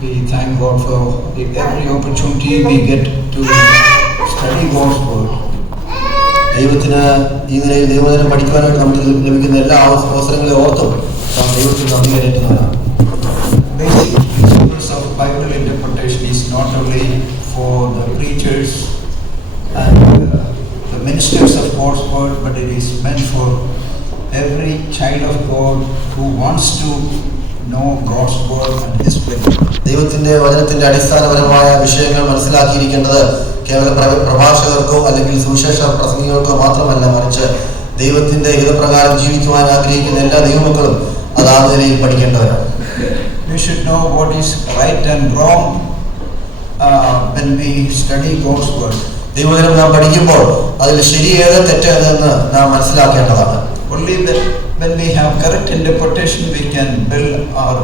We thank God for every opportunity we get to study God's word. ദൈവത്തിന് ഈ നിലയിൽ ദൈവവചനം പഠിക്കുവാനായിട്ട് നമുക്ക് ലഭിക്കുന്ന എല്ലാ അവസരങ്ങളെ ഓർത്തും ദൈവത്തിന് നന്ദി കരേറ്റുന്നവരാണ്. Basic principles of Bible interpretation is not only for the preachers and the ministers of God's word, but it is meant for every child of God who wants to know God's word and His will. ദൈവത്തിന്റെ വചനത്തിന്റെ അടിസ്ഥാനപരമായ വിഷയങ്ങൾ മനസ്സിലാക്കിയിരിക്കേണ്ടത് കേവല പ്രഭാഷകർക്കോ അല്ലെങ്കിൽ സുവിശേഷ പ്രസംഗികൾക്കോ മാത്രമല്ല, മറിച്ച് ദൈവത്തിന്റെ ഹിതപ്രകാരം ജീവിക്കുവാൻ ആഗ്രഹിക്കുന്ന എല്ലാ ദൈവമക്കളും അത് ആ നിലയിൽ പഠിക്കേണ്ടവരാണ്. We should know what is right and wrong when we study God's word. ദൈവവചനം നാം പഠിക്കുമ്പോൾ അതിൽ ശരിയേത് തെറ്റേതെന്ന് നാം മനസ്സിലാക്കേണ്ടതാണ്. Only when we have correct interpretation we can build our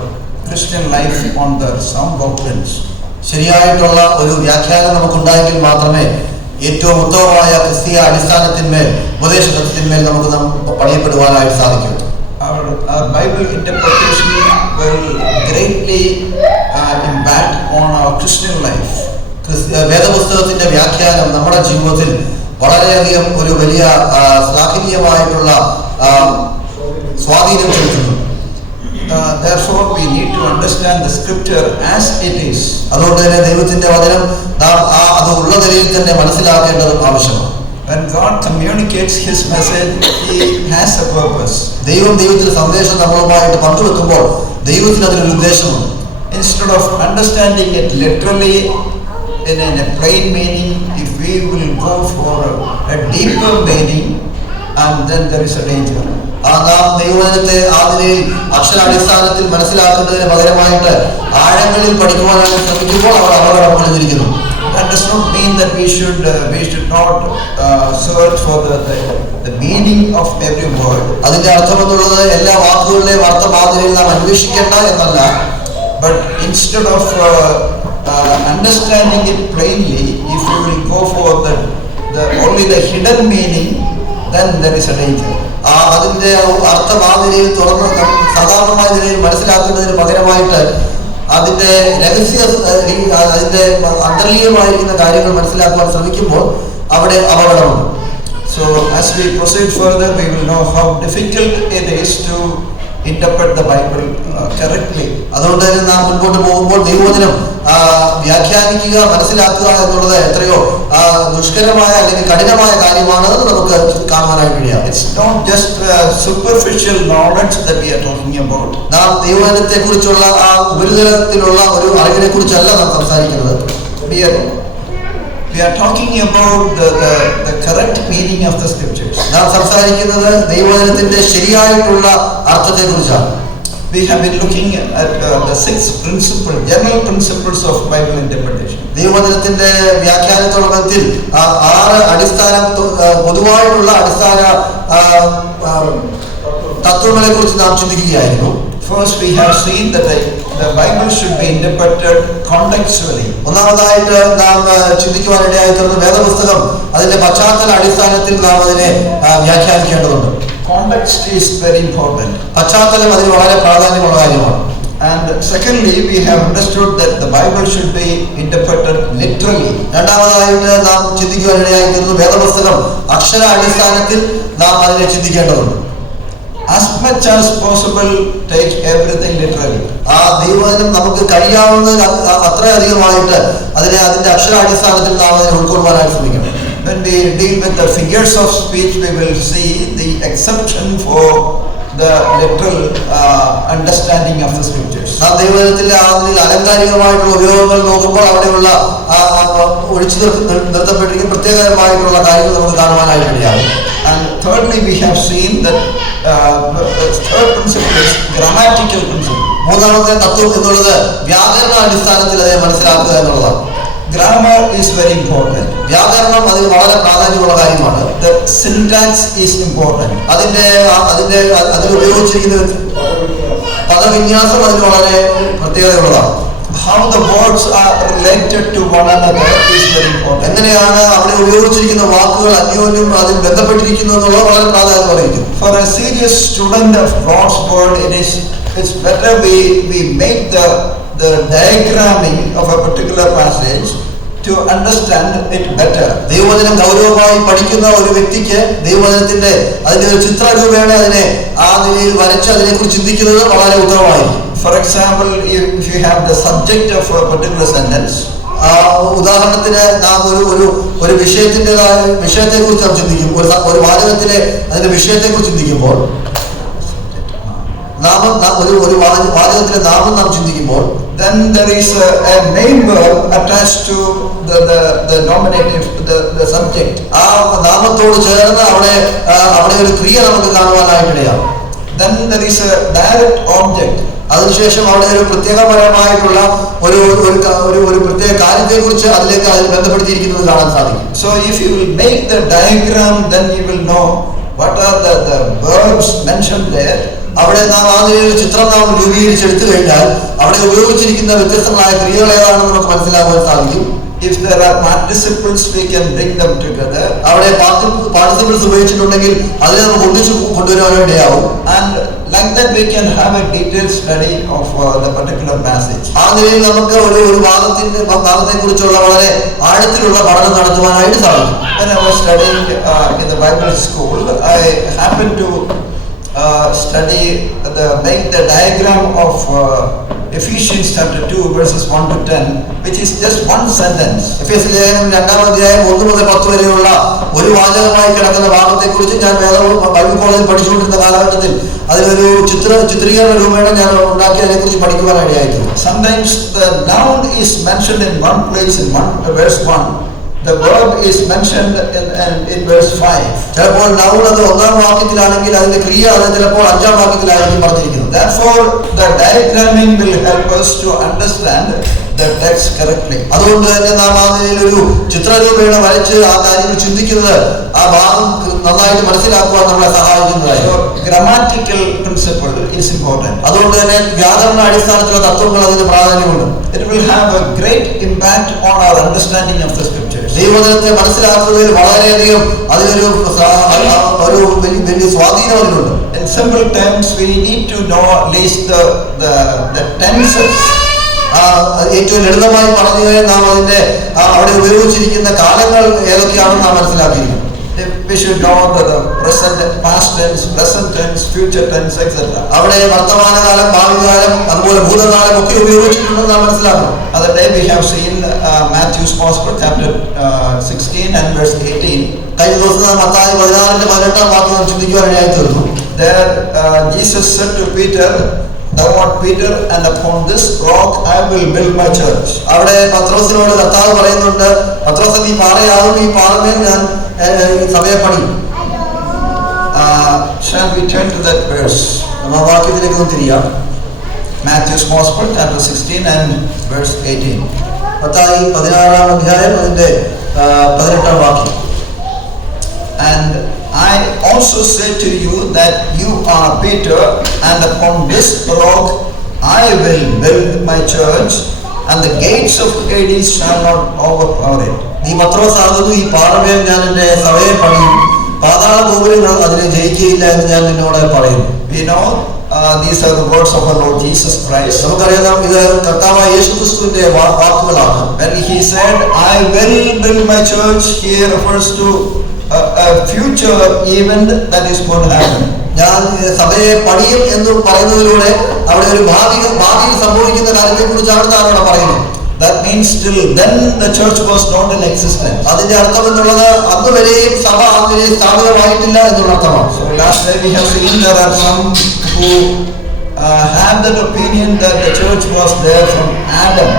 Christian life on the sound doctrines. ശരിയായിട്ടുള്ള ഒരു വ്യാഖ്യാനം നമുക്കുണ്ടായെങ്കിൽ മാത്രമേ ഏറ്റവും ഉത്തമമായ ക്രിസ്തീയ അടിസ്ഥാനത്തിന്മേൽ ഉപദേശത്തിന്മേൽ നമുക്ക് പണിയപ്പെടുവാനായിട്ട് സാധിക്കൂ. Our Bible interpretation will greatly impact on our Christian life. വേദപുസ്തകത്തിന്റെ വ്യാഖ്യാനം നമ്മുടെ ജീവിതത്തിൽ വളരെയധികം ഒരു വലിയ ശ്ലാഘനീയമായിട്ടുള്ള സ്വാധീനം ചെലുത്തുന്നു. Therefore we need to understand the scripture as it is. അതുകൊണ്ട് തന്നെ ദൈവത്തിന്റെ വചനം നാം അത് ഉള്ള നിലയിൽ തന്നെ മനസ്സിലാക്കേണ്ടതും ആവശ്യമാണ്. When God communicates His message, He has a purpose. ദൈവത്തിന്റെ സന്ദേശം നമ്മളുമായിട്ട് പങ്കുവെക്കുമ്പോൾ ദൈവത്തിന് അതിനൊരു ഉദ്ദേശമുണ്ട്. Instead of understanding it literally in a plain meaning, if we will go for a deeper meaning, and then there is a danger. നാം ദൈവവചനത്തെ ആ നിലയിൽ അക്ഷരാടിസ്ഥാനത്തിൽ മനസ്സിലാക്കുന്നതിന് പകരമായിട്ട് ആഴങ്ങളിൽ പഠിക്കുവാനായി ശ്രമിക്കുമ്പോൾ അവർ അപകടം കൊണ്ടിരിക്കുന്നു. That does not mean that we should not search for the meaning of every word. അതിന്റെ അർത്ഥമെന്നുള്ളത് എല്ലാ വാക്കുകളുടെയും അർത്ഥം ആ നിലയിൽ നാം അന്വേഷിക്കേണ്ട എന്നല്ല. But instead of understanding it plainly, if we will go for only the hidden meaning, then there is a danger. അതിന്റെ അർത്ഥം ആ നിലയിൽ തുറന്ന് സാധാരണമായ നിലയിൽ മനസ്സിലാക്കുന്നതിന് പകരമായിട്ട് അതിന്റെ രഹസ്യ അതിന്റെ അന്തർലീയമായിരിക്കുന്ന കാര്യങ്ങൾ മനസ്സിലാക്കുവാൻ ശ്രമിക്കുമ്പോൾ അവിടെ അപകടമുണ്ട്. So as we proceed further, we will know how difficult it is to interpret the Bible correctly. അതുകൊണ്ട് തന്നെ നാം മുൻപോട്ട് പോകുമ്പോൾ ദൈവവചനം വ്യാഖ്യാനിക്കുക, മനസ്സിലാക്കുക എന്നുള്ളത് എത്രയോ ദുഷ്കരമായ അല്ലെങ്കിൽ കഠിനമായ കാര്യമാണെന്ന് നമുക്ക് കാണുവാനായിട്ട് കഴിയാം. It's not just superficial knowledge that we are talking about. നാം ദൈവവചനത്തെ കുറിച്ചുള്ള ആ ഉപരിതലത്തിലുള്ള ഒരു അറിവിനെ കുറിച്ചല്ല നാം സംസാരിക്കുന്നത്. We are talking about the correct meaning of the scriptures. നാം സംസാരിക്കുന്നത് ദൈവവചനത്തിന്റെ ശരിയായിട്ടുള്ള അർത്ഥത്തെ കുറിച്ചാണ്. We have been looking at the 6 general principles of Bible interpretation. ദൈവവചനത്തിന്റെ വ്യാഖ്യാനത്തോടൊപ്പത്തിൽ 6 അടിസ്ഥാന പൊതുവായിട്ടുള്ള അടിസ്ഥാന തത്വങ്ങളെ കുറിച്ച് നാം ചിന്തിക്കുകയായിരുന്നു. First, we have seen that the Bible should be interpreted contextually. ഒന്നാമതായിട്ട് നാം ചിന്തിക്കുവാനിടയായി തീർന്ന വേദപുസ്തകം അതിന്റെ പശ്ചാത്തല അടിസ്ഥാനത്തിൽ നാം അതിനെ വ്യാഖ്യാനിക്കേണ്ടതുണ്ട്. Context is very important. പശ്ചാത്തലം അതിന് വളരെ പ്രാധാന്യമുള്ള കാര്യമാണ്. And secondly, we have understood that the Bible should be interpreted literally. രണ്ടാമതായിട്ട് നാം ചിന്തിക്കുവാനിടയായി തീർന്ന വേദപുസ്തകം അക്ഷര അടിസ്ഥാനത്തിൽ നാം അതിനെ ചിന്തിക്കേണ്ടതുണ്ട്. As much as possible, take everything literally. ദൈവവചനം നമുക്ക് കഴിയാവുന്ന അത്രയധികമായിട്ട് അതിന്റെ അക്ഷരാടിസ്ഥാനത്തിൽ നാം അതിനെ ഉൾക്കൊള്ളുവാനായിട്ട് ശ്രമിക്കണം. When we deal with the figures of speech, we will see the exception for the literal understanding of the scriptures. നാം ദൈവവചനത്തിലെ അതിൽ അലങ്കാരികമായിട്ടുള്ള ഉപയോഗങ്ങൾ നോക്കുമ്പോൾ അവിടെയുള്ള ഒഴിച്ചു നിർത്തപ്പെട്ടിരിക്കുന്ന പ്രത്യേകമായിട്ടുള്ള കാര്യങ്ങൾ നമുക്ക് കാണുവാനായിട്ട് കഴിയാവും. And thirdly, we have seen that third principle is grammatical principle. മൂന്നാമത്തെ തത്വം എന്നുള്ളത് വ്യാകരണ അടിസ്ഥാനത്തിൽ അതിനെ മനസ്സിലാക്കുക എന്നുള്ളതാണ്. Grammar is very important. വ്യാകരണം അതിന് വളരെ പ്രാധാന്യമുള്ള കാര്യമാണ്. The syntax is important. അതിൽ ഉപയോഗിച്ചിരിക്കുന്ന പദവിന്യാസം അതിന് വളരെ പ്രത്യേകതയുള്ളതാണ്. How the words are related to one another is very important. എങ്ങനെയാണ് അവിടെ ഉപയോഗിച്ചിരിക്കുന്ന വാക്കുകൾ അന്യോന്യം അതിൽ ബന്ധപ്പെട്ടിരിക്കുന്നു എന്നുള്ളത് വളരെ പ്രാധാന്യം അറിയിക്കും. For a serious student of God's word, it is it's better we make the diagramming of a particular passage to understand it better. ദൈവവചനം ഗൗരവമായി പഠിക്കുന്ന ഒരു വ്യക്തിക്ക് ദൈവവചനത്തിന്റെ അതിന്റെ ഒരു ചിത്രരൂപേണ അതിനെ ആ നിലയിൽ വരച്ച് അതിനെക്കുറിച്ച് ചിന്തിക്കുന്നത് വളരെ ഉത്തമമായിരിക്കും. For example, if you have the subject of a particular sentence, ഉദാഹരണത്തിന് നാം ഒരു വിഷയത്തെ കുറിച്ച് നാം ചിന്തിക്കും. ഒരു വാചകത്തിലെ അതിന്റെ വിഷയത്തെ കുറിച്ച് ചിന്തിക്കുമ്പോൾ ഒരു വാചകത്തിലെ നാമം നാം ചിന്തിക്കുമ്പോൾ, then there is a main verb attached to the nominative, the subject. ആ നാമത്തോട് ചേർന്ന് അവിടെ ഒരു ക്രിയ നമുക്ക് കാണുവാനായിട്ടിടയാം. Then there is a direct object. അതിനുശേഷം അവിടെ ഒരു പ്രത്യേകപരമായിട്ടുള്ള ഒരു പ്രത്യേക കാര്യത്തെ കുറിച്ച് അതിൽ ബന്ധപ്പെടുത്തിയിരിക്കുന്നത് കാണാൻ സാധിക്കും. So if you will make the diagram, then you will know what are the verbs mentioned there. അവിടെ നാം ആ നിലയിൽ ചിത്രം നാം രൂപീകരിച്ചെടുത്തു കഴിഞ്ഞാൽ അവിടെ ഉപയോഗിച്ചിരിക്കുന്ന വ്യത്യസ്തങ്ങളായ ക്രിയകൾ ഏതാണെന്ന് നമുക്ക് മനസ്സിലാക്കാൻ സാധിക്കും. If there are participles, we can bring them together. അവിടെ പാർട്ടിസിപ്പിൾസ് ഉപയോഗിച്ചിട്ടുണ്ടെങ്കിൽ അതിനെ നമുക്ക് ഒന്നിച്ചു കൊണ്ടുവരാനിടയാവും. And like that we can have a detailed study of the particular passage. ആ നിലയിൽ നമുക്ക് ഒരു ഭാഗത്തെ കുറിച്ചുള്ള വളരെ ആഴത്തിലുള്ള പഠനം നടത്തുവാനായിട്ട് സാധിക്കും. When I was studying in the Bible school, I happened to study make the diagram of Ephesians chapter 2 verses 1 to 10, which is just one sentence. എഫേസ്യ ലേഖനം 2-ാം അധ്യായം 1 മുതൽ 10 വരെയുള്ള ഒരു വാചകമായി കിടക്കുന്ന ഭാഗത്തെക്കുറിച്ച് ഞാൻ ബൈബിൾ കോളേജിൽ പഠിച്ചുകൊണ്ടിരുന്ന കാലഘട്ടത്തിൽ അതിനൊരു ചിത്രീകരണ രൂപേണ ഞാൻ ഉണ്ടാക്കി അതിനെക്കുറിച്ച് പഠിക്കുവാനിടയായിട്ടുണ്ട്. Sometimes the noun is mentioned in one place in verse 1. The verb is mentioned in verse 5. ചിലപ്പോൾ നൗൺ അത് 1-ാം വാക്യത്തിലാണെങ്കിൽ അതിന്റെ ക്രിയ അത് ചിലപ്പോൾ 5-ാം വാക്യത്തിലായിരിക്കും പറഞ്ഞിരിക്കുന്നത്. Therefore, the diagramming will help us to understand the text correctly. അതുകൊണ്ട് തന്നെ നാം ആ നിലയിൽ ഒരു ചിത്രരൂപേണ വരച്ച് ആ കാര്യങ്ങൾ ചിന്തിക്കുന്നത് ആ ഭാഗം നന്നായിട്ട് മനസ്സിലാക്കുവാൻ നമ്മളെ സഹായിക്കുന്നതായി. So, grammatical principle is important. അതുകൊണ്ട് തന്നെ വ്യാകരണ അടിസ്ഥാനത്തിലുള്ള തത്വങ്ങൾ അതിന് പ്രാധാന്യമുണ്ട്. It will have a great impact on our understanding of the scriptures. ദൈവവചനത്തെ മനസ്സിലാക്കുന്നതിൽ വളരെയധികം അതിനൊരു വലിയ സ്വാധീനം അതിനുണ്ട്. In simple terms, we need to know at least the tenses. ഏറ്റവും ലളിതമായി പറഞ്ഞു നാം അതിന്റെ അവിടെ ഉപയോഗിച്ചിരിക്കുന്ന കാലങ്ങൾ ഏതൊക്കെയാണെന്ന് നാം മനസ്സിലാക്കിയിരിക്കും. We should know the present, past tense, present tense, future tense, etc. അവിടെ വർത്തമാനകാലം, ഭാവികാലം, അതുപോലെ ഭൂതകാലം ഒക്കെ ഉപയോഗിച്ചിട്ടുണ്ടെന്ന് നാം മനസ്സിലാക്കണം. Other day we have seen Matthew's Gospel chapter 16 and verse 18. കഴിഞ്ഞ ദിവസം നാം മത്തായി 16-ന്റെ 18-ാം വാക്യം നാം ചിന്തിക്കുവാനിടയായി തീർന്നു. There Jesus said to Peter, "Thou art Peter, and upon this rock I will build my church." അവിടെ പത്രോസിനോട് കർത്താവ് പറയുന്നുണ്ട്, പത്രോസ് നീ പാറയാകും, ഈ പാറമേൽ ഞാൻ സഭയെ പണിയും. Shall we turn to that verse? ആ വാക്യത്തിലേക്ക് ഒന്ന് തിരിയാം. Matthew's Gospel chapter 16 and verse 18. Mathai 16-ാം അധ്യായം അതിന്റെ 18-ാം വാക്യം. And I also say to you that you are Peter, and upon this rock I will build my church, and the gates of Hades shall not overpower it. നീ പത്രോസ് ആകുന്നു, ഈ പാറമേൽ ഞാൻ എന്റെ സഭയെ പണിയും, പാതാള ഗോപുരങ്ങൾ അതിനെ ജയിക്കുകയില്ല എന്ന് ഞാൻ നിന്നോട് പറയുന്നു. We know these are the words of our Lord Jesus Christ. നമുക്കറിയാം ഇത് കർത്താവായ യേശുക്രിസ്തുവിന്റെ വാക്കുകളാണ്. When he said, "I will build my church," he refers to a future event that is going to happen. ഞാൻ സഭയെ പണിയും എന്ന് പറയുന്നതിലൂടെ അവിടെ ഒരു ഭാവിയിൽ സംഭവിക്കുന്ന കാര്യത്തെ കുറിച്ചാണ് താൻ അവിടെ പറയുന്നത്. That means till then the church was not in existence. അതിന്റെ അർത്ഥം എന്നുള്ളത് അന്ന് വരെയും സഭ അങ്ങനെ സ്ഥാപിതമായിട്ടില്ല എന്നുള്ള അർത്ഥമാണ്. So last day we have seen there are some who have that opinion that the church was there from Adam.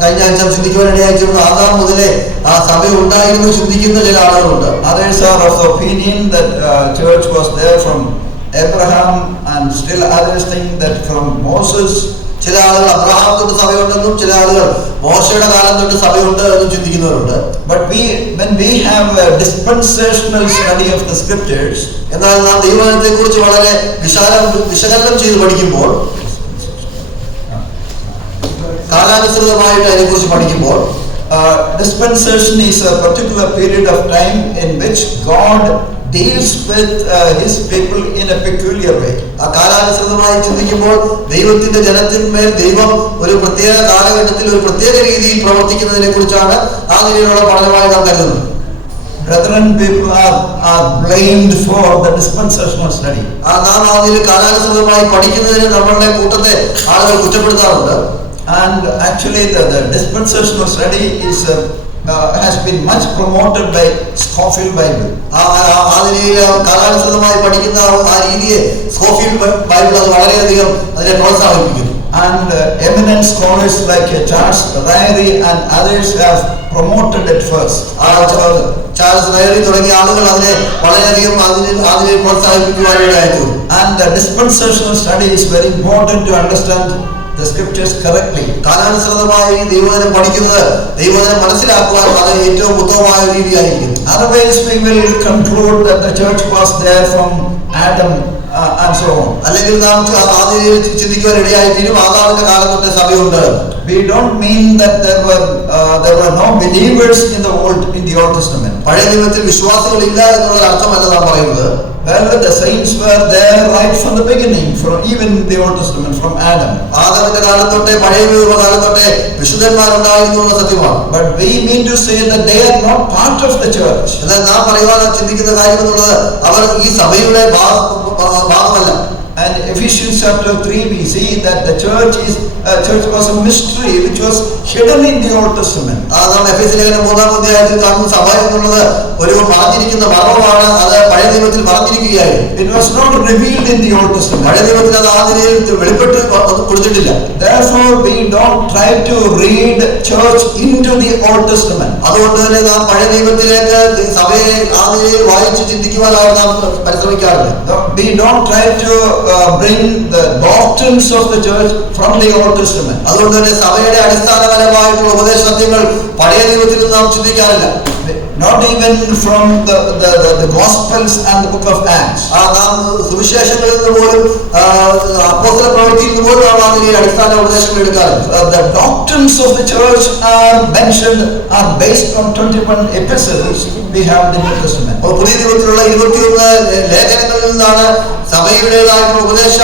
കഴിഞ്ഞ ആഴ്ച ചിന്തിക്കുവാനിടയായിരുന്നു ആദാം മുതലേ ആ സഭ ഉണ്ടായിരുന്നു ചിന്തിക്കുന്ന ചില ആളുകളുണ്ട്. Others are of the opinion that church was there from Abraham, and still others think that from Moses. ചില ആളുകൾ അബ്രഹാം തൊട്ട് സഭയുണ്ടെന്നും ചില ആളുകൾ മോശയുടെ കാലം തൊട്ട് സഭയുണ്ട് എന്നും ചിന്തിക്കുന്നവരുണ്ട്. But when we have a dispensational study of the scriptures, എന്നാൽ നാം ദൈവവചനത്തെ കുറിച്ച് വളരെ വിശകലനം ചെയ്ത് പഠിക്കുമ്പോൾ, കാലാനുസൃതമായിട്ട് അതിനെക്കുറിച്ച് പഠിക്കുമ്പോൾ, dispensation is a particular period of time in which God deals with his people in a peculiar way. ആ കാലാനുസൃതമായി ചിന്തിക്കുമ്പോൾ ദൈവത്തിന്റെ ജനത്തിന്മേൽ ദൈവം ഒരു പ്രത്യേക കാലഘട്ടത്തിൽ ഒരു പ്രത്യേക രീതിയിൽ പ്രവർത്തിക്കുന്നതിനെ കുറിച്ചാണ് ആ നിലയിലുള്ള പഠനമായി നാം കരുതുന്നത്. Brethren, people are blamed for the dispensational study. നാം ആ നിലയിൽ കാലാനുസൃതമായി പഠിക്കുന്നതിന് നമ്മളുടെ കൂട്ടത്തെ ആളുകൾ കുറ്റപ്പെടുത്താറുണ്ട്. And actually the dispensational study is has been much promoted by Scofield Bible. ആ നിലയിൽ കാലാനുസൃതമായി പഠിക്കുന്ന ആ രീതിയെ സ്കോഫീൽഡ് ബൈബിൾ അത് വളരെയധികം അതിനെ പ്രോത്സാഹിപ്പിക്കുന്നു. And eminent scholars like Charles Ryrie and others have promoted it first. Charles Ryrie തുടങ്ങിയ ആളുകൾ അതിനെ വളരെയധികം അതിനെ പ്രോത്സാഹിപ്പിക്കുവാനായിരുന്നു. And the dispensational study is very important to understand the scriptures correctly. കാലാനുസൃതമായി ദൈവവചനം പഠിക്കുന്നത് ദൈവവചനം മനസ്സിലാക്കുവാൻ അത് ഏറ്റവും ഉത്തമമായ രീതിയായിരിക്കും. Otherwise we will conclude that the church was there from Adam and so on. അല്ലെങ്കിൽ നാം ആദ്യം ചിന്തിക്കുവാൻ ഇടയായി തീരും ആദാമിന്റെ കാലം തൊട്ടേ സഭയുണ്ട്. We don't mean that there were no believers in the Old Testament. പഴയ നിയമത്തിൽ വിശ്വാസികളില്ല എന്നുള്ള അർത്ഥമല്ല നാം പറയുന്നത്. Well, the saints were there right from the beginning, from even the Old Testament, from Adam. ആദാമിന്റെ കാലം തൊട്ടേ പഴയ നിയമകാലം തൊട്ടേ വിശുദ്ധന്മാരുണ്ടായിരുന്നു എന്ന സത്യമാണ്. But we mean to say that they are not part of the church. എന്നാൽ നാം പറയുവാൻ ചിന്തിക്കുന്ന കാര്യം എന്നുള്ളത് അവർ ഈ സഭയുടെ ഭാഗമല്ല. And Ephesians chapter 3 we see that the church was a mystery which was hidden in the Old Testament. നാം എഫെസ്യ ലേഖനം 3-ാം അധ്യായത്തിൽ കാണുന്ന സഭ എന്നുള്ളത് ഒരു മറഞ്ഞിരിക്കുന്ന മർമ്മമാണ്. അത് പഴയ നിയമത്തിൽ മറഞ്ഞിരിക്കുകയായിരുന്നു. It was not revealed in the Old Testament. പഴയ നിയമത്തിൽ അത് ആ നിലയിൽ വെളിപ്പെട്ട് കൊടുത്തിട്ടില്ല. Therefore we don't try to read church into the Old Testament. അതുകൊണ്ട് തന്നെ നാം പഴയ നിയമത്തിലേക്ക് സഭയെ ആ നിലയിൽ വായിച്ച് ചിന്തിക്കുവാനാണ് നാം പരിശ്രമിക്കാറുണ്ട്. We don't try to bring the doctrines of the church from the Old Testament. അതുകൊണ്ട് തന്നെ സഭയുടെ അടിസ്ഥാനപരമായിട്ടുള്ള ഉപദേശ സത്യങ്ങൾ പഴയ നിയമത്തിൽ നിന്ന് നാം ചിന്തിക്കാറില്ല. Not even from the Gospels and the book of Acts. നാം സുവിശേഷങ്ങളിൽ നിന്ന് പോലും അപ്പോസ്തല പ്രവൃത്തിയിൽ നിന്ന് പോലും നാം അതിനെ അടിസ്ഥാന ഉപദേശങ്ങൾ എടുക്കാറുണ്ട്. The doctrines of the church are mentioned are based on 21 epistles we have in the New Testament. പുതിയ നിയമത്തിലുള്ള 21 ലേഖനങ്ങളിൽ നിന്നാണ് സഭയുടേതായിട്ടുള്ള ഉപദേശ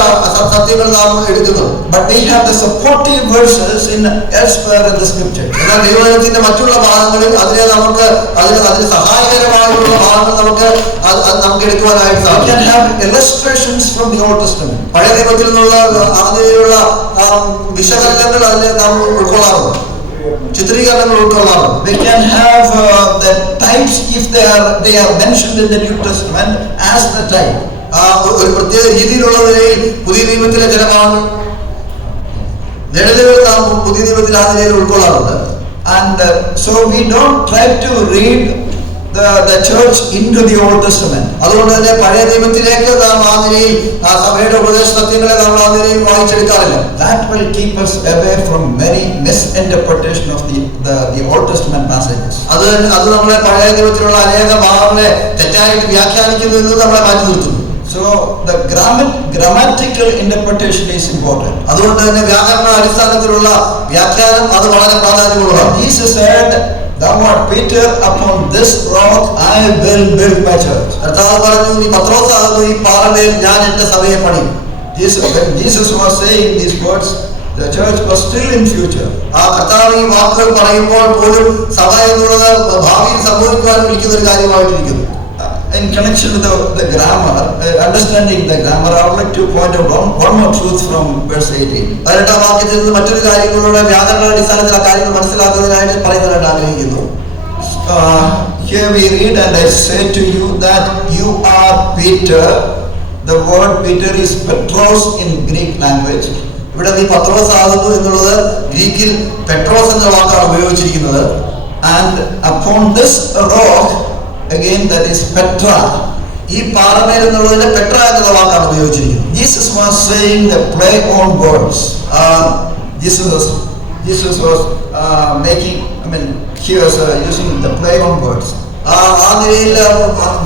സത്യങ്ങൾ നാം എടുക്കുന്നത്. But we have the supportive verses in elsewhere in the scripture. എന്നാൽ ദൈവവചനത്തിന്റെ മറ്റുള്ള ഭാഗങ്ങളിൽ അതിനെ നമുക്ക് അതിന് സഹായകരമായിട്ടുള്ള ഭാഗങ്ങൾ നമുക്ക് എടുക്കുവാനായിട്ട് We can have illustrations from the Old Testament. പഴയ നിയമത്തിൽ നിന്നുള്ള അതിലുള്ള വിശകലനങ്ങൾ അതിനെ നാം ഉൾക്കൊള്ളാറുണ്ട്, ചിത്രീകരണങ്ങൾ ഉൾക്കൊള്ളാറുണ്ട്. We can have the types if they are mentioned in the New Testament as the type. ഒരു പ്രത്യേക രീതിയിലുള്ള നിലയിൽ പുതിയ നിയമത്തിലെ ചില നിഴലുകൾ നാം പുതിയ നിയമത്തിൽ ആ നിലയിൽ ഉൾക്കൊള്ളാറുണ്ട്. And so we don't try to read the church into the Old Testament. അതുകൊണ്ട് തന്നെ പഴയ നിയമത്തിലേക്ക് നാം ആ നിലയിൽ ആ സഭയുടെ ഉപദേശ സത്യങ്ങളെ നമ്മൾ ആ നിലയിൽ വായിച്ചെടുക്കാറില്ല. That will keep us away from many misinterpretation of the Old Testament passages. അത് നമ്മളെ പഴയ നിയമത്തിലുള്ള അനേക ഭാഗങ്ങളെ തെറ്റായിട്ട് വ്യാഖ്യാനിക്കുന്നതിൽ നിന്ന് നമ്മളെ മാറ്റി നിർത്തുന്നു. So the grammatical interpretation is important. അതുകൊണ്ട് തന്നെ വ്യാകരണ അടിസ്ഥാനത്തിലുള്ള വ്യാഖ്യാനം അത് വളരെ പ്രാധാന്യമുള്ളതാണ്. Jesus said, "Thou art Peter, upon this rock I will build my church." കർത്താവ് പറഞ്ഞു, നീ പത്രോസാകുന്നു, ഈ പാറമേൽ ഞാൻ എന്റെ സഭയെ പണിയും. When Jesus was saying these words, the church was still in future. ആ കർത്താവ് ഈ വാക്കുകൾ പറയുമ്പോൾ പോലും സഭ എന്നുള്ളത് ഭാവിയിൽ സംഭവിക്കുവാൻ വിളിക്കുന്ന ഒരു കാര്യമായിട്ടിരിക്കുന്നു. In connection with the grammar, understanding the grammar, I would like to point out one more truth from verse 18. 18-ാം വാക്യത്തിൽ നിന്ന് മറ്റൊരു കാര്യങ്ങളുടെ വ്യാകരണ അടിസ്ഥാനത്തിൽ ആ കാര്യങ്ങൾ മനസ്സിലാക്കുന്നതിനായിട്ട് പറയുന്നതിനായിട്ട് ആഗ്രഹിക്കുന്നു. Here we read, "And I say to you that you are Peter." The word Peter is Petros in Greek language. ഇവിടെ നീ പത്രോസ് ആകുന്നു എന്നുള്ളത് ഗ്രീക്കിൽ പെട്രോസ് എന്ന വാക്കാണ് ഉപയോഗിച്ചിരിക്കുന്നത്. And upon this rock, again that is Petra. ഈ പാറമേൽ എന്നുള്ളതിന് പെട്ര എന്നുള്ള വാക്കാണ് ഉപയോഗിച്ചിരിക്കുന്നത്. Jesus was saying the play on words. Jesus was making, he was using the play on words. ആ നിലയിൽ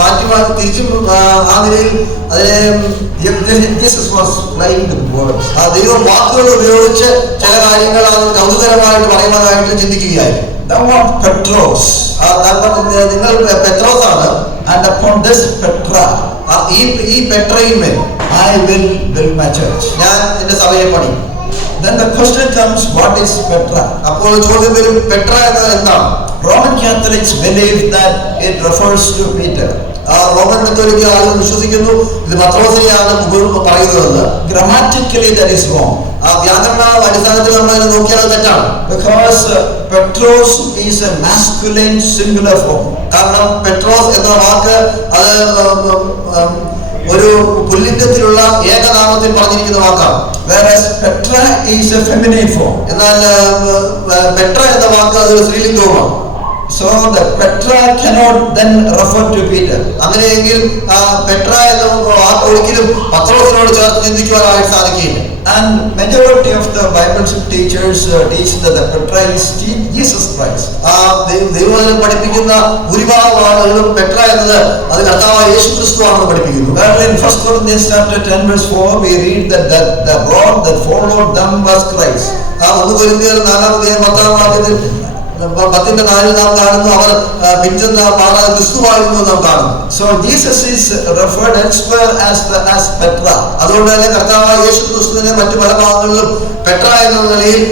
മാറ്റി തിരിച്ചും ആ നിലയിൽ അതിനെ Jesus was playing with words. ദൈവം വാക്കുകൾ ഉപയോഗിച്ച് ചില കാര്യങ്ങൾ അത് കൗതുകരമായിട്ട് പറയുന്നതായിട്ട് ചിന്തിക്കുകയായിരുന്നു. thou art Petros, നിങ്ങൾ പെത്രോസാണ്. and upon this Petra ഈ പെട്രയിന്മേൽ I will build my church. ഞാൻ എന്റെ സഭയെ പണി. Then the question comes, what is Petra? അപ്പോൾ ചോദ്യം വരും, പെട്ര എന്നത് എന്താണ്? Roman Catholics believe that it refers to Peter. Roman കത്തോലിക്ക ആളുകൾ വിശ്വസിക്കുന്നു ഇത് പത്രോസിനെയാണ് പറയുന്നതെന്ന്. Grammatically that is wrong. വ്യാകരണ അടിസ്ഥാനത്തിൽ നമ്മൾ അതിനെ നോക്കിയാൽ തെറ്റാണ്. Because Petros is a masculine singular form. കാരണം പെട്രോസ് എന്ന വാക്ക് അത് ഒരു പുല്ലിംഗത്തിലുള്ള ഏകനാമത്തിൽ പറഞ്ഞിരിക്കുന്ന വാക്കാണ്. Whereas Petra is a feminine form. എന്നാൽ പെട്ര എന്ന വാക്ക് അത് സ്ത്രീലിംഗവുമാണ്. So the Petra cannot then refer to Peter. അങ്ങനെയെങ്കിൽ പെട്ര എന്ന വാക്ക് ഒരിക്കലും പത്രോസിനോട് ചേർത്ത് ചിന്തിക്കുവാനായിട്ട് സാധിക്കില്ല. And majority of the Bible teachers teach that the Petra is Jesus Christ. ദൈവവചനം പഠിപ്പിക്കുന്ന ഭൂരിഭാഗം ആളുകളും പെട്ര എന്നത് അത് കർത്താവായ യേശു ക്രിസ്തുവാണെന്ന് പഠിപ്പിക്കുന്നു. Well, in 1 Corinthians chapter 10 verse 4 we read that the road that followed them was Christ. 1 കൊരിന്ത്യർ 4-10 വാക്യത്തിൽ 10:4 നാം കാണുന്നു, അവർ പിഞ്ചെന്ന മാറാതെ ക്രിസ്തുവായിരുന്നു നാം കാണുന്നു. So Jesus is referred elsewhere as Petra. അതുകൊണ്ട് തന്നെ കർത്താവായ യേശു ക്രിസ്തുവിനെ മറ്റു പല ഭാഗങ്ങളിലും പെട്ര എന്ന നിലയിൽ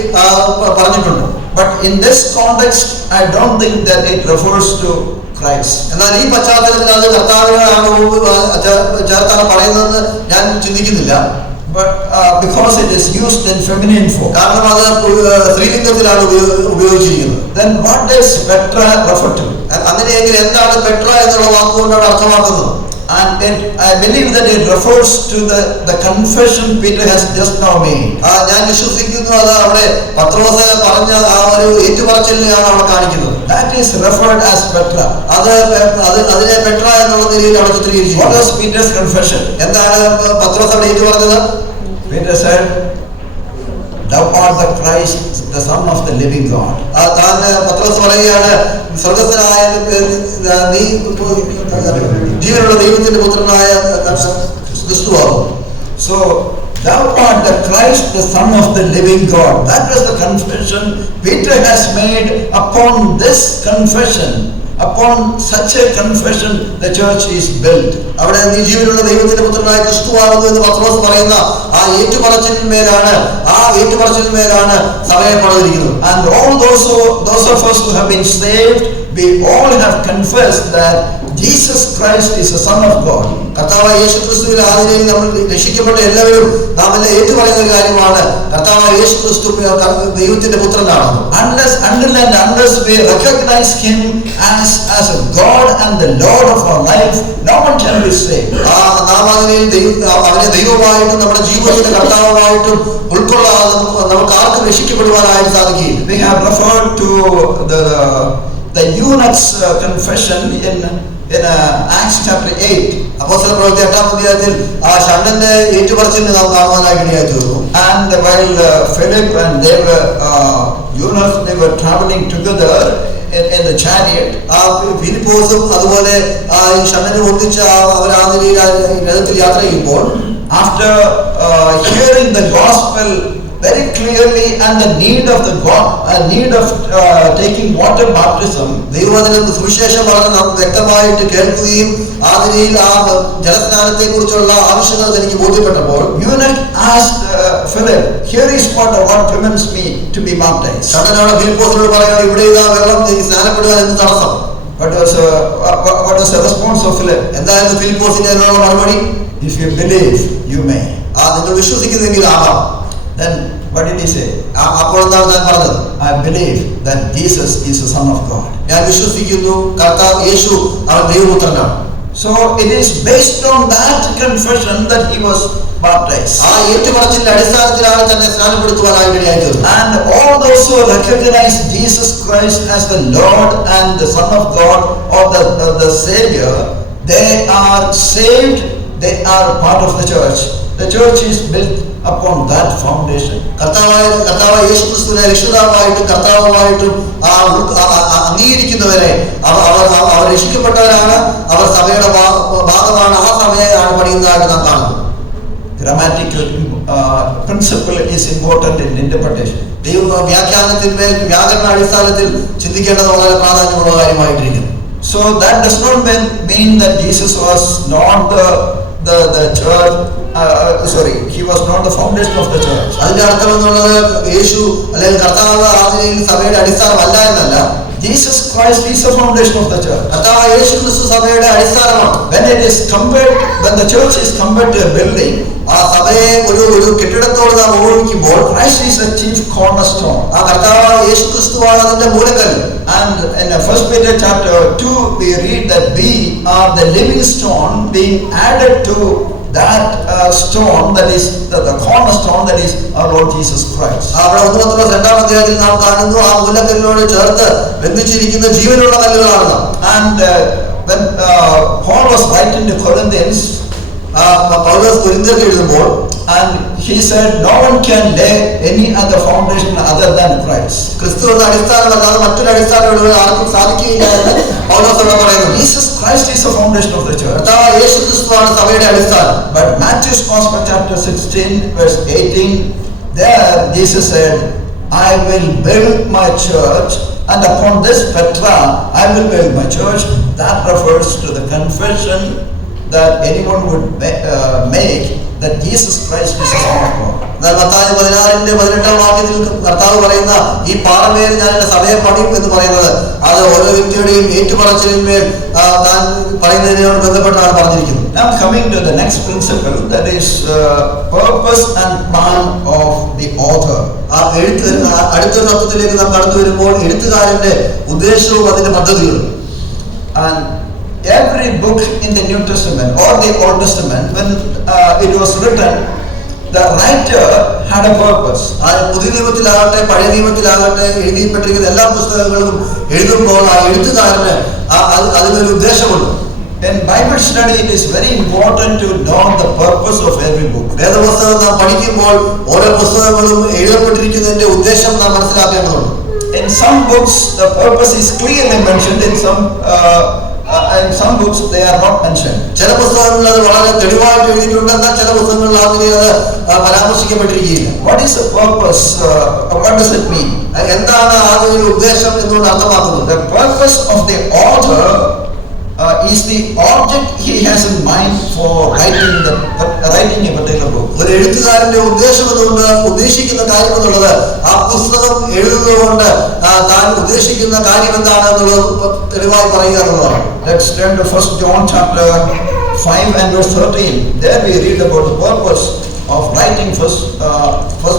പറഞ്ഞിട്ടുണ്ട്. But in this context I don't think that it refers to Christ. എന്നാൽ ഈ പശ്ചാത്തലത്തിൽ അത് കർത്താവിനെയാണ് ചേർത്താണ് പറയുന്നതെന്ന് ഞാൻ ചിന്തിക്കുന്നില്ല. But because it is used in feminine form. കാരണം അത് സ്ത്രീലിംഗത്തിലാണ് ഉപയോഗിച്ചിരിക്കുന്നത്. Then what does Petra refer to? അങ്ങനെയെങ്കിൽ എന്താണ് പെട്ര എന്നുള്ള വാക്കുകൊണ്ടാണ് അർത്ഥമാക്കുന്നത്? And I believe that it refers to the confession Peter has just now made. ഞാൻ വിശ്വസിക്കുന്നു അത് അവിടെ പത്രോസ് പറഞ്ഞ ആ ഒരു ഏറ്റുപറച്ചിലിനെയാണ് അവിടെ കാണിക്കുന്നത്. That is referred as Petra. അതിനെ പെട്ര എന്നുള്ള നിലയിൽ അവിടെ ചിത്രീകരിച്ചു. What was Peter's confession? എന്താണ് പത്രോസ് അവിടെ ഏറ്റുപറഞ്ഞത്? Peter said, thou art the Christ, the Son of the living God. താൻ പത്രോസ് പറയുകയാണ്, സ്വർഗ്ഗസ്ഥനായ നീ ജീവനുള്ള ദൈവത്തിന്റെ പുത്രനായ ക്രിസ്തുവാകും. So thou art the Christ, the Son of the living God. That was the confession Peter has made. Upon this confession, upon such a confession, the church is built. അവിടെ നീ ജീവനുള്ള ദൈവത്തിന്റെ പുത്രനായ ക്രിസ്തുവാകുന്നു എന്ന് പത്രോസ് പറയുന്ന ആ ഏറ്റുപറച്ചിലിന്മേലാണ് സഭയെ പണിതിരിക്കുന്നത്. And all those of us who have been saved, we all have confessed that Jesus Christ is the Son of God. കർത്താവായ യേശു ക്രിസ്തുവിൽ ആദ്യം നമ്മൾ രക്ഷിക്കപ്പെട്ട എല്ലാവരും നാം എല്ലാം ഏറ്റുപറയുന്ന ഒരു കാര്യമാണ് കർത്താവായ യേശു ക്രിസ്തു ദൈവത്തിന്റെ പുത്രനാണ്. Unless we recognize him as a God and the Lord of our life, no one can be saved. നാം അവനെ ദൈവമായിട്ടും നമ്മുടെ ജീവിതത്തിന്റെ കർത്താവുമായിട്ടും ഉൾക്കൊള്ളാതെ നമുക്ക് ആർക്കും രക്ഷിക്കപ്പെടുവാനായിട്ട് സാധിക്കും. We have referred to the eunuch's confession in Acts chapter 8. അപ്പോസ്തലപ്രവൃത്തി 8-ാം അധ്യായത്തിൽ ആ ഷണ്ഡന്റെ ഏറ്റുപറച്ചിലിനെ നാം കാണുവാനായിട്ട് ഇടയായി തീർന്നു. And while Philip and they were eunuchs, they were traveling together in the chariot. ഫിലിപ്പോസും അതുപോലെ ഈ ഷണ്ഡനെ ഒന്നിച്ച് അവർ ആ നിലയിൽ രഥത്തിൽ യാത്ര ചെയ്യുമ്പോൾ, after hearing the gospel very clearly and the need of taking water baptism, ദൈവവചനം സുവിശേഷം വളരെ വ്യക്തമായിട്ട് കേൾക്കുകയും ആ നിലയിൽ ആ ജലസ്നാനത്തെ കുറിച്ചുള്ള ആവശ്യകത എനിക്ക് ബോധ്യപ്പെട്ടപ്പോൾ, eunuch asked Philip, here is water, what prevents me to be baptized? ഷണ്ഡനാണ് ഫിലിപ്പോസിനോട് പറയുന്നത്, ഇവിടെ ഇതാ വെള്ളം എനിക്ക് സ്നാനപ്പെടുവാൻ എന്ത് തടസ്സം? What was the response of Philip? എന്തായിരുന്നു ഫിലിപ്പോസിന്റെ അതിനുള്ള മറുപടി? If you believe, you may. നിങ്ങൾ വിശ്വസിക്കുന്നെങ്കിൽ ആവാം. Then what did he say? അപ്പോൾ എന്താണ് താൻ പറഞ്ഞത്? I believe that Jesus is the Son of God. ഞാൻ വിശ്വസിക്കുന്നു കർത്താവ് യേശു അവൻ ദൈവപുത്രനാണ്. So it is based on that confession that he was baptized. ആ ഏറ്റുപറച്ചിലിന്റെ അടിസ്ഥാനത്തിലാണ് തന്നെ സ്നാനപ്പെടുത്തുവാനായിട്ട് ഇടയായത്. And all those who recognize Jesus Christ as the Lord and the Son of God or the Savior, they are saved. They are part of the church. The church is built upon that foundation. കർത്താവായ യേശു ക്രിസ്തുവിനെ രക്ഷിതാവായിട്ടും കർത്താവുമായിട്ടും അംഗീകരിക്കുന്നവരെ അവർ രക്ഷിക്കപ്പെട്ടവരാണ്, അവർ സഭയുടെ ഭാഗമാണ്, ആ സഭയാണ് പണിയുന്നതായിട്ട് നാം കാണുന്നു. Grammatical principle is important in interpretation. വ്യാഖ്യാനത്തിന്മേൽ വ്യാകരണ അടിസ്ഥാനത്തിൽ ചിന്തിക്കേണ്ടത് വളരെ പ്രാധാന്യമുള്ള കാര്യമായിട്ടിരിക്കുന്നു. So that does not mean that Jesus was not the church. He was not the foundation of the church. അതിന്റെ അർത്ഥം എന്നുള്ളത് യേശു അല്ലെങ്കിൽ കർത്താവ് ആദിയിൽ സഭയുടെ അടിസ്ഥാനമല്ല എന്നല്ല. Jesus Christ is the foundation of the church. കർത്താവ് യേശു ക്രിസ്തു സഭയുടെ അടിസ്ഥാനമാണ്. When the church is compared to a building, ആ സഭയെ ഒരു കെട്ടിടത്തോട് നാം ഉപയോഗിക്കുമ്പോൾ Christ is the chief cornerstone. ആ കർത്താവ് യേശു ക്രിസ്തുവാണ് അതിന്റെ മൂലക്കല്ല്. And in 1 Peter chapter 2 we read that we are the living stone being added to that stone that is the cornerstone, that is our Lord Jesus Christ. അവിടെ 1 അധ്യായത്തിൽ നാം കാണുന്നു ആ മൂലക്കല്ലിനോട് ചേർത്ത് ബന്ധിച്ചിരിക്കുന്ന ജീവനുള്ള കല്ലുകളാണ്. And when Paul was writing to Corinthians, പൗലോസ് കൊരിന്ത്യർക്ക് എഴുതുമ്പോൾ and he said no one can lay any other foundation other than Christ. ക്രിസ്തു എന്ന അടിസ്ഥാനമല്ലാതെ മറ്റൊരു അടിസ്ഥാനം ഇടുവാൻ ആർക്കും സാധിക്കുകയില്ല എന്ന് പൗലോസ് അവിടെ പറയുന്നു. Jesus Christ is the foundation of the church. കർത്താവ് യേശു ക്രിസ്തുവാണ് സഭയുടെ അടിസ്ഥാനം. But Matthew's Gospel chapter 16 verse 18, there Jesus said, I will build my church, and upon this Petra I will build my church. That refers to the confession that anyone would make that Jesus Christ is the Son of God. എന്നാൽ മത്തായി 16:18 വാക്യത്തിൽ കർത്താവ് പറയുന്ന ഈ പാറമേൽ ഞാൻ എന്റെ സഭയെ പണിയും എന്ന് പറയുന്നത് അത് ഓരോ വ്യക്തിയുടെയും ഏറ്റുപറച്ചിലിന്മേൽ താൻ പറയുന്നതിനോട് ബന്ധപ്പെട്ടാണ് പറഞ്ഞിരിക്കുന്നത്. Now coming to the next principle, that is purpose and plan of the author. ആ അടുത്ത തത്വത്തിലേക്ക് നാം കടന്നു വരുമ്പോൾ എഴുത്തുകാരന്റെ ഉദ്ദേശവും അതിന്റെ പദ്ധതികളും. And every book in the New Testament or the Old Testament, when it was written, the writer had a purpose. പുതിയ നിയമത്തിലാകട്ടെ പഴയ നിയമത്തിലാകട്ടെ എഴുതിപ്പെട്ടിരിക്കുന്ന എല്ലാ പുസ്തകങ്ങളും എഴുതുമ്പോൾ ആ എഴുത്തുകാരന് അതിനൊരു ഉദ്ദേശമുണ്ട്. In Bible study, it is very important to know the purpose of every book. വേദപുസ്തകം നാം പഠിക്കുമ്പോൾ ഓരോ പുസ്തകങ്ങളും എഴുതപ്പെട്ടിരിക്കുന്നതിന്റെ ഉദ്ദേശം നാം മനസ്സിലാക്കേണ്ടതുണ്ട്. In some books, the purpose is clearly mentioned. In some books, they are not mentioned. ചില പുസ്തകങ്ങളിൽ അത് വളരെ തെളിവായിട്ട് എഴുതിയിട്ടുണ്ട്, എന്നാൽ ചില പുസ്തകങ്ങളിൽ അങ്ങനെ അത് പരാമർശിക്കപ്പെട്ടിരിക്കുകയില്ല. What is the purpose? What does it mean? എന്താണ് അതിന്റെ ഉദ്ദേശം എന്നുകൊണ്ട് അർത്ഥമാക്കുന്നത്? The purpose of the author is the object he has in mind for writing a particular book. ഒരു എഴുത്തുകാരന്റെ ഉദ്ദേശം എന്നുകൊണ്ട് ഉദ്ദേശിക്കുന്ന കാര്യം എന്നുള്ളത് ആ പുസ്തകം എഴുതുന്നതുകൊണ്ട് താൻ ഉദ്ദേശിക്കുന്ന കാര്യം എന്താണ് എന്നുള്ളത് തെളിവായി പറയുക എന്നുള്ളതാണ്. Let's turn to 1 John chapter 5 and verse 13. There we read about the purpose of writing first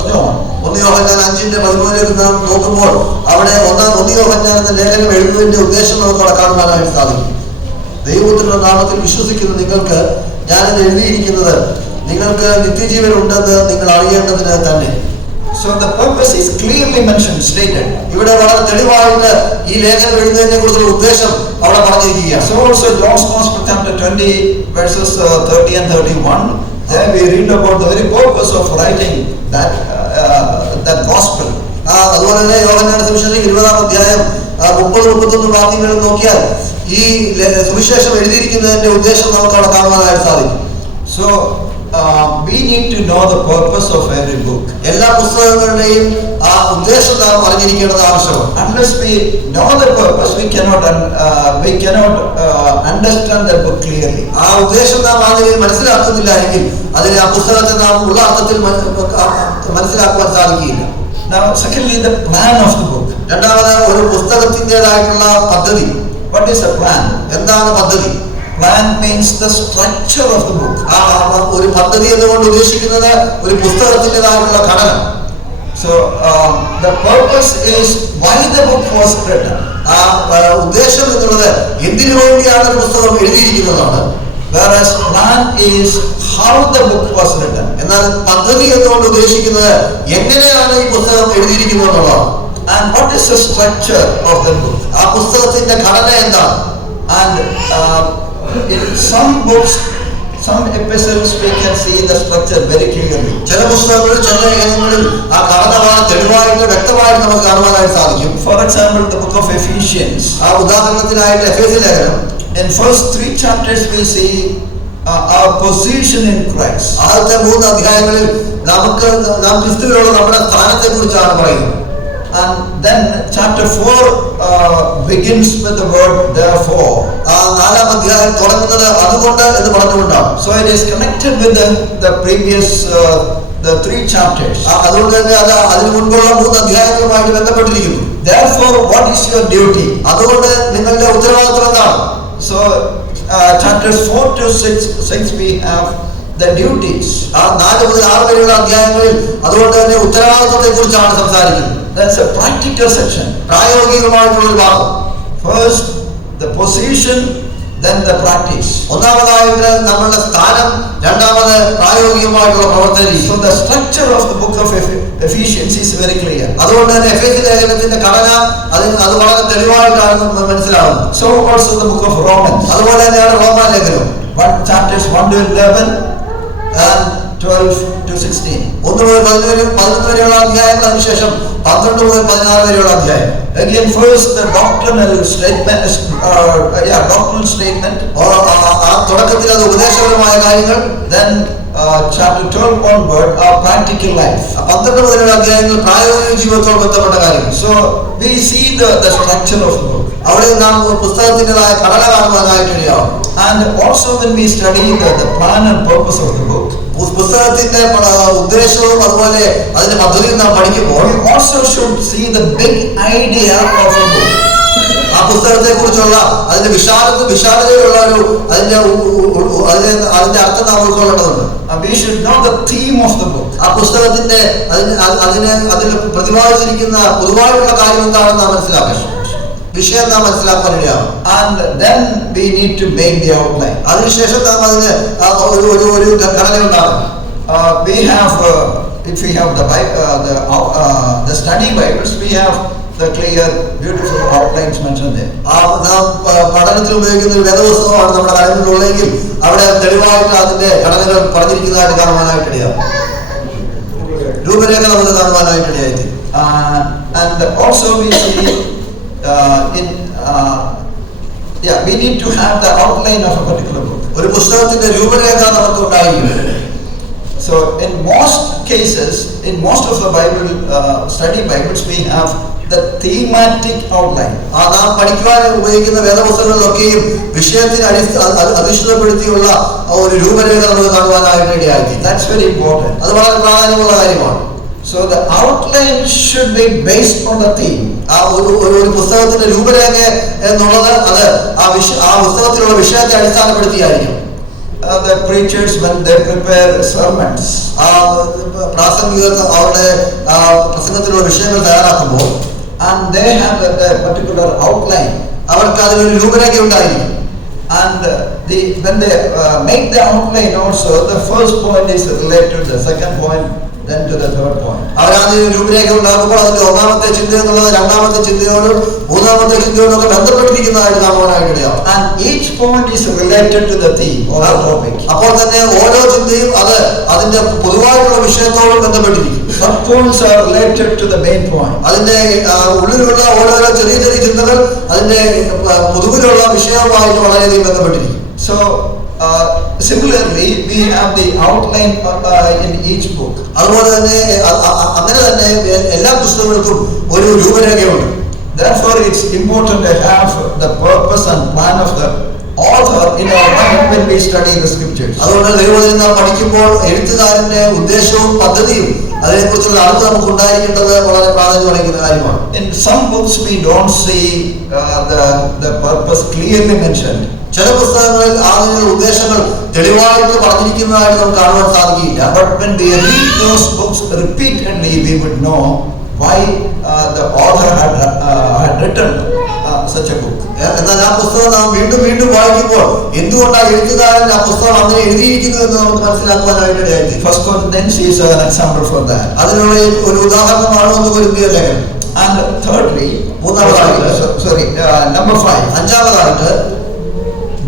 John. 1 യോഹന്നാൻ 5:13 നാം നോക്കുമ്പോൾ അവിടെ 1 യോഹന്നാൻ എന്ന ലേഖനം എഴുതുന്നതിന്റെ ഉദ്ദേശം നമുക്ക് അവിടെ കാണുവാനായിട്ട് സാധിക്കും. ദൈവത്തിന്റെ നാമത്തിൽ വിശ്വസിക്കുന്ന നിങ്ങൾക്ക് ഞാനിത് എഴുതിയിരിക്കുന്നത് നിങ്ങൾക്ക് നിത്യജീവൻ ഉണ്ടെന്ന് നിങ്ങൾ അറിയേണ്ടതിന് തന്നെ. So the purpose is clearly mentioned, stated. ഇവിടെ വളരെ തെളിവായിട്ട് ഈ ലേഖനം എഴുതുന്നതിനെ കുറിച്ചുള്ള ഉദ്ദേശം അവിടെ പറഞ്ഞിരിക്കുകയാണ്. So also John's Gospel chapter 20 verses 30 and 31, there we read about the very purpose of writing that gospel. അതുപോലെ തന്നെ യോഹന്നാന്റെ സുവിശേഷം 20-ാം അധ്യായം 30-31 വാക്യങ്ങളിൽ നോക്കിയാൽ ഈ സുവിശേഷം എഴുതിയിരിക്കുന്നതിന്റെ ഉദ്ദേശം നമുക്ക് അവിടെ കാണുവാനായിട്ട് സാധിക്കും. So we need to know the purpose of every book. എല്ലാ പുസ്തകങ്ങളുടെയും ആ ഉദ്ദേശം നാം അറിഞ്ഞിരിക്കേണ്ടത് ആവശ്യമാണ്. Unless we know the purpose, we cannot understand the book clearly. ആ ഉദ്ദേശം നാം ആദ്യം മനസ്സിലാക്കുന്നില്ല എങ്കിൽ അതിനെ ആ പുസ്തകത്തെ നാം ഉള്ള അർത്ഥത്തിൽ മനസ്സിലാക്കുവാൻ സാധിക്കില്ല. Now secondly, the plan of the book. രണ്ടാമത് ഒരു പുസ്തകത്തിൻ്റെതായിട്ടുള്ള പദ്ധതി. What is a plan? എന്താണ് പദ്ധതി? Plan means the structure of the book. ഒരു പദ്ധതി എന്നുകൊണ്ട് ഉദ്ദേശിക്കുന്നത് ഒരു പുസ്തകത്തിൻ്റെതായിട്ടുള്ള ഘടന. So the purpose is why the book was written. ആ ഉദ്ദേശം എന്നുള്ളത് എന്തിനു വേണ്ടിയാണ് ഒരു പുസ്തകം എഴുതിയിരിക്കുന്നതാണ്. Whereas plan is how the book was written. എന്നാൽ പദ്ധതി എന്നുകൊണ്ട് ഉദ്ദേശിക്കുന്നത് എങ്ങനെയാണ് ഈ പുസ്തകം എഴുതിയിരിക്കുന്നത് എന്നുള്ളതാണ്. And what is the structure of the book? ആ പുസ്തകത്തിന്റെ ഘടന എന്താണ്? And in some books, some epistles, we can see the structure very clearly. ചില പുസ്തകങ്ങളിൽ ചില ലേഖനങ്ങളിൽ ആ ഘടന വളരെ തെളിവായിട്ട് വ്യക്തമായിട്ട് നമുക്ക് കാണുവാനായിട്ട് സാധിക്കും. For example, the book of Ephesians. ആ ഉദാഹരണത്തിനായിട്ട് എഫേസ്യ ലേഖനം. In first 3 chapters we see our position in Christ. ആദ്യത്തെ 3 അധ്യായങ്ങളിൽ നാം ക്രിസ്തുവിലുള്ള നമ്മുടെ സ്ഥാനത്തെ കുറിച്ചാണ് പറയുന്നത്. And then chapter 4 begins with the word therefore. ആ 4-ാം അധ്യായം തുടങ്ങുന്നത് അതുകൊണ്ട് എന്ന് പറഞ്ഞുകൊണ്ടാണ്. So it is connected with the previous the 3 chapters. അതുകൊണ്ട് തന്നെ അത് അതിനു മുൻപുള്ള 3 അധ്യായങ്ങളുമായിട്ട് ബന്ധപ്പെട്ടിരിക്കുന്നു. Therefore, what is your duty? അതുകൊണ്ട് നിങ്ങളുടെ ഉത്തരവാദിത്വം എന്താണ്? So chapters 4 to 6 we have the duties. ആ 4 മുതൽ 6 വരെയുള്ള അധ്യായങ്ങളിൽ അതുകൊണ്ട് തന്നെ ഉത്തരവാദിത്വത്തെ കുറിച്ചാണ് സംസാരിക്കുന്നത്. That's a practical section. പ്രായോഗികമായിട്ടുള്ള ഒരു ഭാഗം. First the position, then the practice. ഒന്നാമതായിട്ട് നമ്മളുടെ സ്ഥാനം, രണ്ടാമത് പ്രായോഗികമായിട്ടുള്ള പ്രവർത്തന രീതി. So the structure of the book of Ephesians is very clear. അതുകൊണ്ട് തന്നെ എഫേസ്യ ലേഖനത്തിന്റെ ഘടന അത് വളരെ തെളിവായിട്ടാണ് നമ്മൾ മനസ്സിലാവുന്നത്. So also the book of Romans. അതുപോലെ തന്നെയാണ് റോമാലേഖനം. Chapters 1 to 11 and 12 to 16. 1 മുതൽ 11 വരെയുള്ള അധ്യായങ്ങൾ, അതിനുശേഷം 12 മുതൽ 16 വരെയുള്ള അധ്യായം. Again, first the doctrinal statement. Doctrinal statement. തുടക്കത്തിൽ അത് ഉപദേശപരമായ കാര്യങ്ങൾ. Then chapter 12 onward are practical life. 12 മുതലുള്ള അധ്യായങ്ങൾ പ്രായോഗിക ജീവിതത്തോട് ബന്ധപ്പെട്ട കാര്യങ്ങൾ. So we see the structure of the book. അവിടെ നാം പുസ്തകത്തിൻ്റെതായ ഘടന കാണുവാനായിട്ട് ഇടയാവും. And also when we study the plan and purpose of the book, പുസ്തകത്തിന്റെ ഉദ്ദേശവും അതുപോലെ അതിന്റെ പദ്ധതിയും നാം പഠിക്കുമ്പോൾ we also should see the big idea of the book. ആ പുസ്തകത്തെ കുറിച്ചുള്ള അതിന്റെ വിശാലതയിലുള്ള ഒരു അതിന്റെ അർത്ഥം നാം ഉൾക്കൊള്ളേണ്ടതുണ്ട്. We should know the theme of the book. ആ പുസ്തകത്തിന്റെ അതിൽ പ്രതിപാദിച്ചിരിക്കുന്ന പൊതുവായിട്ടുള്ള കാര്യം എന്താണെന്ന് നാം മനസ്സിലാക്കണം. വിഷയം നാം മനസ്സിലാക്കാനിടയാവും. And then we need to make the outline. അതിനുശേഷം നാം അതിന് ഒരു ഘടന ഉണ്ടാകും. We have if we have the study Bibles, we have the clear beautiful outlines mentioned there. നാം പഠനത്തിൽ ഉപയോഗിക്കുന്ന ഒരു വേദപുസ്തകമാണ് നമ്മുടെ കലങ്ങളിലുള്ളതെങ്കിൽ അവിടെ തെളിവായിട്ട് അതിന്റെ ഘടനകൾ പറഞ്ഞിരിക്കുന്നതായിട്ട് കാണുവാനായിട്ട് ഇടയാവും. രൂപരേഖ നമുക്ക് കാണുവാനായിട്ട് ഇടയായി. And also we see we need to have the outline of a particular book. ഒരു പുസ്തകത്തിന്റെ രൂപരേഖ നമുക്ക് ഉണ്ടായിരിക്കും. So in most cases, in most of the Bible study Bibles, we have the thematic outline. നാം പഠിക്കുവാൻ ഉപയോഗിക്കുന്ന വേദപുസ്തകങ്ങളിലൊക്കെയും വിഷയത്തിന് അധിഷ്ഠിതപ്പെടുത്തിയുള്ള ഒരു രൂപരേഖ നമുക്ക് കാണുവാനായിട്ട് ഇടയായി. That's very important. അത് വളരെ പ്രാധാന്യമുള്ള കാര്യമാണ്. So the outline should be based on the theme. ഒരു പുസ്തകത്തിന്റെ രൂപരേഖ എന്നുള്ളത് അത് ആ പുസ്തകത്തിലുള്ള വിഷയത്തെ അടിസ്ഥാനപ്പെടുത്തിയായിരിക്കും. The preachers, when they prepare sermons, പ്രാസംഗികർ അവരുടെ പ്രസംഗത്തിലുള്ള വിഷയങ്ങൾ തയ്യാറാക്കുമ്പോൾ and they have a particular outline, അവർക്ക് അതിനൊരു രൂപരേഖ ഉണ്ടായിരിക്കും. and when they make the outline also, the first point is related to the second point, then to the third point. അവരാദ്യം രൂപരേഖ ഉണ്ടാക്കുമ്പോൾ അതിന്റെ ഒന്നാമത്തെ ചിന്ത എന്നുള്ളത് രണ്ടാമത്തെ ചിന്തയോടും മൂന്നാമത്തെ ചിന്തയോടും ഒക്കെ ബന്ധപ്പെട്ടിരിക്കുന്നതായിട്ട് കാണുവാനായിട്ട് ഇടയാവും. And each point is related to the theme or the topic. അപ്പോൾ തന്നെ ഓരോ ചിന്തയും അത് അതിന്റെ പൊതുവായിട്ടുള്ള വിഷയത്തോടും ബന്ധപ്പെട്ടിരിക്കും. Some points are related to the main point. അതിന്റെ ഉള്ളിലുള്ള ഓരോരോ ചെറിയ ചെറിയ ചിന്തകൾ അതിന്റെ പൊതുവിലുള്ള വിഷയവുമായിട്ട് വളരെയധികം ബന്ധപ്പെട്ടിരിക്കും. So similarly, we have the outline in each book. അതുപോലെ തന്നെ അങ്ങനെ തന്നെ എല്ലാ പുസ്തകങ്ങൾക്കും ഒരു രൂപരേഖയുണ്ട്. Therefore, it's important to have the purpose and plan of the author in our mind when we study the scriptures. അതുകൊണ്ട് ദൈവവചനം നാം പഠിക്കുമ്പോൾ എഴുത്തുകാരന്റെ ഉദ്ദേശവും പദ്ധതിയും അതിനെക്കുറിച്ചുള്ള അറിവ് നമുക്ക് ഉണ്ടായിരിക്കേണ്ടത് വളരെ പ്രാധാന്യം അറിയിക്കുന്ന കാര്യമാണ്. In some books, we don't see the purpose clearly mentioned. ചില പുസ്തകങ്ങളിൽ അതിനുള്ള ഉദ്ദേശങ്ങൾ തെളിവായിട്ട് പറഞ്ഞിരിക്കുന്നതായിട്ട് നമുക്ക് കാണുവാൻ സാധിക്കില്ല. But when we read those books repeatedly, we would know why the author had written such a book. എന്നാൽ ആ പുസ്തകം നാം വീണ്ടും വീണ്ടും വായിക്കുമ്പോൾ എന്തുകൊണ്ടാണ് എഴുത്തുകാരൻ ആ പുസ്തകം അങ്ങനെ എഴുതിയിരിക്കുന്നു എന്ന് നമുക്ക് മനസ്സിലാക്കുവാനായിട്ട് ഇടയായി. First Corinthians is an example for that. അതിനുള്ള ഒരു ഉദാഹരണമാണ് ഒന്ന് കൊരിന്ത്യർ ലേഖനം. And thirdly, number 5, അഞ്ചാമതായിട്ട്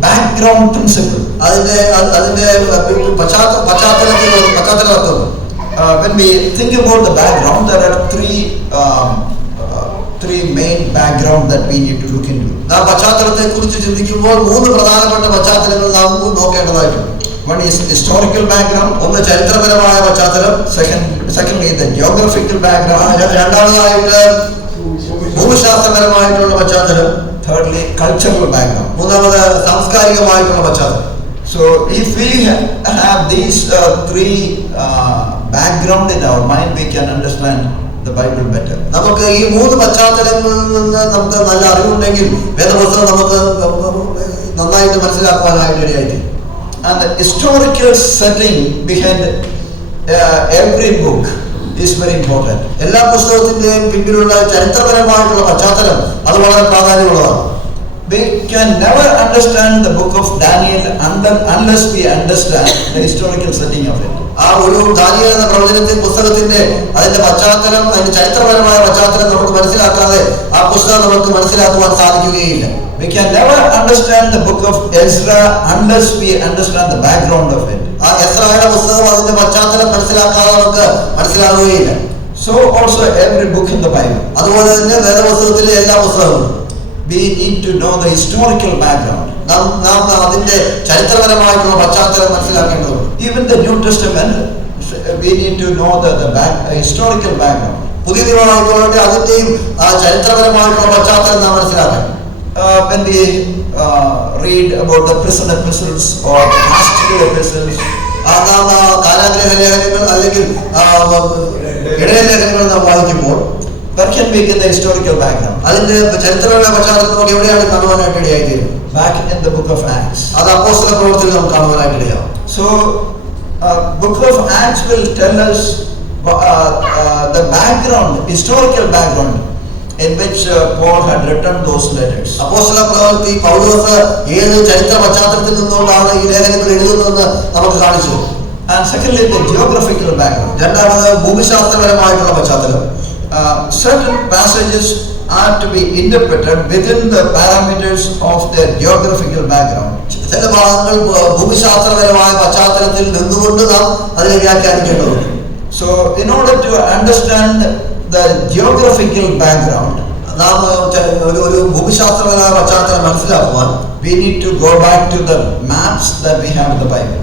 background principle. അതിന്റെ പശ്ചാത്തലത്വം. When we think about the background, there are three main background that we need to look into. നാം പശ്ചാത്തലത്തെ കുറിച്ച് ചിന്തിക്കുമ്പോൾ 3 പ്രധാനപ്പെട്ട പശ്ചാത്തലങ്ങൾ നാം നോക്കേണ്ടതായിട്ടുണ്ട്. One is historical background. ഒന്ന് ചരിത്രപരമായ പശ്ചാത്തലം. Secondly, the geographical background. രണ്ടാമതായിട്ട് ഭൂമിശാസ്ത്രപരമായിട്ടുള്ള പശ്ചാത്തലം. Thirdly, cultural background. മൂന്നാമത് സാംസ്കാരികമായിട്ടുള്ള പശ്ചാത്തലം. So if we have these three background in our mind, we can understand the Bible better. നമുക്ക് ഈ മൂന്ന് പശ്ചാത്തലങ്ങളിൽ നിന്ന് നമുക്ക് നല്ല അറിവുണ്ടെങ്കിൽ വേദപുസ്തകം നമുക്ക് നന്നായിട്ട് മനസ്സിലാക്കുവാനായിട്ട് ഇടയായി. And the historical setting behind every book is very important. എല്ലാ പുസ്തകത്തിന്റെയും പിന്നിലുള്ള ചരിത്രപരമായിട്ടുള്ള പശ്ചാത്തലം അത് വളരെ പ്രാധാന്യമുള്ളതാണ്. We can never understand the book of Daniel unless we understand the historical setting of it. ആ ഒരു ദാനിയേൽ എന്ന പ്രവചനത്തിന്റെ പുസ്തകത്തിന്റെ അതിന്റെ പശ്ചാത്തലം, അതിന്റെ ചരിത്രപരമായ പശ്ചാത്തലം നമുക്ക് മനസ്സിലാക്കാതെ ആ പുസ്തകം നമുക്ക് മനസ്സിലാക്കുവാൻ സാധിക്കുകയില്ല. We can never understand the book of Ezra unless we understand the background of it. ആ എസ്രായുടെ പുസ്തകം അതിന്റെ പശ്ചാത്തലം മനസ്സിലാക്കാതെ നമുക്ക് മനസ്സിലാകുകയില്ല. So also every book in the Bible. അതുപോലെ തന്നെ വേദപുസ്തകത്തിലെ എല്ലാ പുസ്തകങ്ങളും we need to know the historical background. നാം അതിന്റെ ചരിത്രപരമായിട്ടുള്ള പശ്ചാത്തലം മനസ്സിലാക്കേണ്ടതുണ്ട്. Even the New Testament, we need to know the historical background. പുതിയ നിയമമായിക്കോട്ടെ അതിന്റെയും ചരിത്രപരമായിട്ടുള്ള പശ്ചാത്തലം നാം മനസ്സിലാക്കണം. When we read about the prison epistles or pastoral epistles, നാം കാരാഗ്രഹ ലേഖനങ്ങൾ അല്ലെങ്കിൽ ഇടയ ലേഖനങ്ങൾ നാം വായിക്കുമ്പോൾ where can we get the historical background? അതിന്റെ ചരിത്രപരമായ പശ്ചാത്തലം നമുക്ക് എവിടെയാണ് കാണുവാനായിട്ട് ഇടയായിത്തീരും? Back in the book of Acts. അത് അപ്പോസ്തല പ്രവൃത്തിയിൽ നമുക്ക് കാണുവാനായിട്ട് ഇടയാവും. So book of Acts will tell us the background, historical background in which Paul had written those letters. അപ്പോസ്തല പ്രവൃത്തി പൗലോസ് ഏത് ചരിത്ര പശ്ചാത്തലത്തിൽ നിന്നുകൊണ്ടാണ് ഈ ലേഖനങ്ങൾ എഴുതുന്നതെന്ന് നമുക്ക് കാണിച്ചു. And secondly, the geographical background. രണ്ടാമത് ഭൂമിശാസ്ത്രപരമായിട്ടുള്ള പശ്ചാത്തലം. Certain passages are to be interpreted within the parameters of their geographical background. ചില ഭാഗങ്ങൾ ഭൂമിശാസ്ത്രപരമായ പശ്ചാത്തലത്തിൽ നിന്നുകൊണ്ട് നാം അതിനെ വ്യാഖ്യാനിക്കേണ്ടതുണ്ട്. So in order to understand the geographical background, നാം ഒരു ഭൂമിശാസ്ത്രപരമായ പശ്ചാത്തലം മനസ്സിലാക്കുവാൻ we need to go back to the maps that we have in the Bible.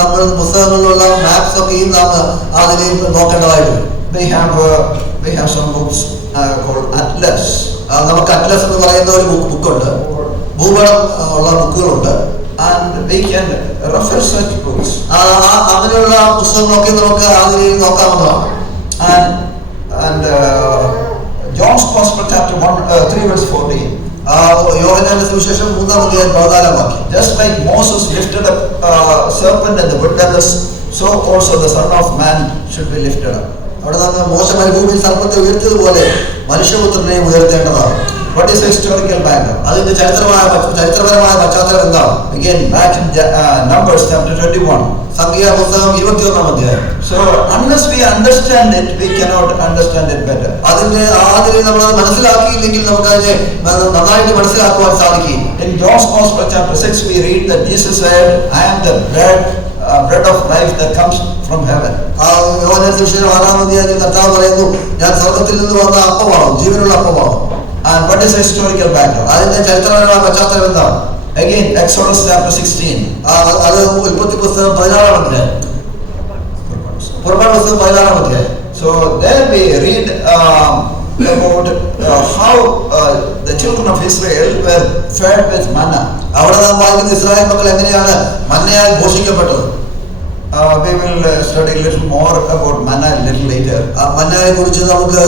നമ്മൾ പുസ്തകങ്ങളിലുള്ള മാപ്സ് ഒക്കെയും നാം അതിനെ നോക്കേണ്ടതായിട്ടുണ്ട്. We have some books called Atlas. നമുക്ക് അറ്റ്ലസ് എന്ന് പറയുന്ന ഒരു ബുക്കുണ്ട്. ഭൂപടം ഉള്ള ബുക്കുകളുണ്ട്. And we can refer such books. അങ്ങനെയുള്ള പുസ്തകങ്ങളൊക്കെ നമുക്ക് അതിൽ നോക്കാവുന്നതാണ്. And John's Gospel chapter 3 verse 14. യോഹന്നാന്റെ സുവിശേഷം 3:14. Just like Moses lifted up serpent in the wilderness, so also the Son of Man should be lifted up. അവിടെ നിന്ന് മോശ മരുഭൂമിയിൽ സർപ്പത്തെ ഉയർത്തിയതുപോലെ മനുഷ്യപുത്രനെ ഉയർത്തേണ്ടതാണ്. What is the historical background? അതിന്റെ ചരിത്രപരമായ പശ്ചാത്തലം എന്താണ്? Again, back in Numbers chapter 21. സംഖ്യാ പുസ്തകം 21-ാം അധ്യായം. So unless we understand it, we cannot understand it better. അതിന്റെ ആദ്യം നമ്മൾ അത് മനസ്സിലാക്കിയില്ലെങ്കിൽ നമുക്ക് അതിനെ നന്നായിട്ട് മനസ്സിലാക്കുവാൻ സാധിക്കും. In John's Gospel chapter 6, we read that Jesus said, "I am the bread of life that comes from heaven." യോഹന്നാന്റെ സുവിശേഷം 6-ാം അധ്യായത്തിൽ കർത്താവ് പറയുന്നു, ഞാൻ സ്വർഗ്ഗത്തിൽ നിന്ന് വന്ന അപ്പമാണ്, ജീവനുള്ള അപ്പമാണ്. And what is the historical background? അതിന്റെ ചരിത്രപരമായ പശ്ചാത്തലം എന്താണ്? Again, Exodus chapter 16. അത് ഉൽപ്പത്തി പുസ്തകം 16-ാം അധ്യായം. പുറപ്പാട് പുസ്തകം 16-ാം അധ്യായം. So there we read about how the children of Israel were fed with manna. അവിടെ നാം വായിക്കുന്ന ഇസ്രായേൽ മക്കൾ എങ്ങനെയാണ് മന്നയാൽ പോഷിക്കപ്പെട്ടത്. We will study a little more about manna a little later. മന്നയെ കുറിച്ച് നമുക്ക്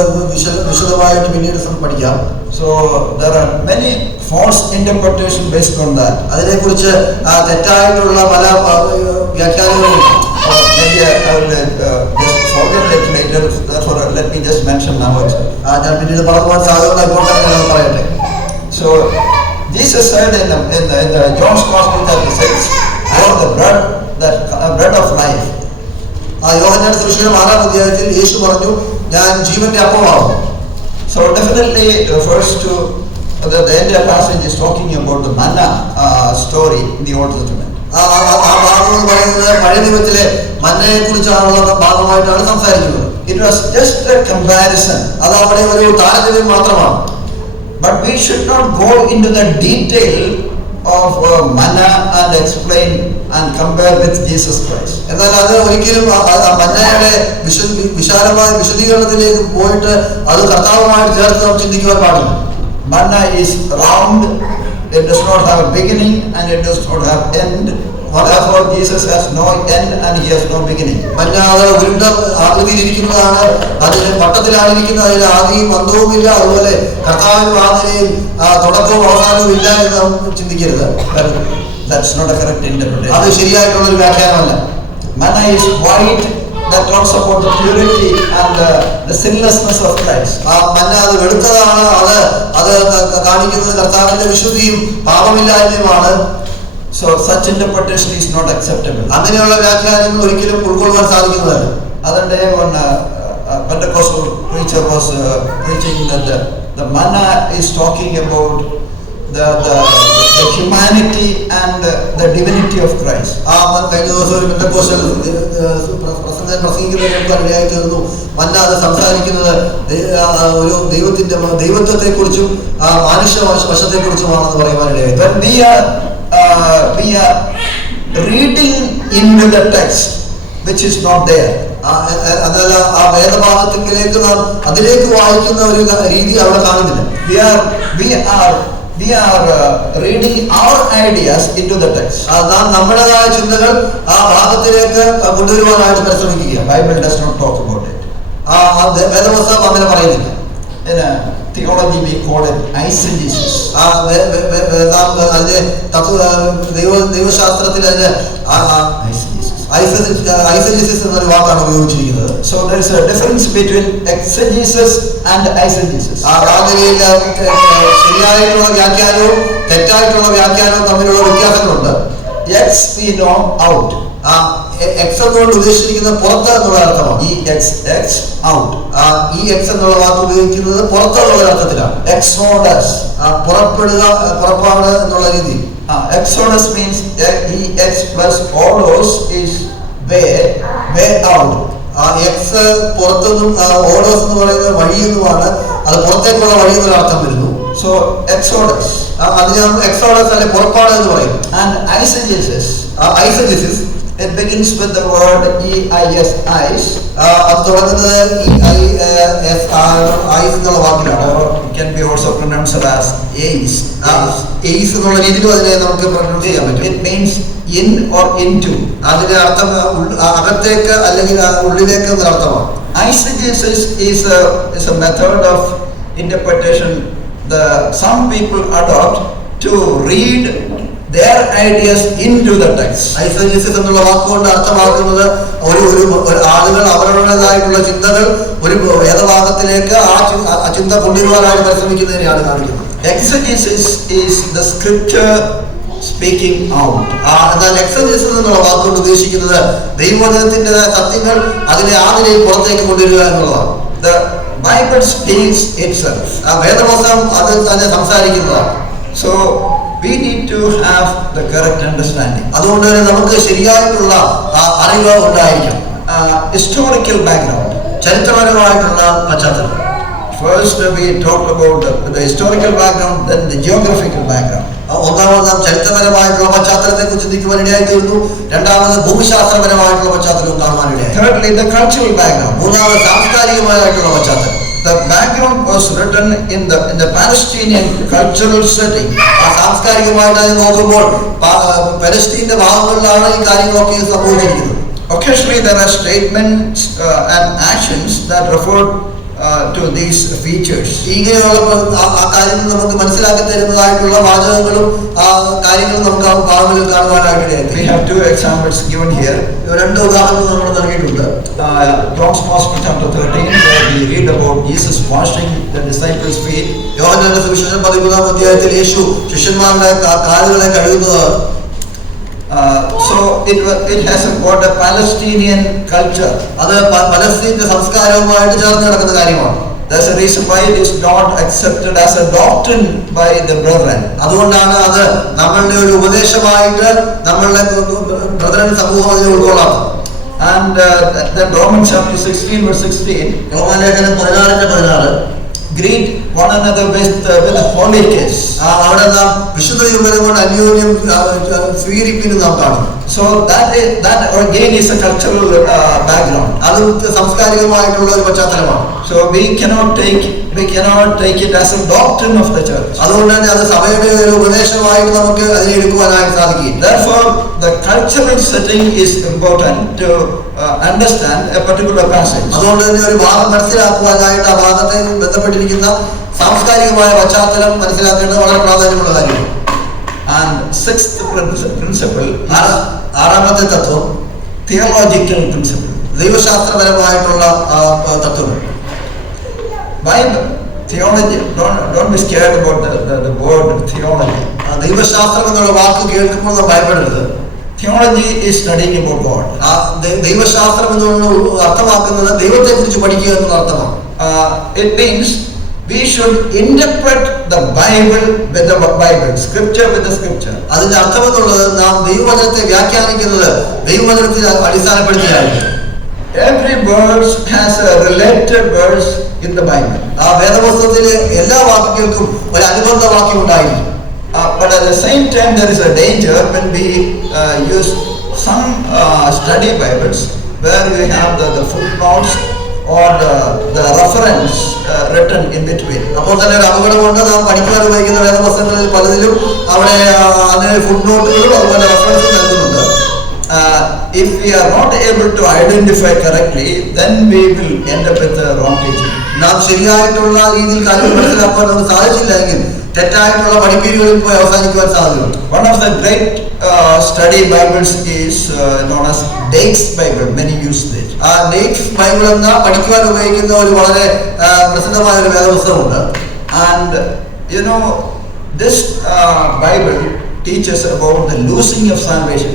വിശദമായിട്ട് പിന്നീട് പഠിക്കാം. So there are many false interpretations based on that. അതിനെക്കുറിച്ച് തെറ്റായിട്ടുള്ള പല വ്യാഖ്യാനങ്ങളുണ്ട്. Maybe I will just forget it later. Therefore, let me just mention now. ഞാൻ പിന്നീട് പറയുവാൻ സാധ്യത ഇപ്പോൾ തന്നെ പറയട്ടെ. So Jesus said in the John's Gospel chapter 6, "I am the bread of life." യോഹന്നാന്റെ സുവിശേഷം 6-ാം അധ്യായത്തിൽ യേശു പറഞ്ഞു, ഞാൻ ജീവന്റെ അപ്പമാകും. So definitely it refers to the entire passage is talking about the manna story in the Old Testament. ആ ഭാഗം എന്ന് പറയുന്നത് പഴയ നിയമത്തിലെ മന്നയെ കുറിച്ചാണുള്ള ഭാഗമായിട്ടാണ് സംസാരിക്കുന്നത്. It was just a comparison. അത് അവിടെ ഒരു താരതമ്യം മാത്രമാണ്. But we should not go into the detail of manna and explain and compare with Jesus Christ. എന്നാൽ അത് ഒരിക്കലും മന്നയുടെ വിശാലമായ വിശദീകരണത്തിലേക്ക് പോയിട്ട് അത് കർത്താവുമായിട്ട് ചേർത്ത് നാം ചിന്തിക്കുവാൻ പാടില്ല. Manna is round, it does not have a beginning and it does not have end. Therefore Jesus has no end and he has no beginning. മന്ന അത് ഉരുണ്ട ആകൃതിയിലിരിക്കുന്നതാണ്, അതിന് വട്ടത്തിലാണിരിക്കുന്നത്, അതിന് ആദിയും അന്തവുമില്ല. അതുപോലെ കർത്താവിനും ആദിയും തുടക്കവും അവസാനവും ഇല്ല എന്ന് നാം ചിന്തിക്കരുത്. That's not a correct interpretation. അത് ശരിയായിട്ടുള്ളൊരു വ്യാഖ്യാനമല്ല. Manna is white, that talks about the purity and the sinlessness of Christ. മന്ന അത് വെളുത്തതാണ്, അത് കാണിക്കുന്നത് കർത്താവിന്റെ വിശുദ്ധിയും പാപമില്ലായ്മയുമാണ്. So such interpretation is not acceptable. അങ്ങനെയുള്ള വ്യാഖ്യാനങ്ങൾ ഒരിക്കലും ഉൾക്കൊള്ളുവാൻ സാധിക്കുന്നതല്ല. Other day when a Pentecostal preacher was preaching that the manna is talking about the humanity and the divinity of Christ. കഴിഞ്ഞ ദിവസം ഒരു പെന്തക്കോസ്റ്റൽ പ്രസംഗിക്കുന്നതിന് ഇടയായി തീർന്നു. മന്ന അത് സംസാരിക്കുന്നത് ഒരു ദൈവത്വത്തെ കുറിച്ചും മാനുഷ്യ വശത്തെ കുറിച്ചുമാണെന്ന് പറയുവാനിടയായി. When we are reading into the text which is not there. അതല്ല, ആ വേദഭാഗത്തിലേക്ക് നാം അതിലേക്ക് വായിക്കുന്ന ഒരു രീതി അവിടെ കാണുന്നില്ല. We are reading our ideas into the text. നാം നമ്മുടേതായ ചിന്തകൾ ആ ഭാഗത്തിലേക്ക് കൊണ്ടുവരുവാനായിട്ട് പരിശ്രമിക്കുക. Bible does not talk about it. വേദപുസ്തകം അങ്ങനെ പറയുന്നില്ല. In theology we call it eisegesis. അതിന്റെ ദൈവശാസ്ത്രത്തിൽ അതിന് eisegesis എന്നൊരു വാക്കാണ് ഉപയോഗിച്ചിരിക്കുന്നത്. So there is a difference between exegesis and eisegesis. ശരിയായിട്ടുള്ള വ്യാഖ്യാനവും തെറ്റായിട്ടുള്ള വ്യാഖ്യാനവും തമ്മിലുള്ള വ്യത്യാസങ്ങളുണ്ട്. X we know out. X എന്നുകൊണ്ട് ഉദ്ദേശിച്ചിരിക്കുന്ന പുറത്ത് എന്നുള്ള അർത്ഥമാണ്. X out. ഈ എക്സ് എന്നുള്ള വാക്ക് ഉപയോഗിക്കുന്നത് പുറത്തുള്ള അർത്ഥത്തിലാണ്. Exodus, പുറപ്പാട് എന്നുള്ള രീതി. Exodus means X plus odos is way out. X പുറത്തുനിന്നും ഓഡോസ് എന്ന് പറയുന്നത് വഴി എന്നുമാണ്. അത് പുറത്തേക്കുള്ള വഴി എന്നൊരു അർത്ഥം വരുന്നു. So Exodus, അതിന് എക്സോഡസ് അല്ലെ പുറപ്പാട് എന്ന് പറയും. and eisegesis, eisegesis it begins with the word EIS, eyes. അത് തുടങ്ങുന്നത് എന്നുള്ള വാക്കിലാണ്. Or it can be also pronounced as eis. Ace എന്നുള്ള രീതിയിലും അതിനെ നമുക്ക് പ്രൊനൗൺസ് ചെയ്യാൻ പറ്റും. It means in or into. അതിന്റെ അർത്ഥം അകത്തേക്ക് അല്ലെങ്കിൽ ഉള്ളിലേക്ക് എന്ന അർത്ഥമാണ്. Eisegesis is a method of interpretation some people adopt to read their ideas into the text. Eisegesis എന്നുള്ള വാക്കുകൊണ്ട് അർത്ഥമാക്കുന്നത് ഒരു ആളുകൾ അവരുടേതായിട്ടുള്ള ചിന്തകൾ ഒരു വേദഭാഗത്തിലേക്ക് ആ ചിന്ത കൊണ്ടുവരുവാനായിട്ട് പരിശ്രമിക്കുന്നതിനെയാണ് കാണിക്കുന്നത്. Exegesis is the scripture speaking out. എന്നാൽ എക്സജസിസ് എന്നുള്ള വാക്കുകൊണ്ട് ഉദ്ദേശിക്കുന്നത് ദൈവവചനത്തിന്റെ സത്യങ്ങൾ അതിനെ ആദിലേക്ക് പുറത്തേക്ക് കൊണ്ടുവരിക എന്നുള്ളതാണ്. The Bible speaks itself. വേദപുസ്തകം അത് തന്നെ സംസാരിക്കുന്നതാണ്. So we need to have the correct understanding. അതുകൊണ്ട് തന്നെ നമുക്ക് ശരിയായിട്ടുള്ള അറിവ് ഉണ്ടായിരിക്കണം. Historical background, ചരിത്രപരമായിട്ടുള്ള പശ്ചാത്തലം. First we talked about the historical background, then the geographical background. ഒന്നാമത് നാം ചരിത്രപരമായിട്ടുള്ള പശ്ചാത്തലത്തെ കുറിച്ച് ചിന്തിക്കുവാൻ ഇടയായി തീർന്നു. രണ്ടാമത് ഭൂമിശാസ്ത്രപരമായിട്ടുള്ള പശ്ചാത്തലവും കാണുവാൻ ഇടയായി. Thirdly, the cultural background. മൂന്നാമത് സാംസ്കാരികമായിട്ടുള്ള പശ്ചാത്തലം. The background was written in the Palestinian cultural setting. സാംസ്കാരികമായിട്ട് അത് നോക്കുമ്പോൾ പലസ്തീന്റെ ഭാഗങ്ങളിലാണ് ഈ കാര്യങ്ങളൊക്കെ സംഭവിച്ചിരിക്കുന്നത്. Occasionally there are statements and actions that refer to these features. ഇങ്ങനെയുള്ള ആ കാര്യങ്ങൾ നമുക്ക് മനസ്സിലാക്കി തരുന്നതായിട്ടുള്ള വാചകങ്ങളും കാര്യങ്ങളും നമുക്ക് ആ ഭാഗങ്ങളിൽ കാണുവാനായിട്ട്. We have two examples given here. രണ്ട് ഉദാഹരണങ്ങൾ നമ്മൾ നൽകിയിട്ടുണ്ട്. John's Gospel chapter 13 where we read about Jesus washing the disciples' feet. യോഹന്നാന്റെ സുവിശേഷം 13-ാം അധ്യായത്തിൽ യേശു ശിഷ്യന്മാരുടെ കാലുകളെ കഴുകുന്നത്. So it has got a Palestinian culture. അത് പലസ്തീന്റെ സംസ്കാരവുമായിട്ട് ചേർന്ന് കിടക്കുന്ന കാര്യമാണ്. That's the reason why it is not accepted as a doctrine by the brethren. അതുകൊണ്ടാണ് അത് നമ്മളുടെ ഒരു ഉപദേശമായിട്ട് നമ്മളുടെ ബ്രദറൻ സമൂഹം അതിനെ ഉൾക്കൊള്ളാത്തത്. And then Romans chapter 16 verse 16. റോമാലേഖനം 16:16. greet one another with a holy kiss. അവിടെ നാം വിശുദ്ധ ചുംബനം കൊണ്ട് അന്യോന്യം സ്വീകരിപ്പിക്കുന്നു നാം കാണും. So that again is a cultural background. അത് സാംസ്കാരികമായിട്ടുള്ള ഒരു പശ്ചാത്തലമാണ്. So we cannot take it as a doctrine of the church. അതുകൊണ്ട് തന്നെ അത് സഭയുടെ ഒരു ഉപദേശമായിട്ട് നമുക്ക് അതിനെ എടുക്കുവാനായിട്ട് സാധിക്കും. Therefore, the cultural setting is important to understand a particular passage. അതുകൊണ്ട് തന്നെ ഒരു ഭാഗം മനസ്സിലാക്കുവാനായിട്ട് ആ ഭാഗത്തെ ബന്ധപ്പെട്ടിരിക്കുന്ന സാംസ്കാരികമായ പശ്ചാത്തലം മനസ്സിലാക്കേണ്ടത് വളരെ പ്രാധാന്യമുള്ള കാര്യമാണ്. And sixth principle, ആറാമത്തെ തത്വം theological principle. ദൈവശാസ്ത്രപരമായിട്ടുള്ള തത്വം. Bible theology. Don't be scared about the word theology. ദൈവശാസ്ത്രം എന്നുള്ള വാക്ക് കേൾക്കുമ്പോൾ ഭയപ്പെടരുത്. Theology is studying about God. ദൈവശാസ്ത്രം എന്നുള്ള അർത്ഥമാക്കുന്നത് ദൈവത്തെ കുറിച്ച് പഠിക്കുക എന്നുള്ള അർത്ഥമാണ്. It means we should interpret the Bible with the Bible, scripture with the scripture. അതിന്റെ അർത്ഥം എന്നുള്ളത് നാം ദൈവവചനത്തെ വ്യാഖ്യാനിക്കുന്നത് ദൈവവചനത്തിൽ അടിസ്ഥാനപ്പെടുത്തിയായിരിക്കും. Every verse has a related verse in the Bible. ആ വേദപുസ്തകത്തിലെ എല്ലാ വാക്യങ്ങൾക്കും ഒരു അനുബന്ധ വാക്യം ഉണ്ടായിരിക്കും. But at the same time, there is a danger when we use some study Bibles where we have the footnotes or the reference written in between. അപ്പോൾ തന്നെ ഒരു അപകടമുണ്ട്. നാം പഠിക്കാൻ ഉപയോഗിക്കുന്ന വേദപുസ്തകങ്ങളിൽ പലതിലും അവിടെ അതിന് ഫുട്നോട്ടുകളും അതുപോലെ റെഫറൻസും നൽകുന്നുണ്ട്. If we are not able to identify correctly, then we will end up with the wrong teaching. നാം ശരിയായിട്ടുള്ള രീതിയിൽ കാര്യങ്ങൾ മനസ്സിലാക്കാൻ നമുക്ക് സാധിച്ചില്ലെങ്കിൽ തെറ്റായിട്ടുള്ള പഠിപ്പീരുകളിൽ പോയി അവസാനിക്കുവാൻ സാധ്യതയുണ്ട്. One of the great study Bibles is known as Dake's Bible. Many use it. Dake's Bible എന്ന പഠിക്കുവാൻ ഉപയോഗിക്കുന്ന ഒരു വളരെ പ്രസിദ്ധമായ ഒരു വേദപുസ്തകമുണ്ട്. And this Bible teaches about the losing of salvation.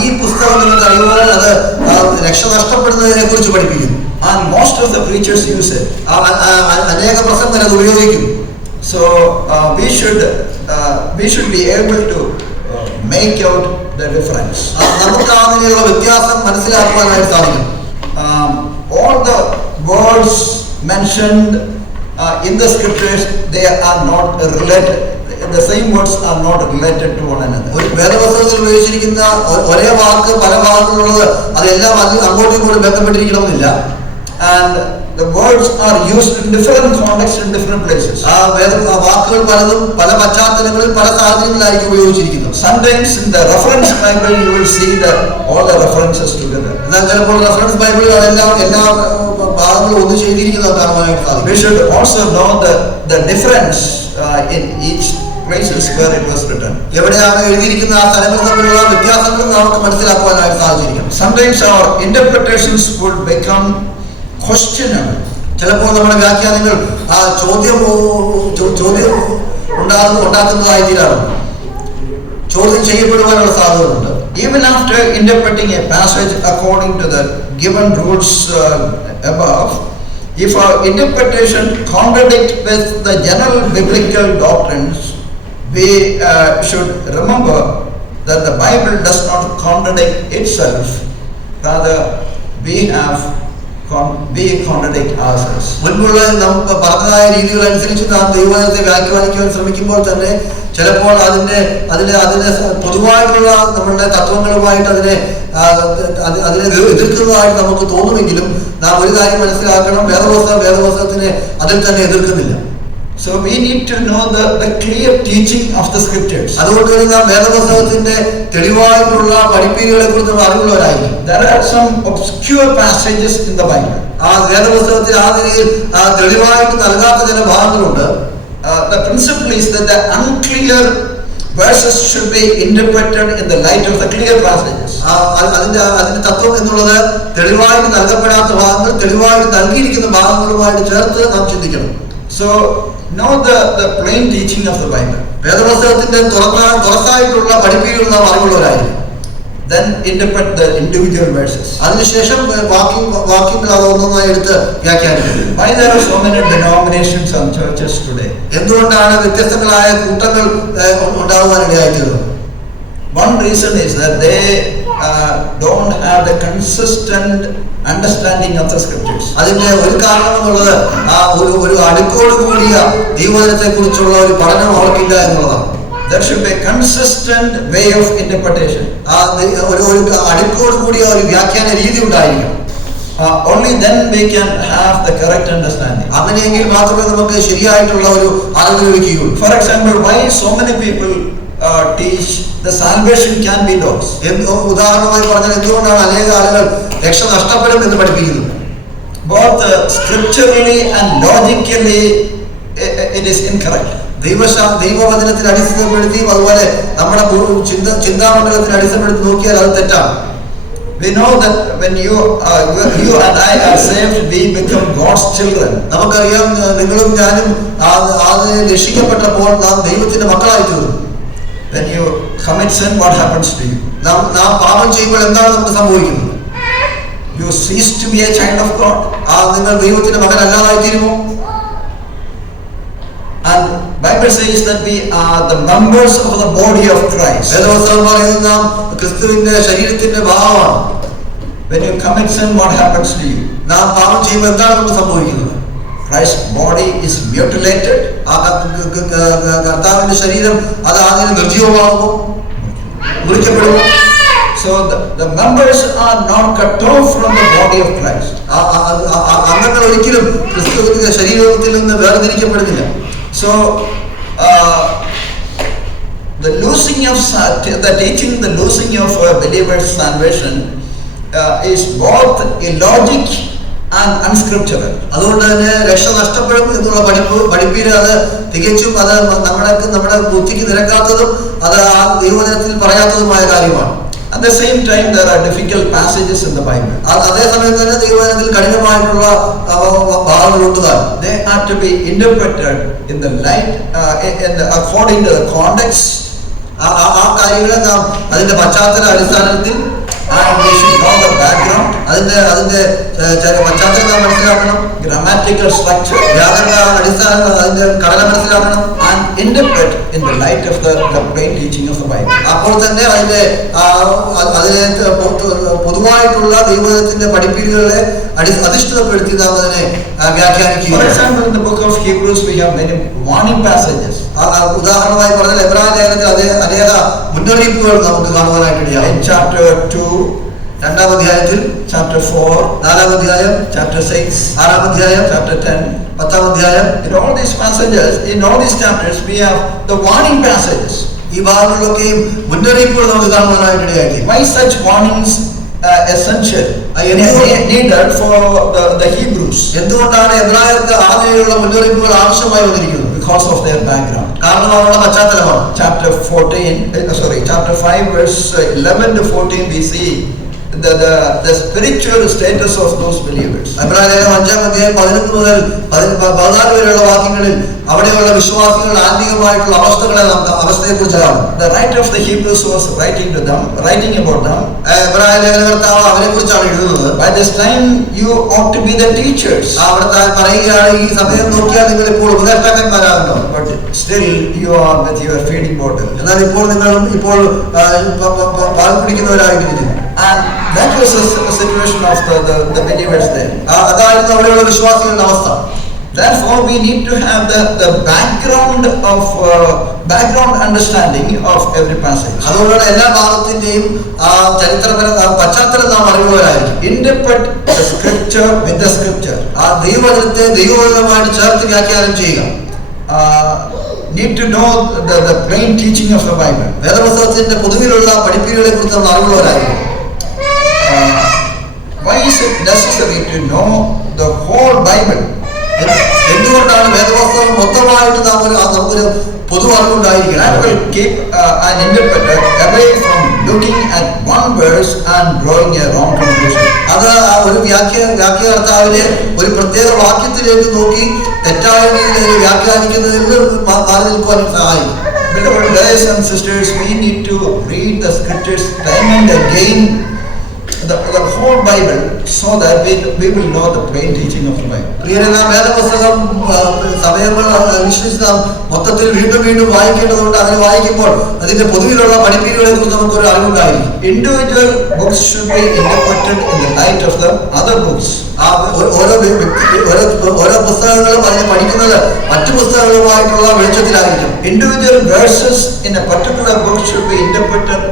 ഈ പുസ്തകം നിങ്ങൾക്ക് അറിയുമ്പോൾ അത് രക്ഷ നഷ്ടപ്പെടുന്നതിനെ കുറിച്ച് പഠിപ്പിക്കുന്നു. And most of the preachers use it. അനേക പ്രസംഗകർ അത് ഉപയോഗിക്കും. So we should be able to make out the difference. നമുക്ക് അതിനുള്ള വ്യത്യാസം മനസ്സിലാക്കുവാനായിട്ട് സാധിക്കും. All the words mentioned in the scriptures, they are not related. The same words are not related to one another. ഒരു വേദപുസ്തകത്തിൽ ഉപയോഗിച്ചിരിക്കുന്ന ഒരേ വാക്ക് പല ഭാഗങ്ങളുള്ളത് അതെല്ലാം അങ്ങോട്ടും ഇങ്ങോട്ടും ബന്ധപ്പെട്ടിരിക്കണമെന്നില്ല. And the words are used in different contexts in different places. വാക്കുകൾ പലതും പല പശ്ചാത്തലങ്ങളിൽ പല സാഹചര്യങ്ങളിലായിരിക്കും ഉപയോഗിച്ചിരിക്കുന്നത്. Sometimes in the reference Bible you will see all the references together. എന്നാൽ ചിലപ്പോൾ റെഫറൻസ് ബൈബിളിൽ അതെല്ലാം എല്ലാ ഭാഗങ്ങളും ഒന്ന് ചെയ്തിരിക്കുന്നത് കാണുവാനായിട്ട് സാധിക്കും. We should also know the difference in each places where it was written. എവിടെയാണ് എഴുതിയിരിക്കുന്ന ആ സ്ഥലങ്ങൾ തമ്മിലുള്ള വ്യത്യാസങ്ങൾ നമുക്ക് മനസ്സിലാക്കുവാനായിട്ട് സാധിച്ചിരിക്കും. Sometimes our interpretations would become questionable. ചിലപ്പോൾ നമ്മുടെ വ്യാഖ്യാനങ്ങൾ ആ ചോദ്യം ഉണ്ടാക്കുന്നതായി തീരാറുണ്ട്. ചോദ്യം ചെയ്യപ്പെടുവാനുള്ള സാധ്യതയുണ്ട്. Even after interpreting a passage according to the given rules above, if our interpretation contradicts with the general biblical doctrines, we should remember that the Bible does not contradict itself. Rather, we contradict ourselves. മുൻപുള്ള നമുക്ക് പറഞ്ഞതായ രീതികൾ അനുസരിച്ച് നാം ദൈവവചനത്തെ വ്യാഖ്യാനിക്കുവാൻ ശ്രമിക്കുമ്പോൾ തന്നെ ചിലപ്പോൾ അതിനെ പൊതുവായിട്ടുള്ള നമ്മളുടെ തത്വങ്ങളുമായിട്ട് അതിനെ എതിർക്കുന്നതായിട്ട് നമുക്ക് തോന്നുമെങ്കിലും നാം ഒരു കാര്യം മനസ്സിലാക്കണം, വേദപുസ്തകത്തിനെ അതിൽ തന്നെ എതിർക്കുന്നില്ല. So we need to know the clear teaching of the scriptures. അതുകൊണ്ട് തന്നെ നാം വേദപുസ്തകത്തിന്റെ തെളിവായിട്ടുള്ള പഠിപ്പീരുകളെ കുറിച്ച് അറിവുള്ളവരായിരിക്കും. There are some obscure passages in the Bible. ആ വേദപുസ്തകത്തിൽ ആ നിലയിൽ തെളിവായിട്ട് നൽകാത്ത ചില ഭാഗങ്ങളുണ്ട്. The principle is that the unclear verses should be interpreted in the light of the clear passages. അതിന്റെ തത്വം എന്നുള്ളത് തെളിവായിട്ട് നൽകപ്പെടാത്ത ഭാഗങ്ങൾ തെളിവായിട്ട് നൽകിയിരിക്കുന്ന ഭാഗങ്ങളുമായിട്ട് ചേർത്ത് നാം ചിന്തിക്കണം. So know the plain teaching of the Bible. വേദപുസ്തകത്തിന്റെ തുറസായിട്ടുള്ള പഠിപ്പീരുകൾ നാം അറിവുള്ളവരായിരിക്കും. Then interpret the individual verses. അതിനുശേഷം വാക്യങ്ങൾ അത് ഒന്നൊന്നായി എടുത്ത് വ്യാഖ്യാനിക്കും. Why there are so many denominations and churches today? എന്തുകൊണ്ടാണ് വ്യത്യസ്തങ്ങളായ കൂട്ടങ്ങൾ ഉണ്ടാകുവാനിടയായിത്തീർന്നത്? One reason is that they don't have the consistent understanding of the scriptures. അതിന്റെ ഒരു കാരണം എന്നുള്ളത് ആ ഒരു അടുക്കോട് കൂടിയ ദൈവവചനത്തെ കുറിച്ചുള്ള ഒരു പഠനം അവർക്കില്ല എന്നുള്ളതാണ്. There should be a consistent way of interpretation. ആ ഒരു അടുക്കോട് കൂടിയ ഒരു വ്യാഖ്യാന രീതി ഉണ്ടായിരിക്കണം. Only then we can have the correct understanding. അങ്ങനെയെങ്കിൽ മാത്രമേ നമുക്ക് ശരിയായിട്ടുള്ള ഒരു അറിവ് ലഭിക്കുകയുള്ളൂ. For example, why so many people teach the salvation can be lost? ഉദാഹരണമായി പറഞ്ഞാൽ എന്തുകൊണ്ടാണ് അനേക ആളുകൾ രക്ഷ നഷ്ടപ്പെടും എന്ന് പഠിപ്പിക്കുന്നത്? Both scripturally and logically it is incorrect. ദൈവവചനത്തിൽ അടിസ്ഥാനപ്പെടുത്തിയും അതുപോലെ നമ്മുടെ ചിന്താമണ്ഡലത്തിൽ അടിസ്ഥാനപ്പെടുത്തി നോക്കിയാൽ അത് തെറ്റാണ്. We know that when you and I are saved, we become God's children. നമുക്കറിയാം നിങ്ങളും ഞാനും രക്ഷിക്കപ്പെട്ടപ്പോൾ നാം ദൈവത്തിന്റെ മക്കളായി തീർന്നു. When you commit sin, what happens to you? നാം പാപം ചെയ്യുമ്പോൾ എന്താണ് നമുക്ക് സംഭവിക്കുന്നത്? You cease to be a child of God. നിങ്ങൾ ദൈവത്തിന്റെ മകനല്ലാതായി തീരുമോ? And Bible says that we are the members of the body of Christ. വേദപുസ്തകം പറയുന്നത് നാം ക്രിസ്തുവിന്റെ ശരീരത്തിന്റെ ഭാഗമാണ്. When you commit sin, what happens to you? നാം പാപം ചെയ്യുമ്പോൾ എന്താണ് നമുക്ക് സംഭവിക്കുന്നത്? Christ's body is mutilated. കർത്താവിന്റെ ശരീരം അത് ആദ്യം നിർജീവമാകുമോ, മുറിക്കപ്പെടുമോ? So the members are not cut off from the body of Christ. അംഗങ്ങൾ ഒരിക്കലും ക്രിസ്തുവിന്റെ ശരീരത്തിൽ നിന്ന് വേർതിരിക്കപ്പെടുന്നില്ല. So the losing of the teaching, the losing of a believer's salvation is both illogic and unscriptural. അതുകൊണ്ട് തന്നെ രക്ഷ നഷ്ടപ്പെടും എന്നുള്ള പഠിപ്പീര് അത് തികച്ചും അത് നമ്മുടെ ബുദ്ധിക്ക് നിരക്കാത്തതും അത് ആ ദൈവവചനത്തിൽ പറയാത്തതുമായ കാര്യമാണ്. At the same time, there are difficult passages in the Bible. അതേസമയം തന്നെ ദൈവവചനത്തിൽ കഠിനമായിട്ടുള്ള ഭാഗങ്ങളുണ്ട്. They are to be interpreted in the light, according to the context. ആ കാര്യങ്ങളെ നാം അതിന്റെ പശ്ചാത്തല അടിസ്ഥാനത്തിൽ and we should know the background. അതിന്റെ പശ്ചാത്തലം നാം മനസ്സിലാക്കണം. Grammatical structure, വ്യാകരണ അടിസ്ഥാനം, അതിന്റെ ഘടന മനസ്സിലാക്കണം. and interpret in the light of the plain teaching of the Bible. അപ്പോൾ തന്നെ അതിനെ പൊതുവായിട്ടുള്ള ദൈവത്തിന്റെ പഠിപ്പീരുകളെ അധിഷ്ഠിതപ്പെടുത്തി നാം അതിനെ വ്യാഖ്യാനിക്കുക. For example, in the book of Hebrews we have many warning passages. ഉദാഹരണമായി പറഞ്ഞാൽ എബ്രായ ലേഖനത്തിൽ അനേക മുന്നറിയിപ്പുകൾ നമുക്ക് കാണുവാനായിട്ടിടയായി. In chapter 2, രണ്ടാം അധ്യായത്തിൽ, chapter 4, നാലാം അധ്യായം, chapter 6, ആറാം അധ്യായം, chapter 10, പത്താം അധ്യായം. in all these passages, in all these chapters we have the warning passages. ഈ ഭാഗങ്ങളിലൊക്കെയും മുന്നറിയിപ്പുകൾ നമുക്ക് കാണുവാനായിട്ടിടയായി. Why such warnings essential, needed for the Hebrews? എന്തുകൊണ്ടാണ് എബ്രായർക്ക് ആദ്യമുള്ള മുന്നറിയിപ്പുകൾ ആവശ്യമായി വന്നിരിക്കുന്നത്? Because of their background. കാരണം അവരുടെ പശ്ചാത്തലമാണ്. Chapter 5 verse 11 to 14 we see the spiritual status of those believers. എബ്രായ ലേഖനം 5-ാം അധ്യായം 11 മുതൽ 14 വരെയുള്ള വാക്യങ്ങളിൽ അവിടെയുള്ള വിശ്വാസികളുടെ ആത്മീയമായിട്ടുള്ള അവസ്ഥയെക്കുറിച്ചാണ്. The writer of the Hebrews was writing about them. എബ്രായ ലേഖനകർത്താവ് അവരെ കുറിച്ചാണ് എഴുതുന്നത്. By this time you ought to be the teachers. അവിടുത്തെ പറയുകയാണ്, ഈ സമയം നോക്കിയാൽ നിങ്ങൾ ഇപ്പോൾ ഉപദേഷ്ടാക്കന്മാരാകുന്നു. But still you are with your feeding bottle. എന്നാൽ ഇപ്പോൾ നിങ്ങൾ പാൽ കുടിക്കുന്നവരായിരിക്കുന്നു. And that was the situation of the believers there. അതായിരുന്നു അവിടെയുള്ള വിശ്വാസികളുടെ അവസ്ഥ. Therefore we need to have the background understanding of every passage. അതുകൊണ്ടാണ് എല്ലാ ഭാഗത്തിന്റെയും പശ്ചാത്തലം നാം അറിവുള്ളവരായിരിക്കും. Interpret the scripture with the scripture. ആ ദൈവവചനത്തെ ദൈവവചനമായിട്ട് ചേർത്ത് വ്യാഖ്യാനം ചെയ്യുക. Need to know the plain teaching of the Bible. വേദപുസ്തകത്തിന്റെ പൊതുവിലുള്ള പഠിപ്പീരുകളെ കുറിച്ച് നമ്മൾ അറിവുള്ളവരായിരിക്കും. Why is it necessary to know the whole Bible? എന്തുകൊണ്ടാണ് വേദപുസ്തകം മൊത്തമായിട്ട് നമുക്കൊരു പൊതു അറിവുണ്ടായിരിക്കണം? That will keep an interpreter away from looking at one verse and drawing a wrong conclusion. അത് ഒരു വ്യാഖ്യാകർത്താവിനെ ഒരു പ്രത്യേക വാക്യത്തിലേക്ക് നോക്കി തെറ്റായ രീതിയിൽ വ്യാഖ്യാനിക്കുന്നതിൽ മാറി നിൽക്കുവാൻ സഹായിക്കും. Beloved brothers and sisters, we need to read the scriptures time and again the whole Bible so that we will know the plain teaching of the Bible. പ്രിയരെ, നാം വേദപുസ്തകം സമയങ്ങൾ അനുസരിച്ച് നാം മൊത്തത്തിൽ വീണ്ടും വീണ്ടും വായിക്കേണ്ടതുകൊണ്ട് അതിനെ വായിക്കുമ്പോൾ അതിന്റെ പൊതുവിലുള്ള പഠിപ്പീരുകളെ കുറിച്ച് നമുക്കൊരു അറിവുണ്ടായിരിക്കും. Individual books should be interpreted in the light of the other books. ഓരോ പുസ്തകങ്ങളും അതിനെ പഠിക്കുന്നത് മറ്റു പുസ്തകങ്ങളുമായിട്ടുള്ള വെളിച്ചത്തിലായിരിക്കും. Individual verses in a particular book should be interpreted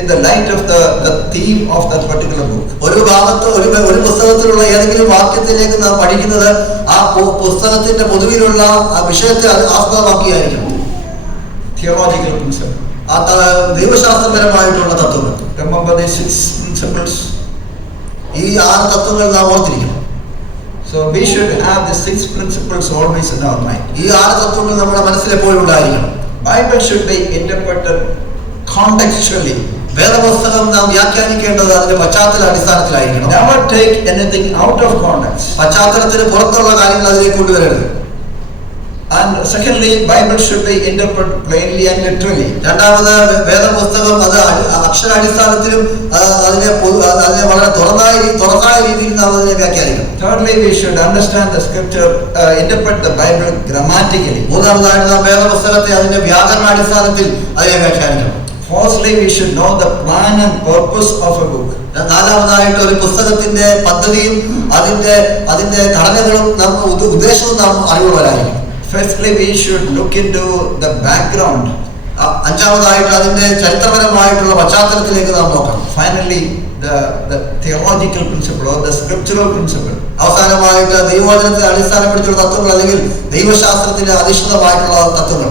in the light of the theme of that particular book. ഒരു ഭാഗത്ത് ഒരു പുസ്തകത്തിലുള്ള ഏതെങ്കിലും വാക്യത്തിലേക്ക് നാം പഠിക്കുന്നത് ആ പുസ്തകത്തിന്റെ പൊതുവിലുള്ള ആ വിഷയത്തെ ആസ്പദമാക്കിയായിരിക്കും. Theological principle. ആ ദൈവശാസ്ത്രപരമായിട്ടുള്ള തത്വങ്ങൾ. Remember the 6 principles. ഈ 6 തത്വങ്ങൾ നാം ഓർത്തിരിക്കണം. So we should have the 6 principles always in our mind. ഈ 6 തത്വങ്ങൾ നമ്മുടെ മനസ്സിൽ എപ്പോഴും ഉണ്ടായിരിക്കണം. Bible should be interpreted contextually. വേദപുസ്തകം നാം വ്യാഖ്യാനിക്കേണ്ടത് അതിന്റെ പശ്ചാത്തല അടിസ്ഥാനത്തിലായിരിക്കണം. Never take anything out of context. പശ്ചാത്തലത്തിന് പുറത്തുള്ള കാര്യങ്ങൾ അതിലേക്ക് കൊണ്ടുവരരുത്. And secondly, Bible should be interpreted plainly and literally. രണ്ടാമത്, വേദപുസ്തകം അത് അക്ഷരാടിസ്ഥാനത്തിലും അതിനെ വളരെ തുറന്നായ രീതിയിൽ നാം അതിനെ വ്യാഖ്യാനിക്കണം. Thirdly, we should understand the scripture, interpret the Bible grammatically. മൂന്നാമതായിട്ട് നാം വേദപുസ്തകത്തെ അതിന്റെ വ്യാകരണാടിസ്ഥാനത്തിൽ അതിനെ വ്യാഖ്യാനിക്കണം. Fourthly, we should know the plan and purpose of a book. നാലാമതായിട്ട് ഒരു പുസ്തകത്തിന്റെ പദ്ധതിയും അതിന്റെ ഘടനകളും ഉദ്ദേശവും നാം അറിവുള്ളവരായിരിക്കും. Fifthly, we should look into the background. അഞ്ചാമതായിട്ട് അതിന്റെ ചരിത്രപരമായിട്ടുള്ള പശ്ചാത്തലത്തിലേക്ക് നാം നോക്കണം. Finally, the theological principle or the scriptural principle. അവസാനമായിട്ട് ദൈവവചനത്തെ അടിസ്ഥാനപ്പെടുത്തിയുള്ള തത്വങ്ങൾ അല്ലെങ്കിൽ ദൈവശാസ്ത്രത്തിന്റെ അധിഷ്ഠിതമായിട്ടുള്ള തത്വങ്ങൾ.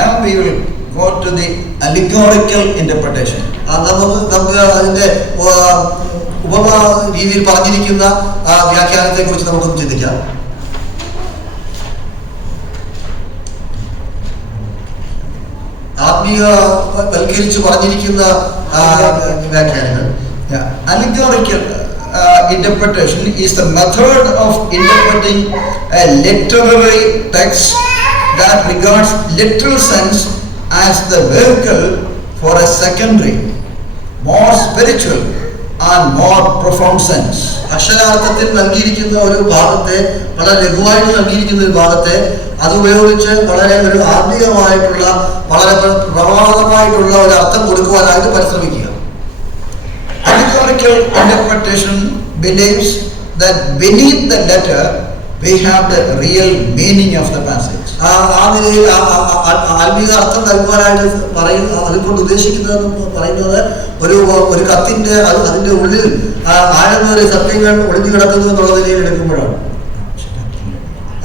Now we will go to the allegorical interpretation. നമുക്ക് അതിന്റെ ഉപമ രീതിയിൽ പറഞ്ഞിരിക്കുന്ന വ്യാഖ്യാനത്തെ കുറിച്ച് നമുക്കൊന്ന് ചിന്തിക്കാം. ആത്മീയവൽക്കരിച്ച് പറഞ്ഞിരിക്കുന്ന വ്യാഖ്യാനങ്ങൾ. Allegorical interpretation is the method of interpreting a literary text that regards literal sense as the vehicle for a secondary, more spiritual and more profound sense. അക്ഷരാർത്ഥത്തിൽ നൽകിയിരിക്കുന്ന ഒരു ഭാഗത്തെ, വളരെ ലഘുവായിട്ട് നൽകിയിരിക്കുന്ന ഒരു ഭാഗത്തെ അത് ഉപയോഗിച്ച് വളരെ ഒരു ആത്മീയമായിട്ടുള്ള വളരെ പ്രമാദമായിട്ടുള്ള ഒരു അർത്ഥം കൊടുക്കുവാനായിട്ട് പരിശ്രമിക്കുക. Allegorical interpretation believes that beneath the letter we have the real meaning of the passage. ആ നിലയിൽ ആത്മീയ അർത്ഥം നൽകുവാനായിട്ട് അതുകൊണ്ട് പറയുന്നത് ഒരു കത്തിന്റെ അതിന്റെ ഉള്ളിൽ ആഴമേറിയ സത്യങ്ങൾ ഒളിഞ്ഞു കിടക്കുന്നു എന്നുള്ള നിലയിൽ എടുക്കുമ്പോഴാണ്.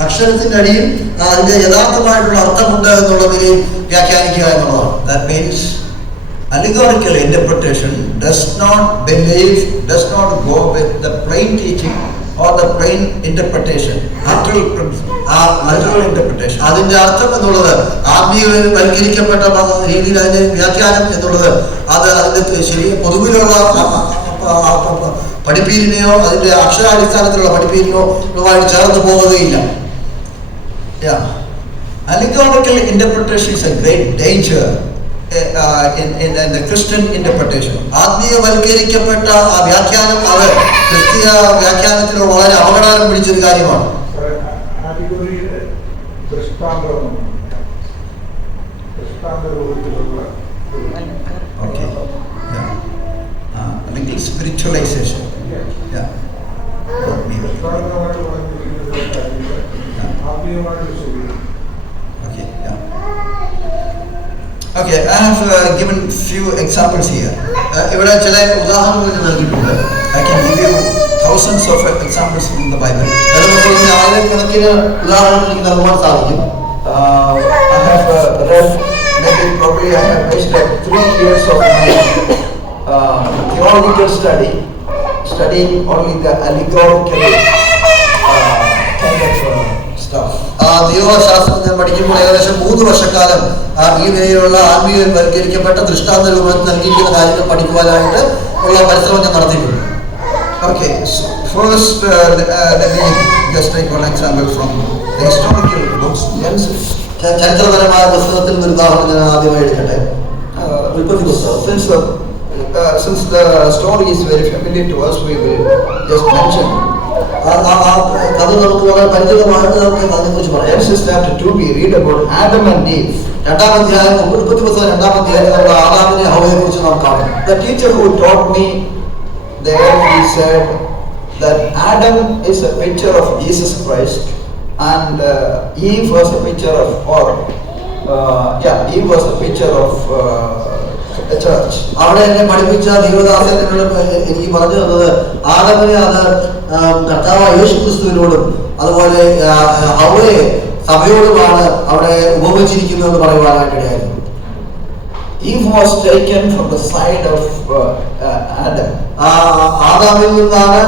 അക്ഷരത്തിന്റെ അടിയിൽ അതിന്റെ യഥാർത്ഥമായിട്ടുള്ള അർത്ഥമുണ്ട് എന്നുള്ള നിലയിൽ വ്യാഖ്യാനിക്കുക എന്നുള്ളതാണ്. That means allegorical interpretation does not go with the plain teaching or the plain interpretation. Literal interpretation. അതിന്റെ അർത്ഥം എന്നുള്ളത് ആത്മീയവൽക്കരിക്കപ്പെട്ട രീതിയിൽ അതിന്റെ വ്യാഖ്യാനം എന്നുള്ളത് അത് അതിന്റെ ശരി പൊതുവിലുള്ള പഠിപ്പീരിനെയോ അതിന്റെ അക്ഷരാടിസ്ഥാനത്തിലുള്ള പഠിപ്പീരിനോ ചേർന്ന് പോകുകയില്ല. Allegorical interpretation is a great danger in the Christian interpretation. ആത്മീയവൽക്കരിക്കപ്പെട്ട ആ വ്യാഖ്യാനം അത് ക്രിസ്തീയ വ്യാഖ്യാനത്തിലോ വളരെ അപകടം പിടിച്ചൊരു കാര്യമാണ്. Okay. Like spiritualization. Okay, I have given few examples here. ഇവിടെ ചില ഉദാഹരണങ്ങൾ നൽകിയിട്ടുണ്ട്. I can give you thousands of examples from the Bible. ആയിരക്കണക്കിന് ഉദാഹരണങ്ങൾ നൽകുവാൻ സാധിക്കും. I have read, probably I have wasted 3 years of my theological studying only the allegorical kind of stuff. ദൈവശാസ്ത്രം ഞാൻ പഠിക്കുമ്പോൾ ഏകദേശം 3 വർഷക്കാലം ഈ നിലയിലുള്ള ആത്മീയവൽക്കരിക്കപ്പെട്ട ദൃഷ്ടാന്ത രൂപത്തിൽ നൽകിയിരിക്കുന്ന കാര്യങ്ങൾ പഠിക്കുവാനായിട്ട് ഉള്ള പരിശ്രമം ഞാൻ നടത്തിയിട്ടുണ്ട്. Okay, so first let me just take one example from the historical books. ചരിത്രപരമായ പുസ്തകത്തിൽ നിന്ന് ഒരു ഉദാഹരണം ഞാൻ ആദ്യമായി എടുക്കട്ടെ. Since the since the story is very familiar to us, we will just mention. കഥ നമുക്ക് വളരെ പരിചിതമായിട്ട് നമുക്ക് അതിനെക്കുറിച്ച് പറയാം. Genesis chapter 2, we read about Adam and Eve. രണ്ടാം അധ്യായം, ഉൽപ്പത്തി പുസ്തകം രണ്ടാം അധ്യായം നമ്മുടെ ആദാമിനെ ഹവ്വയെ കുറിച്ച് നാം കാണും. The teacher who taught me there, he said that Adam is a picture of Jesus Christ, and Eve was a picture of, Eve was a picture of the church. അവിടെ എന്നെ പഠിപ്പിച്ച ദൈവദാസൻ എനിക്ക് പറഞ്ഞു തന്നത് ആദമിനെ അത് കർത്താവായ യേശു ക്രിസ്തുവിനോടും അതുപോലെ ഹവ്വയെ സഭയോടുമാണ് അവിടെ ഉപമിച്ചിരിക്കുന്നു എന്ന് പറയുവാനായിട്ട് ഇടയായിരുന്നു. Eve was taken from the side of Adam. ആദാമിൽ നിന്നാണ്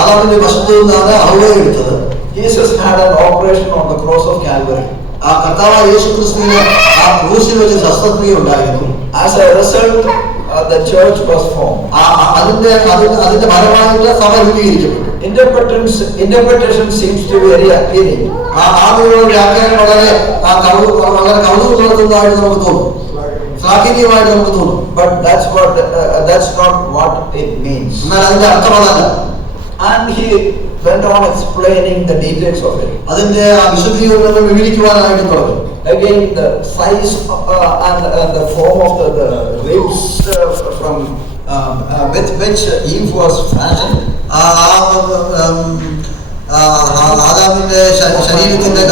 ആദാമിന്റെ വശത്തു നിന്നാണ് ഹവ്വയെ എടുത്തത്. Jesus had an operation on the cross of Calvary. കർത്താവായ യേശു ക്രിസ്തുവിന് ആ ക്രൂശിൽ വെച്ച് ശസ്ത്രക്രിയ ഉണ്ടായിരുന്നു. As a result, the church was formed. അതിന്റെ ഫലമായിട്ട് സഭ രൂപീകരിക്കപ്പെട്ടു. Interpretation seems to be very appealing. ആദ്യമുള്ള വ്യാഖ്യാനം വളരെ കൗതുകമുള്ളതായിട്ട് നമുക്ക് തോന്നും, ശ്ലാഘനീയമായിട്ട് നമുക്ക് തോന്നും. But that's not what it means. എന്നാൽ അതിന്റെ അർത്ഥം അതല്ല. And he went on explaining the details of it. അതിന്റെ വിശദീകരണങ്ങൾ വിവരിക്കുവാനായിട്ട് തുടങ്ങി. Again, the size and the form of the ribs from with which Eve was fashioned. ആദാമിന്റെ ശരീരത്തിന്റെ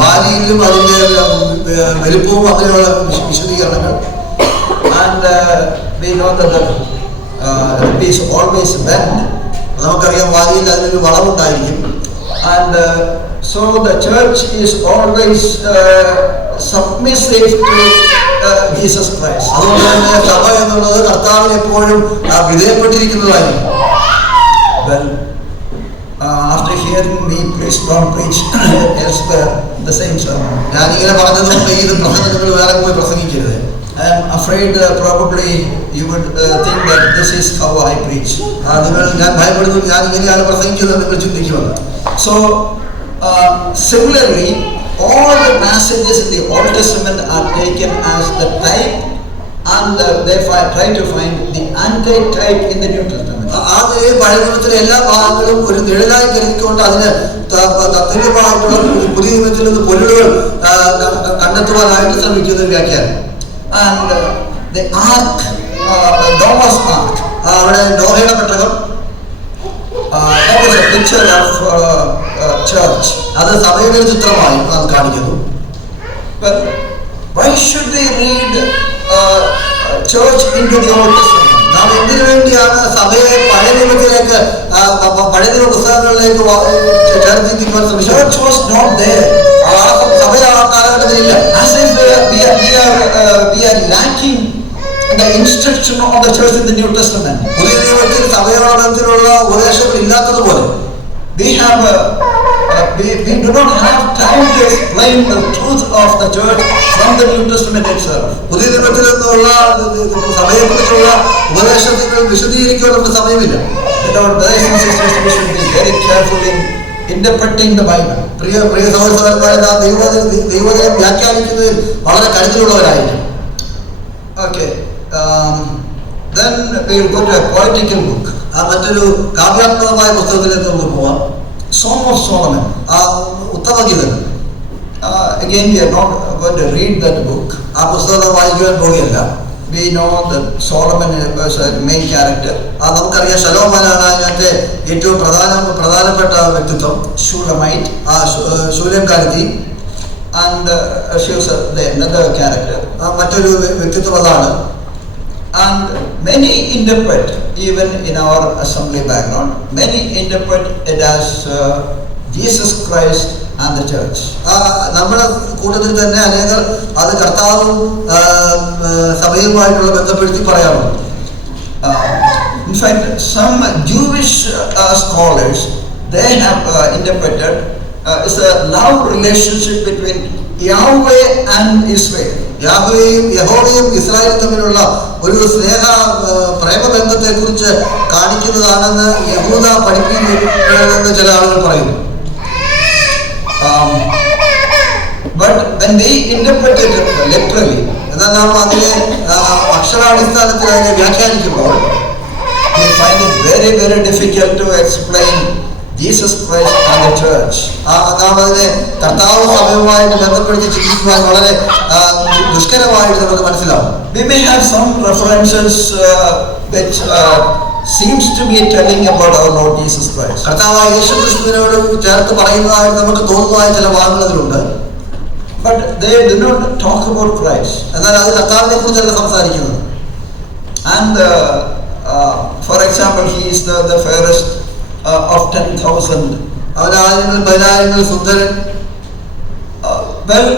ഭാര്യയിലും അതിന്റെ വലുപ്പവും അങ്ങനെയുള്ള വിശദീകരണങ്ങൾ. And we know that the piece always bend. നമുക്കറിയാം ഭാര്യയിൽ അതിനൊരു വളവുണ്ടായിരിക്കും. And so the church is always submissive to Jesus Christ. അതുകൊണ്ട് തന്നെ സഭ എന്നുള്ളത് കർത്താവിന് എപ്പോഴും വിധേയപ്പെട്ടിരിക്കുന്നതായിരിക്കും. Well, after hearing me don't preach elsewhere the same sermon. ഞാനിങ്ങനെ പറഞ്ഞതുകൊണ്ട് ഈ പ്രസംഗങ്ങൾ വേറെ പോയി പ്രസംഗിക്കരുത്. I am afraid probably you would think that this is how I preach. ഞാൻ ഭയപ്പെടുന്നു ഞാൻ ഇങ്ങനെയാണ് പ്രസംഗിക്കുന്നത് നിങ്ങൾ ചിന്തിക്കുമെന്ന്. So similarly, all the passages in the Old Testament are taken as the type, and they try to find the anti-type in the New Testament. പഴയ നിയമത്തിലെ എല്ലാ ഭാഗങ്ങളും ഒരു നിഴലായി കരുതിക്കൊണ്ട് അതിന് തത്തുല്യമായിട്ടുള്ള പുതിയ നിയമത്തിൽ നിന്ന് പൊരുളുകൾ കണ്ടെത്തുവാനായിട്ട് ശ്രമിക്കുന്ന ഒരു വ്യാഖ്യാനം. And the ark, Noah's ark, അവിടെ നോഹയുടെ പെട്ടകം, that is a picture of church. അത് സഭയുടെ ഒരു ചിത്രമായി നാം കാണിക്കുന്നു. But why should we read church into the Old Testament? നാം എന്തിനു വേണ്ടിയാണ് സഭയെ പഴയ നിയമത്തിലേക്ക് പഴയ നിയമ പുസ്തകങ്ങളിലേക്ക് ചേർത്തിരിക്കുവാൻ ശ്രമിച്ചത്? Church was not there. സഭ ആ കാലഘട്ടത്തിലില്ല. As if we are lacking the instruction of the church in the New Testament. പുതിയ നിയമത്തിൽ സഭയോട് ബന്ധത്തിലുള്ള ഉപദേശങ്ങൾ ഇല്ലാത്തതുപോലെ we do not have time to explain the truth of the church from the New Testament itself. പുതിയ നിയമത്തിൽ നിന്നുള്ള സഭയെക്കുറിച്ചുള്ള ഉപദേശങ്ങൾ വിശദീകരിക്കാൻ നമുക്ക് സമയമില്ല. Our brothers and sisters, we should be very careful in interpreting the Bible. പ്രിയ സഹോദരന്മാരെ, നാം ദൈവവചനം വ്യാഖ്യാനിക്കുന്നതിൽ വളരെ കരുതലുള്ളവരായിരിക്കും. Okay, then we will go to a poetical book. മറ്റൊരു കാവ്യാത്മകമായ പുസ്തകത്തിലേക്ക് നമുക്ക് പോവാം. Song of Solomon. ഉത്തമഗീതം. Again, we are not going to read that book. ആ പുസ്തകം വായിക്കുവാൻ പോകുകയല്ല. We know that Solomon was a main character. നമുക്കറിയാം ശലോമോനാണ് അതിനകത്തെ ഏറ്റവും പ്രധാനപ്പെട്ട വ്യക്തിത്വം. Shulamite. ശൂലംകാരത്തി. And she was another character. മറ്റൊരു വ്യക്തിത്വം അതാണ്. And many interpret, even in our assembly background, many interpret it as Jesus Christ and the church. നമ്മുടെ കൂട്ടത്തിൽ തന്നെ അനേകർ അത് കർത്താവും സഭയുമായിട്ടുള്ള ബന്ധപ്പെടുത്തി പറയാറുണ്ട്. In fact, some Jewish scholars, they have interpreted it's a love relationship between Yahweh and Israel. യഹോവയും ഇസ്രായേലും തമ്മിലുള്ള ഒരു പ്രേമബന്ധത്തെ കുറിച്ച് കാണിക്കുന്നതാണെന്ന് യഹൂദ പഠിപ്പിക്കുന്നുവെന്ന് ചില ആളുകൾ പറയുന്നു. But when we interpret it literally, എന്നാൽ നാം അതിനെ അക്ഷരാടിസ്ഥാനത്തിൽ അതിനെ വ്യാഖ്യാനിക്കുമ്പോൾ we find it very, very difficult to explain Jesus Christ and the church. നാം അതിനെ കർത്താവ് സഭയുമായിട്ട് ബന്ധപ്പെടുത്തി ചിന്തിക്കുവാൻ വളരെ ദുഷ്കരമായിട്ട് നമുക്ക് മനസ്സിലാവും. We may have some references which seems to be telling about our Lord Jesus Christ. കർത്താവായ യേശുക്രിസ്തുവിനോട് ചേർത്ത് പറയുന്നതായിട്ട് നമുക്ക് തോന്നുന്നതായ ചില ഭാഗങ്ങൾ അതിലുണ്ട്. But they do not talk about Christ. എന്നാൽ അത് കർത്താവിനെ കുറിച്ചല്ല സംസാരിക്കുന്നത്. And for example, he is the fairest of 10,000. അവൻ ആയിരങ്ങളിൽ 10,000 സുന്ദരൻ. Well,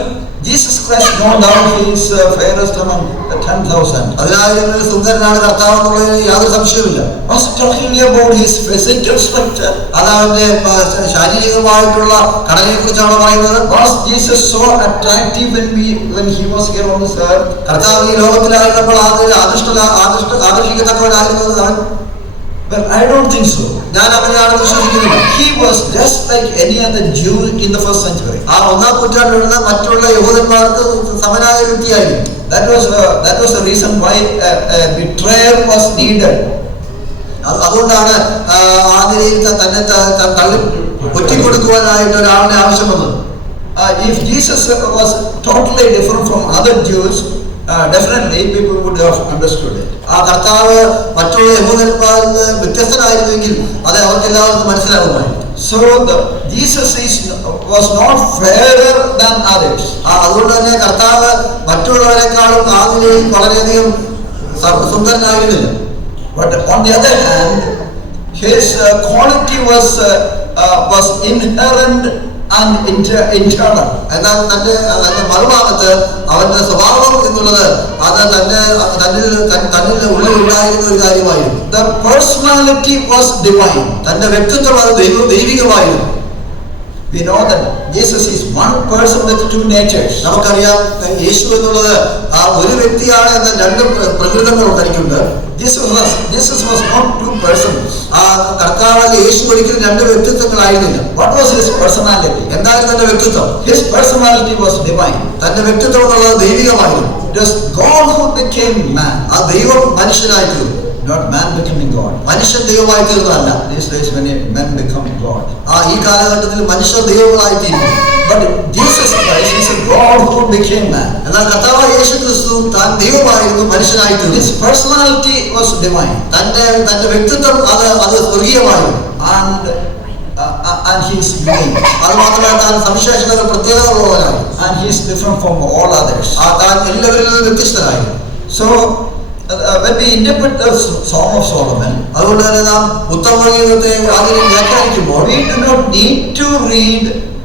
Jesus Christ, no doubt, he is fairest among the 10,000. 10,000 സുന്ദരനാണ് കർത്താവ് എന്നുള്ളതിന് യാതൊരു സംശയവുമില്ല. Was talking about his physical structure. അത് അവന്റെ ശാരീരികമായിട്ടുള്ള ഘടനയെ കുറിച്ചാണ് പറയുന്നത്. Was Jesus so attractive when he was here on this earth? കർത്താവ് ഈ ലോകത്തിലായിരുന്നപ്പോൾ ആകർഷിക്കത്തക്കവനായിരുന്നത് അവൻ? Well, I don't think so. ഞാൻ അങ്ങനെയാണെന്ന് വിശ്വസിക്കുന്നില്ല. He was just like any other Jew in the first century. ആ ഒന്നാം നൂറ്റാണ്ടിലുള്ള മറ്റുള്ള യഹൂദന്മാർക്ക് സമനായ വ്യക്തിയായിരുന്നു. That was the reason why a betrayer was needed. അതുകൊണ്ടാണ് ആ നിലയിൽ തന്നെ തള്ളി ഒറ്റിക്കൊടുക്കുവാനായിട്ട് ഒരാളിനെ ആവശ്യം വന്നത്. If Jesus was totally different from other Jews, definitely people would have understood it. ആ കർത്താവ് മറ്റുള്ള യഹൂദന്മാരിൽ നിന്ന് വ്യത്യസ്തനായിരുന്നെങ്കിൽ അത് അവർക്ക് എല്ലാവർക്കും മനസ്സിലാകുമായിരുന്നു. So Jesus was not fairer than others. അതുകൊണ്ട് തന്നെ കർത്താവ് മറ്റുള്ളവരെക്കാളും ആ നിലയിൽ വളരെയധികം സുന്ദരനായിരുന്നില്ല. But on the other hand, his quality was inherent and internal. എന്നാൽ തന്റെ മറുഭാഗത്ത് അവന്റെ സ്വഭാവം എന്നുള്ളത് അത് തന്നിൽ ഉള്ളിൽ ഉണ്ടായിരുന്ന ഒരു കാര്യമായിരുന്നു. The personality was divine. തന്റെ വ്യക്തിത്വം അത് ദൈവികമായിരുന്നു. We know that Jesus is one person with two natures. നമുക്കറിയാം യേശു എന്നുള്ളത് ആ ഒരു വ്യക്തിയാണ് എന്ന രണ്ട് പ്രകൃതങ്ങൾ തനിക്കുണ്ട്. Jesus was not two persons. ആ കർത്താവ് യേശു ഒരിക്കലും രണ്ട് വ്യക്തിത്വങ്ങളായിരുന്നില്ല. What was his personality? എന്തായിരുന്നു തന്റെ വ്യക്തിത്വം? His personality was divine. തന്റെ വ്യക്തിത്വം എന്നുള്ളത് ദൈവികമായിരുന്നു. It was God who became man. ആ ദൈവം മനുഷ്യനായി തീർന്നു. Not man becoming God. മനുഷ്യൻ ദൈവമായി തീർന്നതല്ല. These days when men become God. ഈ കാലഘട്ടത്തിൽ മനുഷ്യർ ദൈവങ്ങളായി തീരുന്നു. But Jesus Christ is a God who became man. എന്നാൽ കർത്താവായ യേശുക്രിസ്തു താൻ ദൈവമായിരുന്നു, മനുഷ്യനായി തീർന്നു. His personality was divine. തന്റെ വ്യക്തിത്വം അത് സ്വർഗീയമായിരുന്നു. And he is unique. അത് മാത്രമല്ല താൻ സവിശേഷതകൾ പ്രത്യേകതകളുള്ളവനായി. And he is different from all others. താൻ എല്ലാവരിൽ നിന്നും വ്യത്യസ്തനായിരുന്നു. So when we interpret the Song of Solomon, അതുകൊണ്ട് തന്നെ നാം ഉത്തമഗീതത്തെ അതിനെ വ്യാഖ്യാനിക്കുമ്പോൾ we do not need to read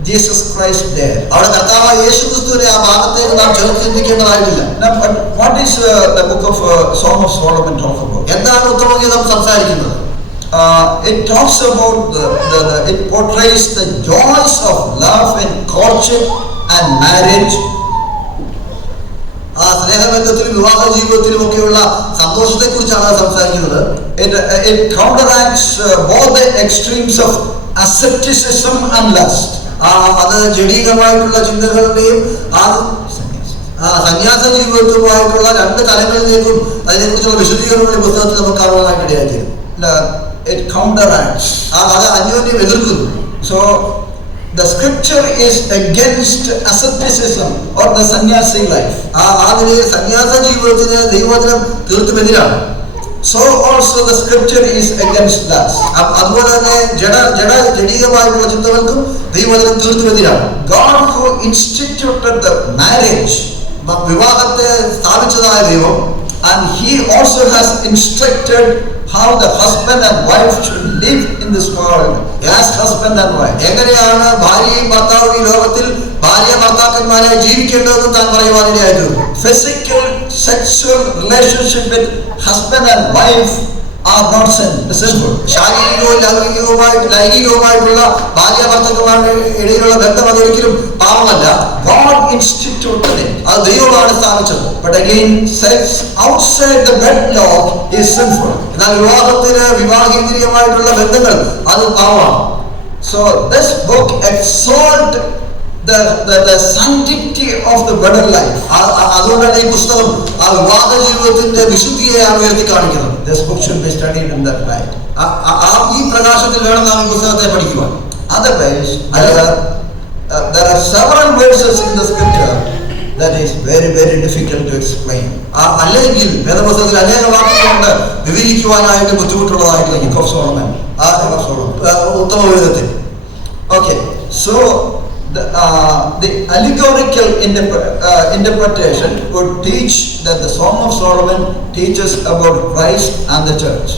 Jesus Christ there. അവിടെ കർത്താവായ യേശുക്രിസ്തുവിനെ ആ ഭാഗത്തേക്ക് നാം ചേർത്ത് ചിന്തിക്കേണ്ടതായിട്ടില്ല. Now, but what is the book of Song of Solomon talk about? എന്താണ് ഉത്തമഗീതം സംസാരിക്കുന്നത്? It talks about it portrays the joys of love and courtship and marriage. ആ സ്നേഹബന്ധത്തിലും വിവാഹ ജീവിതത്തിലും ഒക്കെയുള്ള സന്തോഷത്തെ കുറിച്ചാണ് സംസാരിക്കുന്നത്. It counteracts both the extremes of asceticism and lust. അത് ജഡീകമായിട്ടുള്ള ചിന്തകളുടെയും സന്യാസ ജീവിതവുമായിട്ടുള്ള രണ്ട് തലങ്ങളിലേക്കും അതിനെക്കുറിച്ചുള്ള വിശദീകരണങ്ങളുടെ പുസ്തകത്തിൽ നമുക്ക് കാണുവാനായിട്ട് ഇടയാക്കിയത്. It counteracts. അത് അന്യോന്യം എതിർക്കുന്നു. So the scripture is against asceticism or the sannyasi life. ആ നിലയിൽ സന്യാസ ജീവിതത്തിന് ദൈവവചനം തീർത്തും എതിരാണ്. So also the scripture is against lust. അതുപോലെ തന്നെ ജഡീകമായിട്ടുള്ള ചിന്തകൾക്കും ദൈവവചനം തീർത്തും എതിരാണ്. God who instituted the marriage, വിവാഹത്തെ സ്ഥാപിച്ചതായ ദൈവം, and he also has instructed how the husband and wife should live in this world as husband and wife. എങ്ങനെയാണ് ഭാര്യയും ഭർത്താവും ഈ ലോകത്തിൽ ഭാര്യ ഭർത്താക്കന്മാരായി ജീവിക്കേണ്ടതെന്ന് താൻ പറയുവാനിടയായിട്ടുണ്ട്. Physical sexual relationship with husband and wife are not sinful. ശാരീരികവും ലൈംഗികവുമായിട്ടുള്ള ഭാര്യ ഭർത്താക്കന്മാരുടെ ഇടയിലുള്ള ബന്ധം അതൊരിക്കലും പാപമല്ല. God instituted it. അത് ദൈവമാണ് സ്ഥാപിച്ചത്. But again, sex outside the wedlock is sinful. എന്നാൽ വിവാഹത്തിന് വിവാഹേന്ദ്രിയമായിട്ടുള്ള ബന്ധങ്ങൾ അത് പാപമാണ്. So this book exalts the sanctity of the better life. അതുകൊണ്ടാണ് ഈ പുസ്തകം ആ വിവാഹ ജീവിതത്തിന്റെ വിശുദ്ധിയെ ഉയർത്തി കാണിക്കുന്നത്. This book should be studied in that light. ഈ പ്രകാശത്തിൽ വേണം നാം ഈ പുസ്തകത്തെ പഠിക്കുവാൻ. Otherwise, there are several verses in the scripture that is very, very difficult to explain. അല്ലെങ്കിൽ വേദപുസ്തകത്തിൽ അനേക വാക്കുകളുണ്ട് വിവരിക്കുവാനായിട്ട് ബുദ്ധിമുട്ടുള്ളതായിട്ടുള്ള Book of Solomon. ഉത്തമ വേദത്തിൽ. Okay, so the allegorical interpretation would teach that the Song of Solomon teaches about Christ and the church.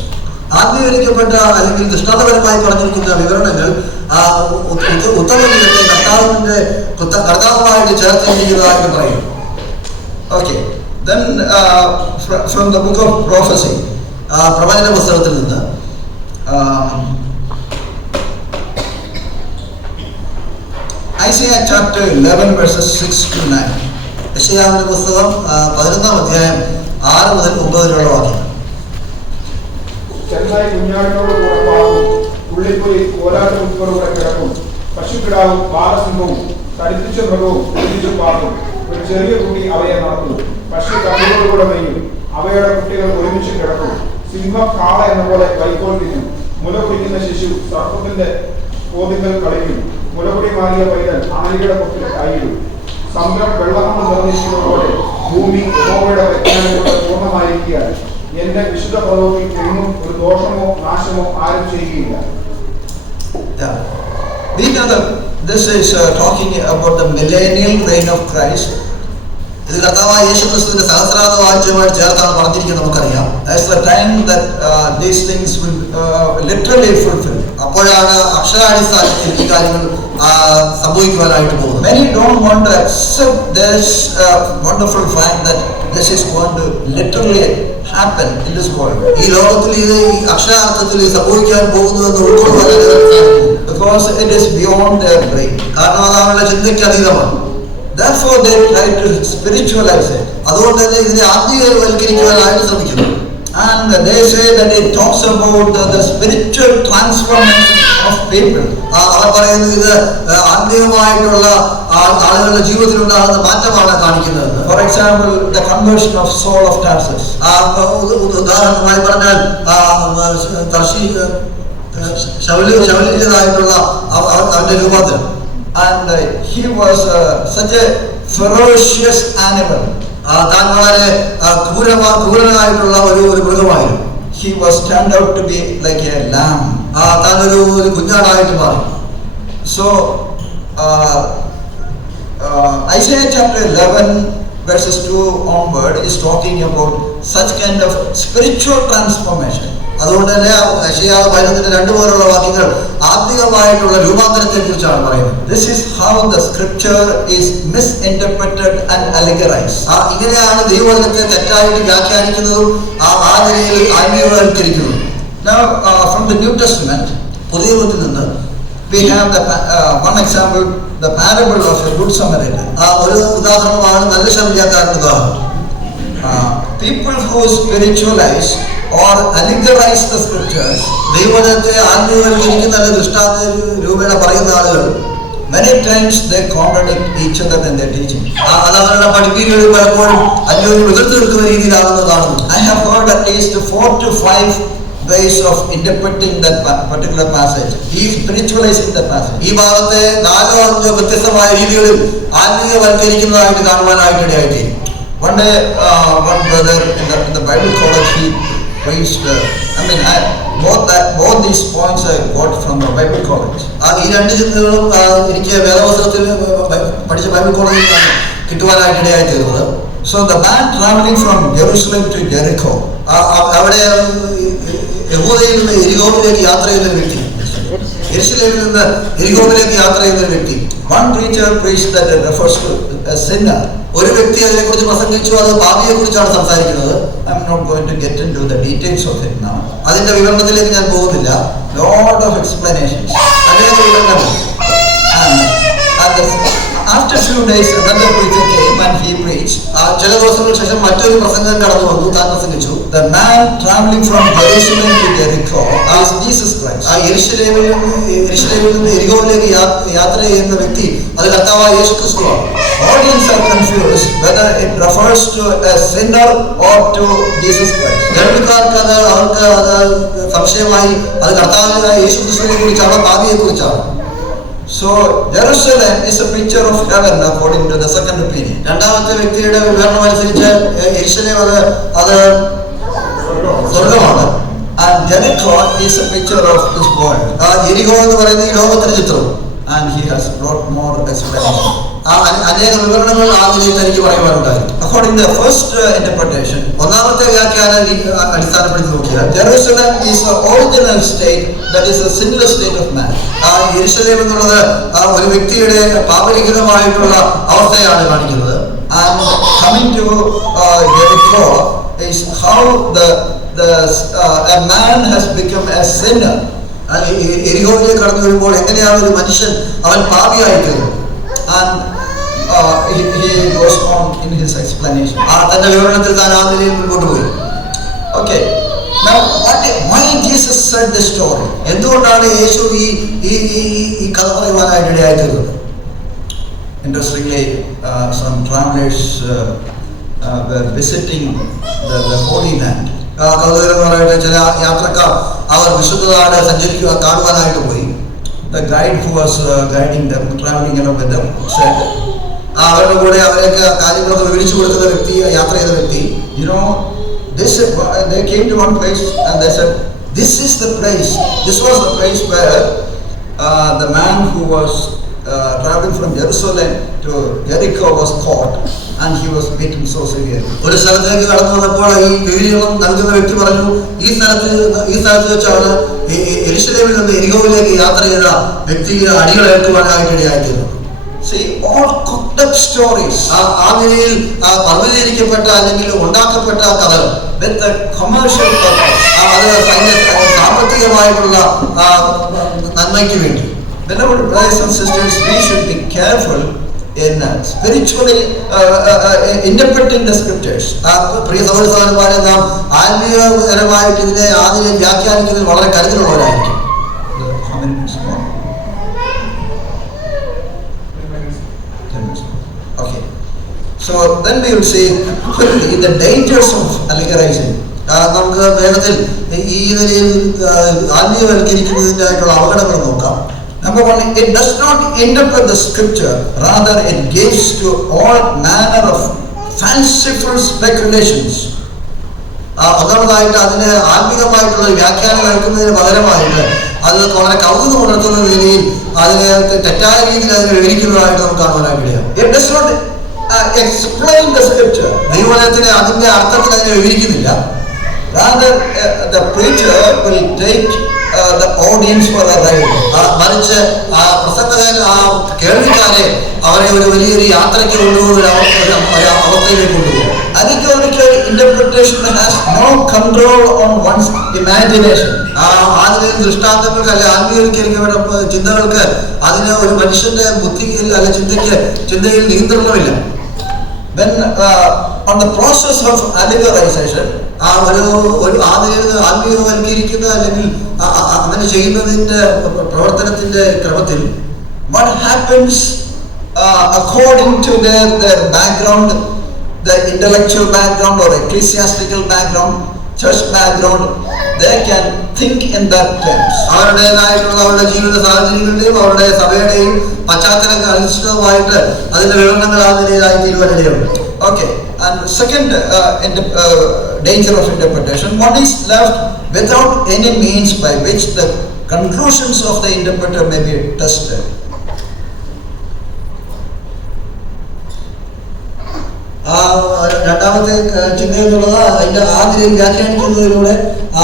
ആത്മീകരിക്കപ്പെട്ട അല്ലെങ്കിൽ ദൃഷ്ടാന്തപരമായി പറഞ്ഞിരിക്കുന്ന വിവരണങ്ങൾ ഉത്തമഗീതത്തെ കർത്താവുമായിട്ട് ചേർത്തിരിക്കുന്നതായിട്ട് പറയും. Okay, then from the book of prophecy, പ്രവചന പുസ്തകത്തിൽ നിന്ന് Isaiah chapter 11 verses 6 to 9. യെശയ്യാവിന്റെ പുസ്തകം 11-ാം അധ്യായം 6 മുതൽ 9 വരെയുള്ള വാക്യങ്ങൾ. ചെന്നായി കുഞ്ഞാടിനോട് കൂടെ പാർക്കും, പുള്ളിപ്പുലി കോലാട്ടുകുത്തികളോടെ കിടക്കും, പശുക്കിടാവും ബാലസിംഹവും തടിപ്പിച്ച മൃഗവും ഒന്നിച്ചു പാർക്കും, ഒരു ചെറിയ കുട്ടി അവയെ നടത്തും, പശു കല്ലുകളോടെ മെയ്യും, അവയുടെ കുട്ടികൾ ഒരുമിച്ച് കിടക്കും, സിംഹം കാള എന്ന പോലെ വൈക്കോൽ തിന്നും, മുല കുടിക്കുന്ന ശിശു സർപ്പത്തിന്റെ കോതിക്കൽ കളിക്കും, മുലകുടി മാറിയ പൈതൽ ആനയുടെ കൊത്തിൽ കൈയിടും. സമുദ്രം വെള്ളം കൊണ്ട് നിറഞ്ഞിരിക്കുന്നത് പോലെ ഭൂമി യഹോവയുടെ പരിജ്ഞാനത്തോടെ പൂർണ്ണമായിരിക്കുകയാണ്. എന്റെ വിശുദ്ധ പദവിയിൽ എങ്ങും ഒരു ദോഷമോ നാശമോ ആരും ചെയ്യുകയില്ല. This is talking about the millennial reign of Christ. ഇത് കർത്താവായ യേശുക്രിസ്തുവിന്റെ സഹസ്രാബ്ദ വാഴ്ചയുമായിട്ട് ചേർത്താണ് പറഞ്ഞിരിക്കുന്നത്. നമുക്കറിയാം That's the time that these things will literally fulfill. അപ്പോഴാണ് അക്ഷരാടിസ്ഥാനത്തിൽ ഈ കാര്യങ്ങൾ സംഭവിക്കുവാനായിട്ട് പോകുന്നത്. Many don't want to accept this wonderful fact that this is going to literally happen in this world. ഈ ലോകത്തിൽ ഇത് അക്ഷരാർത്ഥത്തിൽ സംഭവിക്കാൻ പോകുന്നുവെന്ന് ഉൾക്കൊള്ളുവാൻ, because it is beyond their brain. കാരണം അത് അവരുടെ ചിന്തയ്ക്ക് അതീതമാണ്. Therefore they try to spiritualize it. അതുകൊണ്ട് തന്നെ ഇതിനെ ആത്മീയവൽക്കരിക്കുവാനായിട്ട് ശ്രമിക്കുന്നു. And they say that it talks about the spiritual transformation of people. അവർ പറയുന്നത് ഇത് ആത്മീയമായിട്ടുള്ള ആളുകളുടെ ജീവിതത്തിൽ ഉണ്ടാകുന്ന മാറ്റമാണ് കാണിക്കുന്നത്. For example, the conversion of Saul of Tarsus. ഉദാഹരണമായി പറഞ്ഞാൽ ശൗലിൻ്റെതായിട്ടുള്ള അവന്റെ രൂപാന്തരം. And he was such a ferocious animal. താൻ വളരെ ക്രൂരനായിട്ടുള്ള ഒരു മൃഗമായിരുന്നു. He was turned out to be like a lamb. താൻ ഒരു കുഞ്ഞാടായിട്ട് മാറി. So Isaiah chapter 11 verses 2 onward is talking about such kind of spiritual transformation. അതുകൊണ്ട് തന്നെ യെശയ്യാവ് 11:2 പോലുള്ള വാക്യങ്ങൾ ആത്മീയമായിട്ടുള്ള രൂപാന്തരത്തെ കുറിച്ചാണ് പറയുന്നത്. This is how the scripture is misinterpreted and allegorized. ഇങ്ങനെയാണ് ദൈവവചനത്തെ തെറ്റായിട്ട് വ്യാഖ്യാനിക്കുന്നതും ആ നിലയിൽ ആത്മീയവൽക്കരിക്കുന്നതും. Now from the New Testament, പുതിയ നിയമത്തിൽ നിന്ന് we have the one example, the parable of a good Samaritan. ഒരു ഉദാഹരണമാണ് നല്ല ശമരിയാക്കാരന്റെ ഉദാഹരണം. People who spiritualize or allegorize the scriptures, ദൈവവചനത്തെ ആത്മീയവൽക്കരിക്കുന്ന അല്ലെങ്കിൽ ദൃഷ്ടാന്ത രൂപേണ പറയുന്ന ആളുകൾ many times they contradict each other in their teaching. അത് അവരുടെ പഠിപ്പിക്കുന്നത് പലപ്പോഴും അന്യോന്യം എതിർത്ത് നിൽക്കുന്ന രീതിയിലാണെന്ന് കാണുന്നു. I have heard at least 4 to 5 ways of interpreting that particular passage. He is spiritualizing the passage. ഈ ഭാഗത്തെ 4-5 വ്യത്യസ്തമായ രീതികളിൽ ആത്മീയവൽക്കരിക്കുന്നതായിട്ട് കാണുവാനായിട്ട് ഇടയായിത്തീരും. One day, one brother in the Bible college, he preached. Both these points I got from the Bible college. ഈ രണ്ട് ചിന്തകളും എനിക്ക് വേദപുസ്തകത്തിൽ പഠിച്ച ബൈബിൾ കോളേജിൽ നിന്നാണ് കിട്ടുവാനായിട്ട് ഇടയായിത്തീരുന്നത്. So the man traveling from Jerusalem to Jericho, അവിടെ യഹൂദയിൽ നിന്ന് എരിഹോമിലേക്ക് യാത്ര ചെയ്യുന്ന ഒരു വ്യക്തി, യെരുശലേമിൽ നിന്ന് എരിഹോമിലേക്ക് യാത്ര ചെയ്യുന്ന ഒരു വ്യക്തി, one preacher preached that it refers to a sinner. ഒരു വ്യക്തി അതിനെക്കുറിച്ച് പ്രസംഗിച്ചു, അത് പാപിയെ കുറിച്ചാണ് സംസാരിക്കുന്നത്. I'm not going to get into the details of it now. അതിന്റെ വിവരണത്തിലേക്ക് ഞാൻ പോകുന്നില്ല. Lot of explanations. അനേക വിവരണങ്ങൾ. after few days, another preacher came and he preached. ചില ദിവസങ്ങൾക്ക് ശേഷം മറ്റൊരു പ്രസംഗം കടന്നു വന്നു, താൻ പ്രസംഗിച്ചു. The man traveling from Jerusalem to Jericho is Jesus Christ. യെരൂശലേമിൽ നിന്ന് എരിഹോവിലേക്ക് യാത്ര ചെയ്യുന്ന വ്യക്തി അത് കർത്താവായ യേശു ക്രിസ്തുവാണ്. Audience are confused whether it refers to a sinner or to Jesus Christ. കേൾവിക്കാർക്ക് അവർക്ക് അത് സംശയമായി, അത് കർത്താവായ യേശു ക്രിസ്തുവിനെ കുറിച്ചാണ്, പാപിയെ കുറിച്ചാണ്. So Jerusalem is a picture of heaven according to the second opinion. രണ്ടാമത്തെ വ്യക്തിയുടെ വിവരണം അനുസരിച്ച് യെരൂശലേം അത് സ്വർഗമാണ്. And Jericho is a picture of this world. യെരിഹോ എന്ന് പറയുന്ന ഈ ലോകത്തിന്റെ ചിത്രം. And he has brought more explanation. അനേക വിവരണങ്ങൾ ആ നിലയിൽ എനിക്ക് പറയുവാനുണ്ടായി. According to the first interpretation, ഒന്നാമത്തെ വ്യാഖ്യാനം അടിസ്ഥാനപ്പെടുത്തി നോക്കിയാൽ Jerusalem is the original state, that is the sinless state of man. യെരൂശലേം എന്നുള്ളത് ഒരു വ്യക്തിയുടെ പാപരഹിതമായിട്ടുള്ള അവസ്ഥയാണ് കാണിക്കുന്നത്. And coming to Jericho is how a man has become a sinner. എരിഹോവിലേക്ക് കടന്നു വരുമ്പോൾ എങ്ങനെയാണ് ഒരു മനുഷ്യൻ അവൻ പാപിയായിത്തീരുന്നത്. And he goes on in his explanation. തന്റെ വിവരണത്തിൽ താൻ ആ നിലയിൽ മുൻപോട്ട് പോയി. Okay. Now, why Jesus said this story? എന്തുകൊണ്ടാണ് യേശു ഈ കഥ പറയുവാനായിട്ട് ഇടയായിത്തീർന്നത്? Interestingly, some travelers were visiting the Holy Land. കൗതുകരമായിട്ട് ചില യാത്രക്കാർ അവർ വിശുദ്ധ നാട് കാണുവാനായിട്ട് പോയി. The guide who was guiding them, traveling along with them, said, അവരുടെ കൂടെ അവരൊക്കെ കാര്യങ്ങളൊക്കെ വിവരിച്ചു കൊടുക്കുന്ന വ്യക്തി, യാത്ര ചെയ്ത വ്യക്തി, you know, they came to one place and they said, this is the place. This was the place where the man who was traveling from Jerusalem to Jericho was caught and he was beaten so severely. ഒരു സ്ഥലത്തേക്ക് കടന്നു വന്നപ്പോൾ ഈ വിവരണം നൽകുന്ന വ്യക്തി പറഞ്ഞു, ഈ സ്ഥലത്ത് വെച്ചാണ് യെരൂശലേമിൽ നിന്ന് എരിഹോവിലേക്ക് യാത്ര ചെയ്ത വ്യക്തിയെ അടികളേൽക്കുവാനായിട്ട് ഇടയായിത്തീർന്നു. See, all cooked up stories ആ നിലയിൽ പർവ്വതീകരിക്കപ്പെട്ട അല്ലെങ്കിൽ ഉണ്ടാക്കപ്പെട്ട കഥകൾ with a commercial purpose. അത് സാമ്പത്തികമായിട്ടുള്ള നന്മയ്ക്ക് വേണ്ടി. Beloved brothers and sisters, we should be careful in spiritually interpreting the scriptures. പ്രിയ സഹോദരന്മാരെ, നാം ആത്മീയപരമായിട്ട് ഇതിനെ ആദ്യം വ്യാഖ്യാനിക്കുന്നതിൽ വളരെ കരുതലുള്ളവരായിരിക്കും. How many minutes more? 10 minutes more. Okay. So then we will see quickly the dangers of allegorizing. നമുക്ക് വേഗത്തിൽ ഈ നിലയിൽ ആത്മീയവൽക്കരിക്കുന്നതിനായിട്ടുള്ള അപകടങ്ങൾ നോക്കാം. Number one, it does not interpret the scripture, rather it gives to all manner of fanciful speculations. ഒന്നാമതായിട്ട് അതിന് ആത്മീകമായിട്ടുള്ള വ്യാഖ്യാനം കേൾക്കുന്നതിന് പകരമായിട്ട് അത് വളരെ കൗതുകം ഉണർത്തുന്ന നിലയിൽ അതിനെ തെറ്റായ രീതിയിൽ അതിനെ വിവരിക്കുന്നതായിട്ട് നമുക്ക് കാണുവാനായിട്ട് ഇടയാം. It does not explain the scripture. ദൈവവചനത്തിന് അതിന്റെ അർത്ഥത്തിൽ അതിനെ വിവരിക്കുന്നില്ല. Rather, the preacher will take the audience for a ride. മറിച്ച് പ്രസംഗകൻ കേൾവിക്കാരെ അവരെ ഒരു വലിയൊരു യാത്രയ്ക്ക് കൊണ്ടുപോകുന്ന ഒരു അവസ്ഥയിലേക്ക് കൊണ്ടുപോകും. Allegorical interpretation has no control on one's imagination. ആദ്യ ദൃഷ്ടാന്തങ്ങൾക്ക് അല്ലെ ആത്മീയവൽക്കരിക്കപ്പെട്ട ചിന്തകൾക്ക് അതിന് ഒരു മനുഷ്യന്റെ ബുദ്ധിയിൽ അല്ലെ ചിന്തയിൽ നിയന്ത്രണമില്ല. When on the process of allegorization, ഒരു ആത്മീയവൽക്കരിക്കുന്ന അല്ലെങ്കിൽ അങ്ങനെ ചെയ്യുന്നതിന്റെ പ്രവർത്തനത്തിന്റെ ക്രമത്തിൽ what happens according to their background, the intellectual background or ecclesiastical background, church background, they can think in that terms. അവരുടേതായിട്ടുള്ള അവരുടെ ജീവിത സാഹചര്യങ്ങളുടെയും അവരുടെ സഭയുടെയും പശ്ചാത്തലങ്ങൾ അധിഷ്ഠിതമായിട്ട് അതിന്റെ വിവരണങ്ങൾ ആ നിലയിലായി തീരുവാനിടയുണ്ട്. Okay, and second danger of interpretation, one is left without any means by which the conclusions of the interpreter may be tested. രണ്ടാമത്തെ ചിന്ത എന്നുള്ളത് അതിന്റെ ആ നിലയിൽ വ്യാഖ്യാനിക്കുന്നതിലൂടെ ആ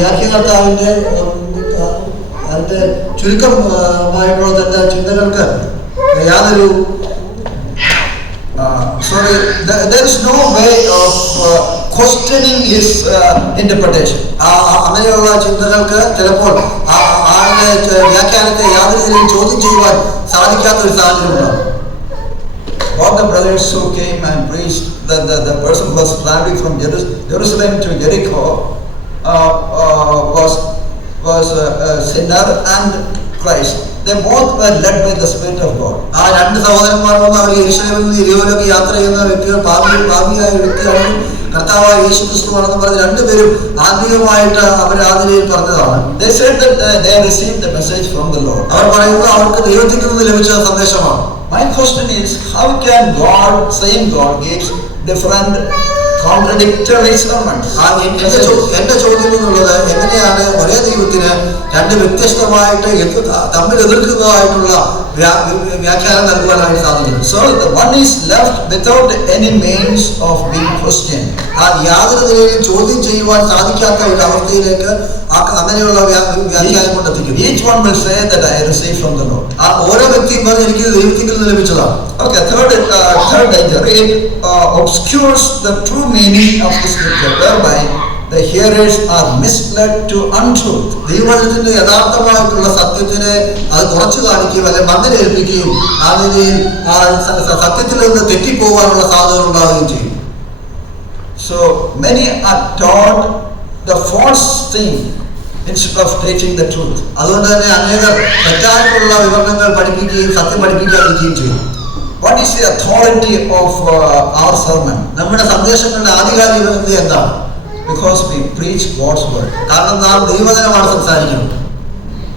വ്യാഖ്യാതാവിന്റെ അതിന്റെ ചുരുക്കമായിട്ടുള്ള തന്റെ ചിന്തകൾക്ക് യാതൊരു there is no way of questioning his interpretation. അങ്ങനെയുള്ള ചിന്തകൾക്ക് ചിലപ്പോൾ ആളുടെ വ്യാഖ്യാനത്തെ യാതൊരു രീതിയിലും ചോദ്യം ചെയ്യുവാൻ സാധിക്കാത്ത ഒരു സാഹചര്യം ഉണ്ടാകും. all the brothers who came and preached, the person who was traveling from Jerusalem to Jericho was a sinner and Christ. They both were led by the Spirit of God. ആ രണ്ട് സഹോദരന്മാർ വന്ന് അവർ യെരൂശലേമിൽ നിന്ന് യെരിഹോയിലേക്ക് യാത്ര ചെയ്യുന്ന വ്യക്തികൾ പാപിയായ വ്യക്തിയാണ് കർത്താവായ യേശു ക്രിസ്തുവാണെന്ന് പറഞ്ഞ് രണ്ടുപേരും ആത്മീയമായിട്ട് അവർ ആ നിലയിൽ പറഞ്ഞതാണ്. They said that they received the message from the Lord. അവർ പറയുന്നത് അവർക്ക് ദൈവത്തിൽ നിന്ന് ലഭിച്ച സന്ദേശമാണ്. My question is, how can same God gives different contradictory sermons? എന്റെ ചോദ്യം എന്നുള്ളത്, എങ്ങനെയാണ് ഒരേ ദൈവത്തിന് രണ്ട് വ്യത്യസ്തമായിട്ട് തമ്മിൽ എതിർക്കുന്നതായിട്ടുള്ള വ്യാഖ്യാനം നൽകുവാനായിട്ട് സാധിക്കും? So the one is left without any means of being questioned. ആ യാതൊരു നിലയിലും ചോദ്യം ചെയ്യുവാൻ സാധിക്കാത്ത ഒരു അവസ്ഥയിലേക്ക് അങ്ങനെയുള്ള വ്യാഖ്യാനം കൊണ്ടെത്തിക്കും. Each one will say that I received from the Lord. ആ ഓരോ വ്യക്തിയും പറഞ്ഞ് എനിക്ക് ദൈവത്തിൽ നിന്ന് ലഭിച്ചതാണ്. Okay, third danger, it obscures the true meaning of the scripture, whereby the hearers are misled to untruth. ദൈവവചനത്തിന്റെ യഥാർത്ഥമായിട്ടുള്ള സത്യത്തിനെ അത് കുറച്ചു കാണിക്കുകയും അല്ലെങ്കിൽ മന്ദരേൽപ്പിക്കുകയും ആ നിലയിൽ സത്യത്തിൽ നിന്ന് തെറ്റിപ്പോകാനുള്ള സാധ്യത ഉണ്ടാവുകയും ചെയ്യും. So many are taught the false thing instead of teaching the truth. അതുകൊണ്ട് തന്നെ അനേകർ തെറ്റായിട്ടുള്ള വിവരണങ്ങൾ പഠിപ്പിക്കുകയും സത്യം പഠിപ്പിക്കാതിരിക്കുകയും ചെയ്യും. What is the authority of our sermon? നമ്മുടെ സന്ദേശങ്ങളുടെ ആധികാരികത എന്താണ്? Because we preach God's word. കാരണം നാം ദൈവവചനമാണ് സംസാരിക്കുന്നത്.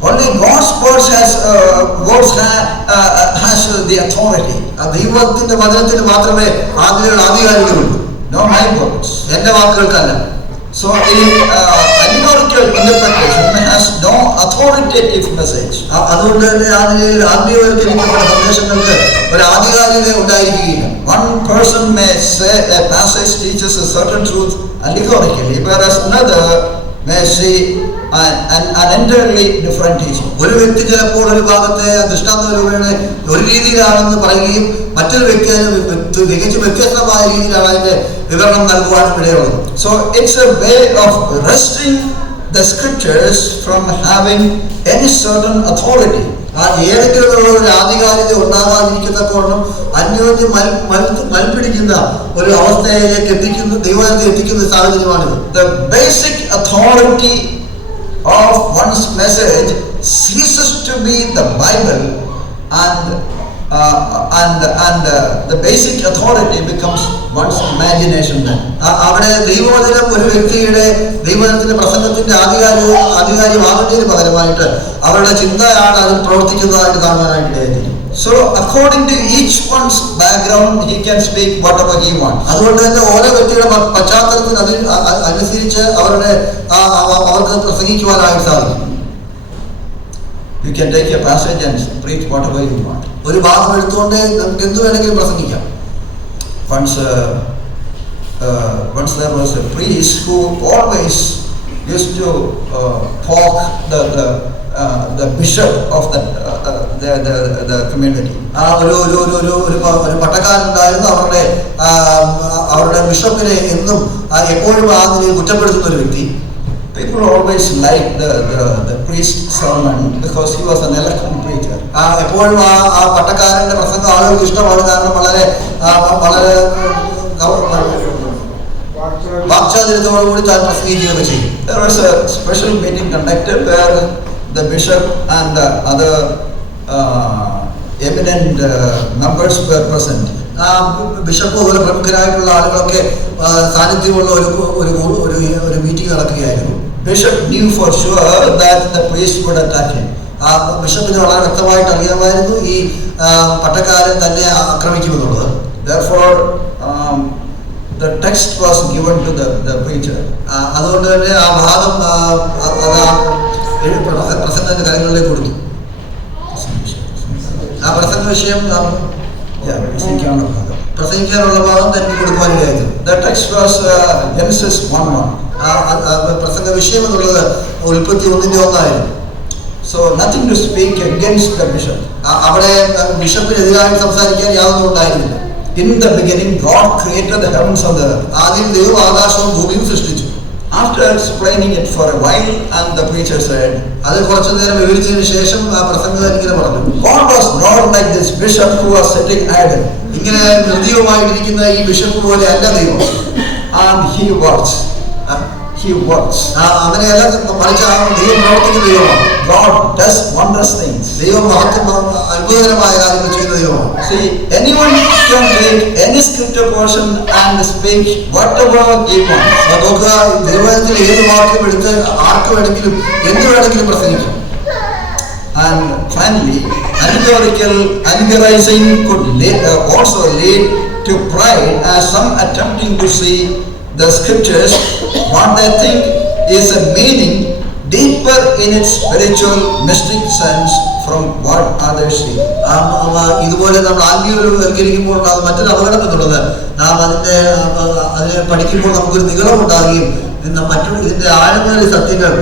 Only God's words has the authority. ദൈവത്തിന്റെ വചനത്തിന് മാത്രമേ അതിനുള്ള ആധികാരികതയുള്ളൂ. No my words. എന്റെ വാക്കുകൾക്കല്ല. So allegorical interpretation has no authoritative message. അതുകൊണ്ട് തന്നെ ആ നിലയിൽ ആത്മീയവൽക്കരിക്കപ്പെട്ട സന്ദേശങ്ങൾക്ക് ഒരു ആധികാരികത ഉണ്ടായിരിക്കുകയില്ല. One person may say a passage teaches a certain truth allegorically, whereas another may see an entirely different teaching. ഒരു വ്യക്തി ചിലപ്പോൾ ഒരു ഭാഗത്തെ ദൃഷ്ടാന്തരൂപേണ ഒരു രീതിയിലാണെന്ന് പറയുകയും മറ്റൊരു വ്യക്തി അതിന് തികച്ചും വ്യത്യസ്തമായ രീതിയിലാണ് അതിന്റെ വിവരണം നൽകുവാനും ഇടയുള്ളത്. So it's a way of wresting the scriptures from having any certain authority. ആ ഏതെങ്കിലും ഒരു ആധികാരികത ഉണ്ടാകാതിരിക്കുന്നതോളം അന്യോന്യം മൽപ്പിടിക്കുന്ന ഒരു അവസ്ഥയിലേക്ക് ദൈവത്തെ എത്തിക്കുന്ന സാഹചര്യമാണിത്. The basic authority of one's message ceases to be the Bible, and the basic authority becomes one's imagination then. അവിടെ ദൈവവചനം ഒരു വ്യക്തിയുടെ ദൈവവചനത്തിന്റെ പ്രസംഗത്തിന്റെ ആധികാരികമാകുന്നതിന് പകരമായിട്ട് അവരുടെ ചിന്തയാണ് അതിൽ പ്രവർത്തിക്കുന്നതായിട്ട് കാണുവാനായിട്ട്. So according to each one's background, he can speak whatever he wants. അതുകൊണ്ട് തന്നെ ഓരോ വ്യക്തിയുടെ പശ്ചാത്തലത്തിന് അനുസരിച്ച് അവർക്ക് പ്രസംഗിക്കുവാനായിട്ട് സാധിക്കും. You can take a passage and preach whatever you want. ഒരു ഭാഗം എടുത്തുകൊണ്ട് നമുക്ക് എന്ത് വേണമെങ്കിലും പ്രസംഗിക്കാം. Once there was a priest who always used to poke the bishop of the community. ഒരു പട്ടക്കാരുണ്ടായിരുന്നു. അവരുടെ ബിഷപ്പിനെ എന്നും എപ്പോഴും ആ നിലയിൽ കുറ്റപ്പെടുത്തുന്ന ഒരു വ്യക്തി. People always liked the priest's sermon because he was an eloquent preacher. എപ്പോഴും ആ പട്ടക്കാരന്റെ പ്രസംഗം ആളുകൾക്ക് ഇഷ്ടമാണ്. കാരണം വളരെ വാക്ചാതുര്യത്തോടുകൂടി താൻ പ്രസംഗിക്കുകയൊക്കെ ചെയ്യും. There was a special meeting conducted where the bishop and other eminent members were present. Bishop പോലെ പ്രമുഖരായിട്ടുള്ള ആളുകളൊക്കെ സാന്നിധ്യമുള്ള ഒരു മീറ്റിംഗ് നടക്കുകയായിരുന്നു. Bishop knew for sure that the priest would attack him. ബിഷപ്പിന് വളരെ വ്യക്തമായിട്ട് അറിയാമായിരുന്നു ഈ പട്ടക്കാരൻ തന്നെ ആക്രമിക്കുമെന്നുള്ളത്. Therefore the text was given to the preacher. അതുകൊണ്ട് തന്നെ ആ ഭാഗം പ്രസംഗത്തിന്റെ കരങ്ങളിലേക്ക് കൊടുത്തു. ആ പ്രസംഗ വിഷയം പ്രസംഗിക്കാനുള്ള ഭാഗം തനിക്ക് കൊടുക്കുവാനിടയായിരുന്നു. The text was Genesis 1:1. പ്രസംഗ വിഷയം എന്നുള്ളത് ഉൽപ്പത്തി 1:1. So nothing to speak against the bishop. അവിടെ ബിഷപ്പിനെതിരായി സംസാരിക്കാൻ യാതൊന്നും ഉണ്ടായിരുന്നില്ല. In the beginning God created the heavens and the earth. ആദ്യം ദൈവം ആകാശവും ഭൂമിയും സൃഷ്ടിച്ചു. After explaining it for a while, and the preacher said, അത് കുറച്ചു നേരം വിവരിച്ചതിന് ശേഷം ആ പ്രസംഗകൻ ഇങ്ങനെ പറഞ്ഞു, God was not like this bishop who was sitting idle. ഇങ്ങനെ നിർദ്ദീപമായിട്ടിരിക്കുന്ന ഈ ബിഷപ്പ് പോലെ അല്ല ദൈവം. And he works. He works. അങ്ങനെയല്ല, മറിച്ച് ദൈവം പ്രവർത്തിക്കുന്ന ദൈവമാണ്. God does wondrous things. ദൈവം അത്ഭുതകരമായ കാര്യങ്ങൾ ചെയ്യുന്ന ദൈവമാണ്. See, anyone can take any scripture portion and speak whatever he wants. നോക്കുക, ദൈവത്തിലെ ഏത് വാക്യം എടുത്ത് ആർക്ക് വേണമെങ്കിലും എന്ത് വേണമെങ്കിലും പ്രസംഗിക്കും. And finally, allegorical could also lead to pride, as some attempting to see the scriptures what they think is a meaning deeper in its spiritual mystic sense from what others see. ഇതുപോലെ നമ്മൾ ആത്മീയവൽക്കരിക്കുമ്പോൾ മറ്റൊരു അപകടം എന്നുള്ളത്, നാം അതിനെ പഠിക്കുമ്പോൾ നമുക്കൊരു നിഗളം ഉണ്ടാകുകയും ഇതിന്റെ ആഴമേറിയ സത്യങ്ങൾ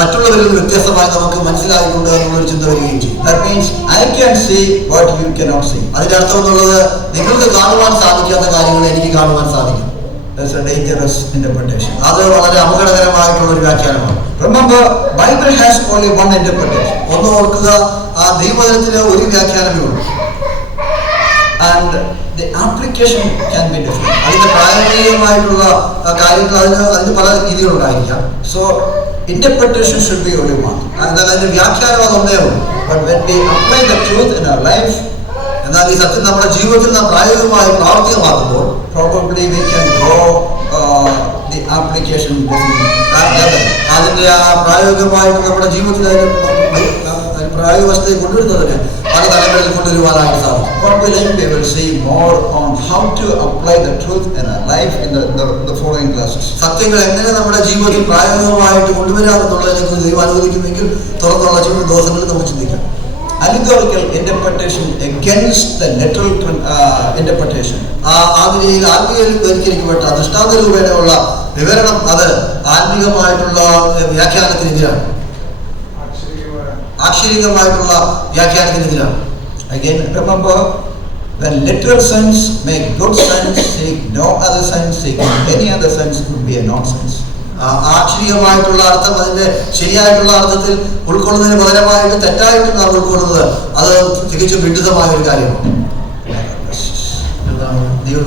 മറ്റുള്ളവരിൽ നിന്ന് വ്യത്യസ്തമായി നമുക്ക് മനസ്സിലായിക്കൊണ്ട് എന്നുള്ളൊരു ചിന്ത വരികയും ചെയ്യും. That means I can see what you cannot see. അതിന്റെ അർത്ഥം എന്നുള്ളത്, നിങ്ങൾക്ക് കാണുവാൻ സാധിക്കാത്ത കാര്യങ്ങൾ എനിക്ക് കാണുവാൻ സാധിക്കും. That's a dangerous interpretation. അത് വളരെ അപകടകരമായിട്ടുള്ള ഒരു വ്യാഖ്യാനമാണ്. Remember, Bible has only one interpretation. ഒന്ന് ഓർക്കുക, ദൈവവചനത്തിന് ഒരു വ്യാഖ്യാനമേ ഉള്ളൂ. And the application can be different. അതിന്റെ പ്രായോഗികമായിട്ടുള്ള കാര്യങ്ങൾ അതിന് പല രീതികളുണ്ടായിരിക്കാം. So, interpretation should be only one. എന്നാൽ അതിന്റെ വ്യാഖ്യാനം അതൊന്നേ ഉള്ളൂ. But when we apply the truth in our life, എന്നാൽ ഈ സത്യം നമ്മുടെ ജീവിതത്തിൽ നാം പ്രായോഗികമായി പ്രാവർത്തികമാക്കുമ്പോൾ probably we can grow the application differently. അതിന്റെ പ്രായോഗികമായിട്ട് നമ്മുടെ ജീവിതത്തിൽ പ്രായോഗിക വശത്തെ കൊണ്ടുവരുന്നതിന് പല തലങ്ങളിൽ കൊണ്ടുവരുവാനായിട്ട് സാധിക്കും. God willing, we will see more on how to apply the truth in our life in the following classes. സത്യങ്ങൾ എങ്ങനെ നമ്മുടെ ജീവിതത്തിൽ പ്രായോഗികമായിട്ട് കൊണ്ടുവരാമെന്നുള്ളതിനെ കുറിച്ച് ദൈവം അനുവദിക്കുന്നെങ്കിൽ തുറന്നുള്ള ദിവസങ്ങളിൽ നമുക്ക് ചിന്തിക്കാം. Allegorical interpretation against the literal interpretation. ആത്മീയവൽക്കരിക്കപ്പെട്ട ദൃഷ്ടാന്ത രൂപേണയുള്ള വിവരണം അത് ആത്മീയമായിട്ടുള്ള വ്യാഖ്യാനത്തിനെതിരാണ്, ആക്ഷരികമായിട്ടുള്ള വ്യാഖ്യാനത്തിനെതിരാണ്. Again, remember, when literal sense make good sense, seek no other sense, seek any other sense would be a nonsense. ആക്ഷരികമായിട്ടുള്ള അർത്ഥം അതിന്റെ ശരിയായിട്ടുള്ള അർത്ഥത്തിൽ ഉൾക്കൊള്ളുന്നതിന് പകരമായിട്ട് തെറ്റായിട്ട് നാം ഉൾക്കൊള്ളുന്നത് അത് തികച്ചും വിഡിതമായ ഒരു കാര്യമാണ്. ദൈവം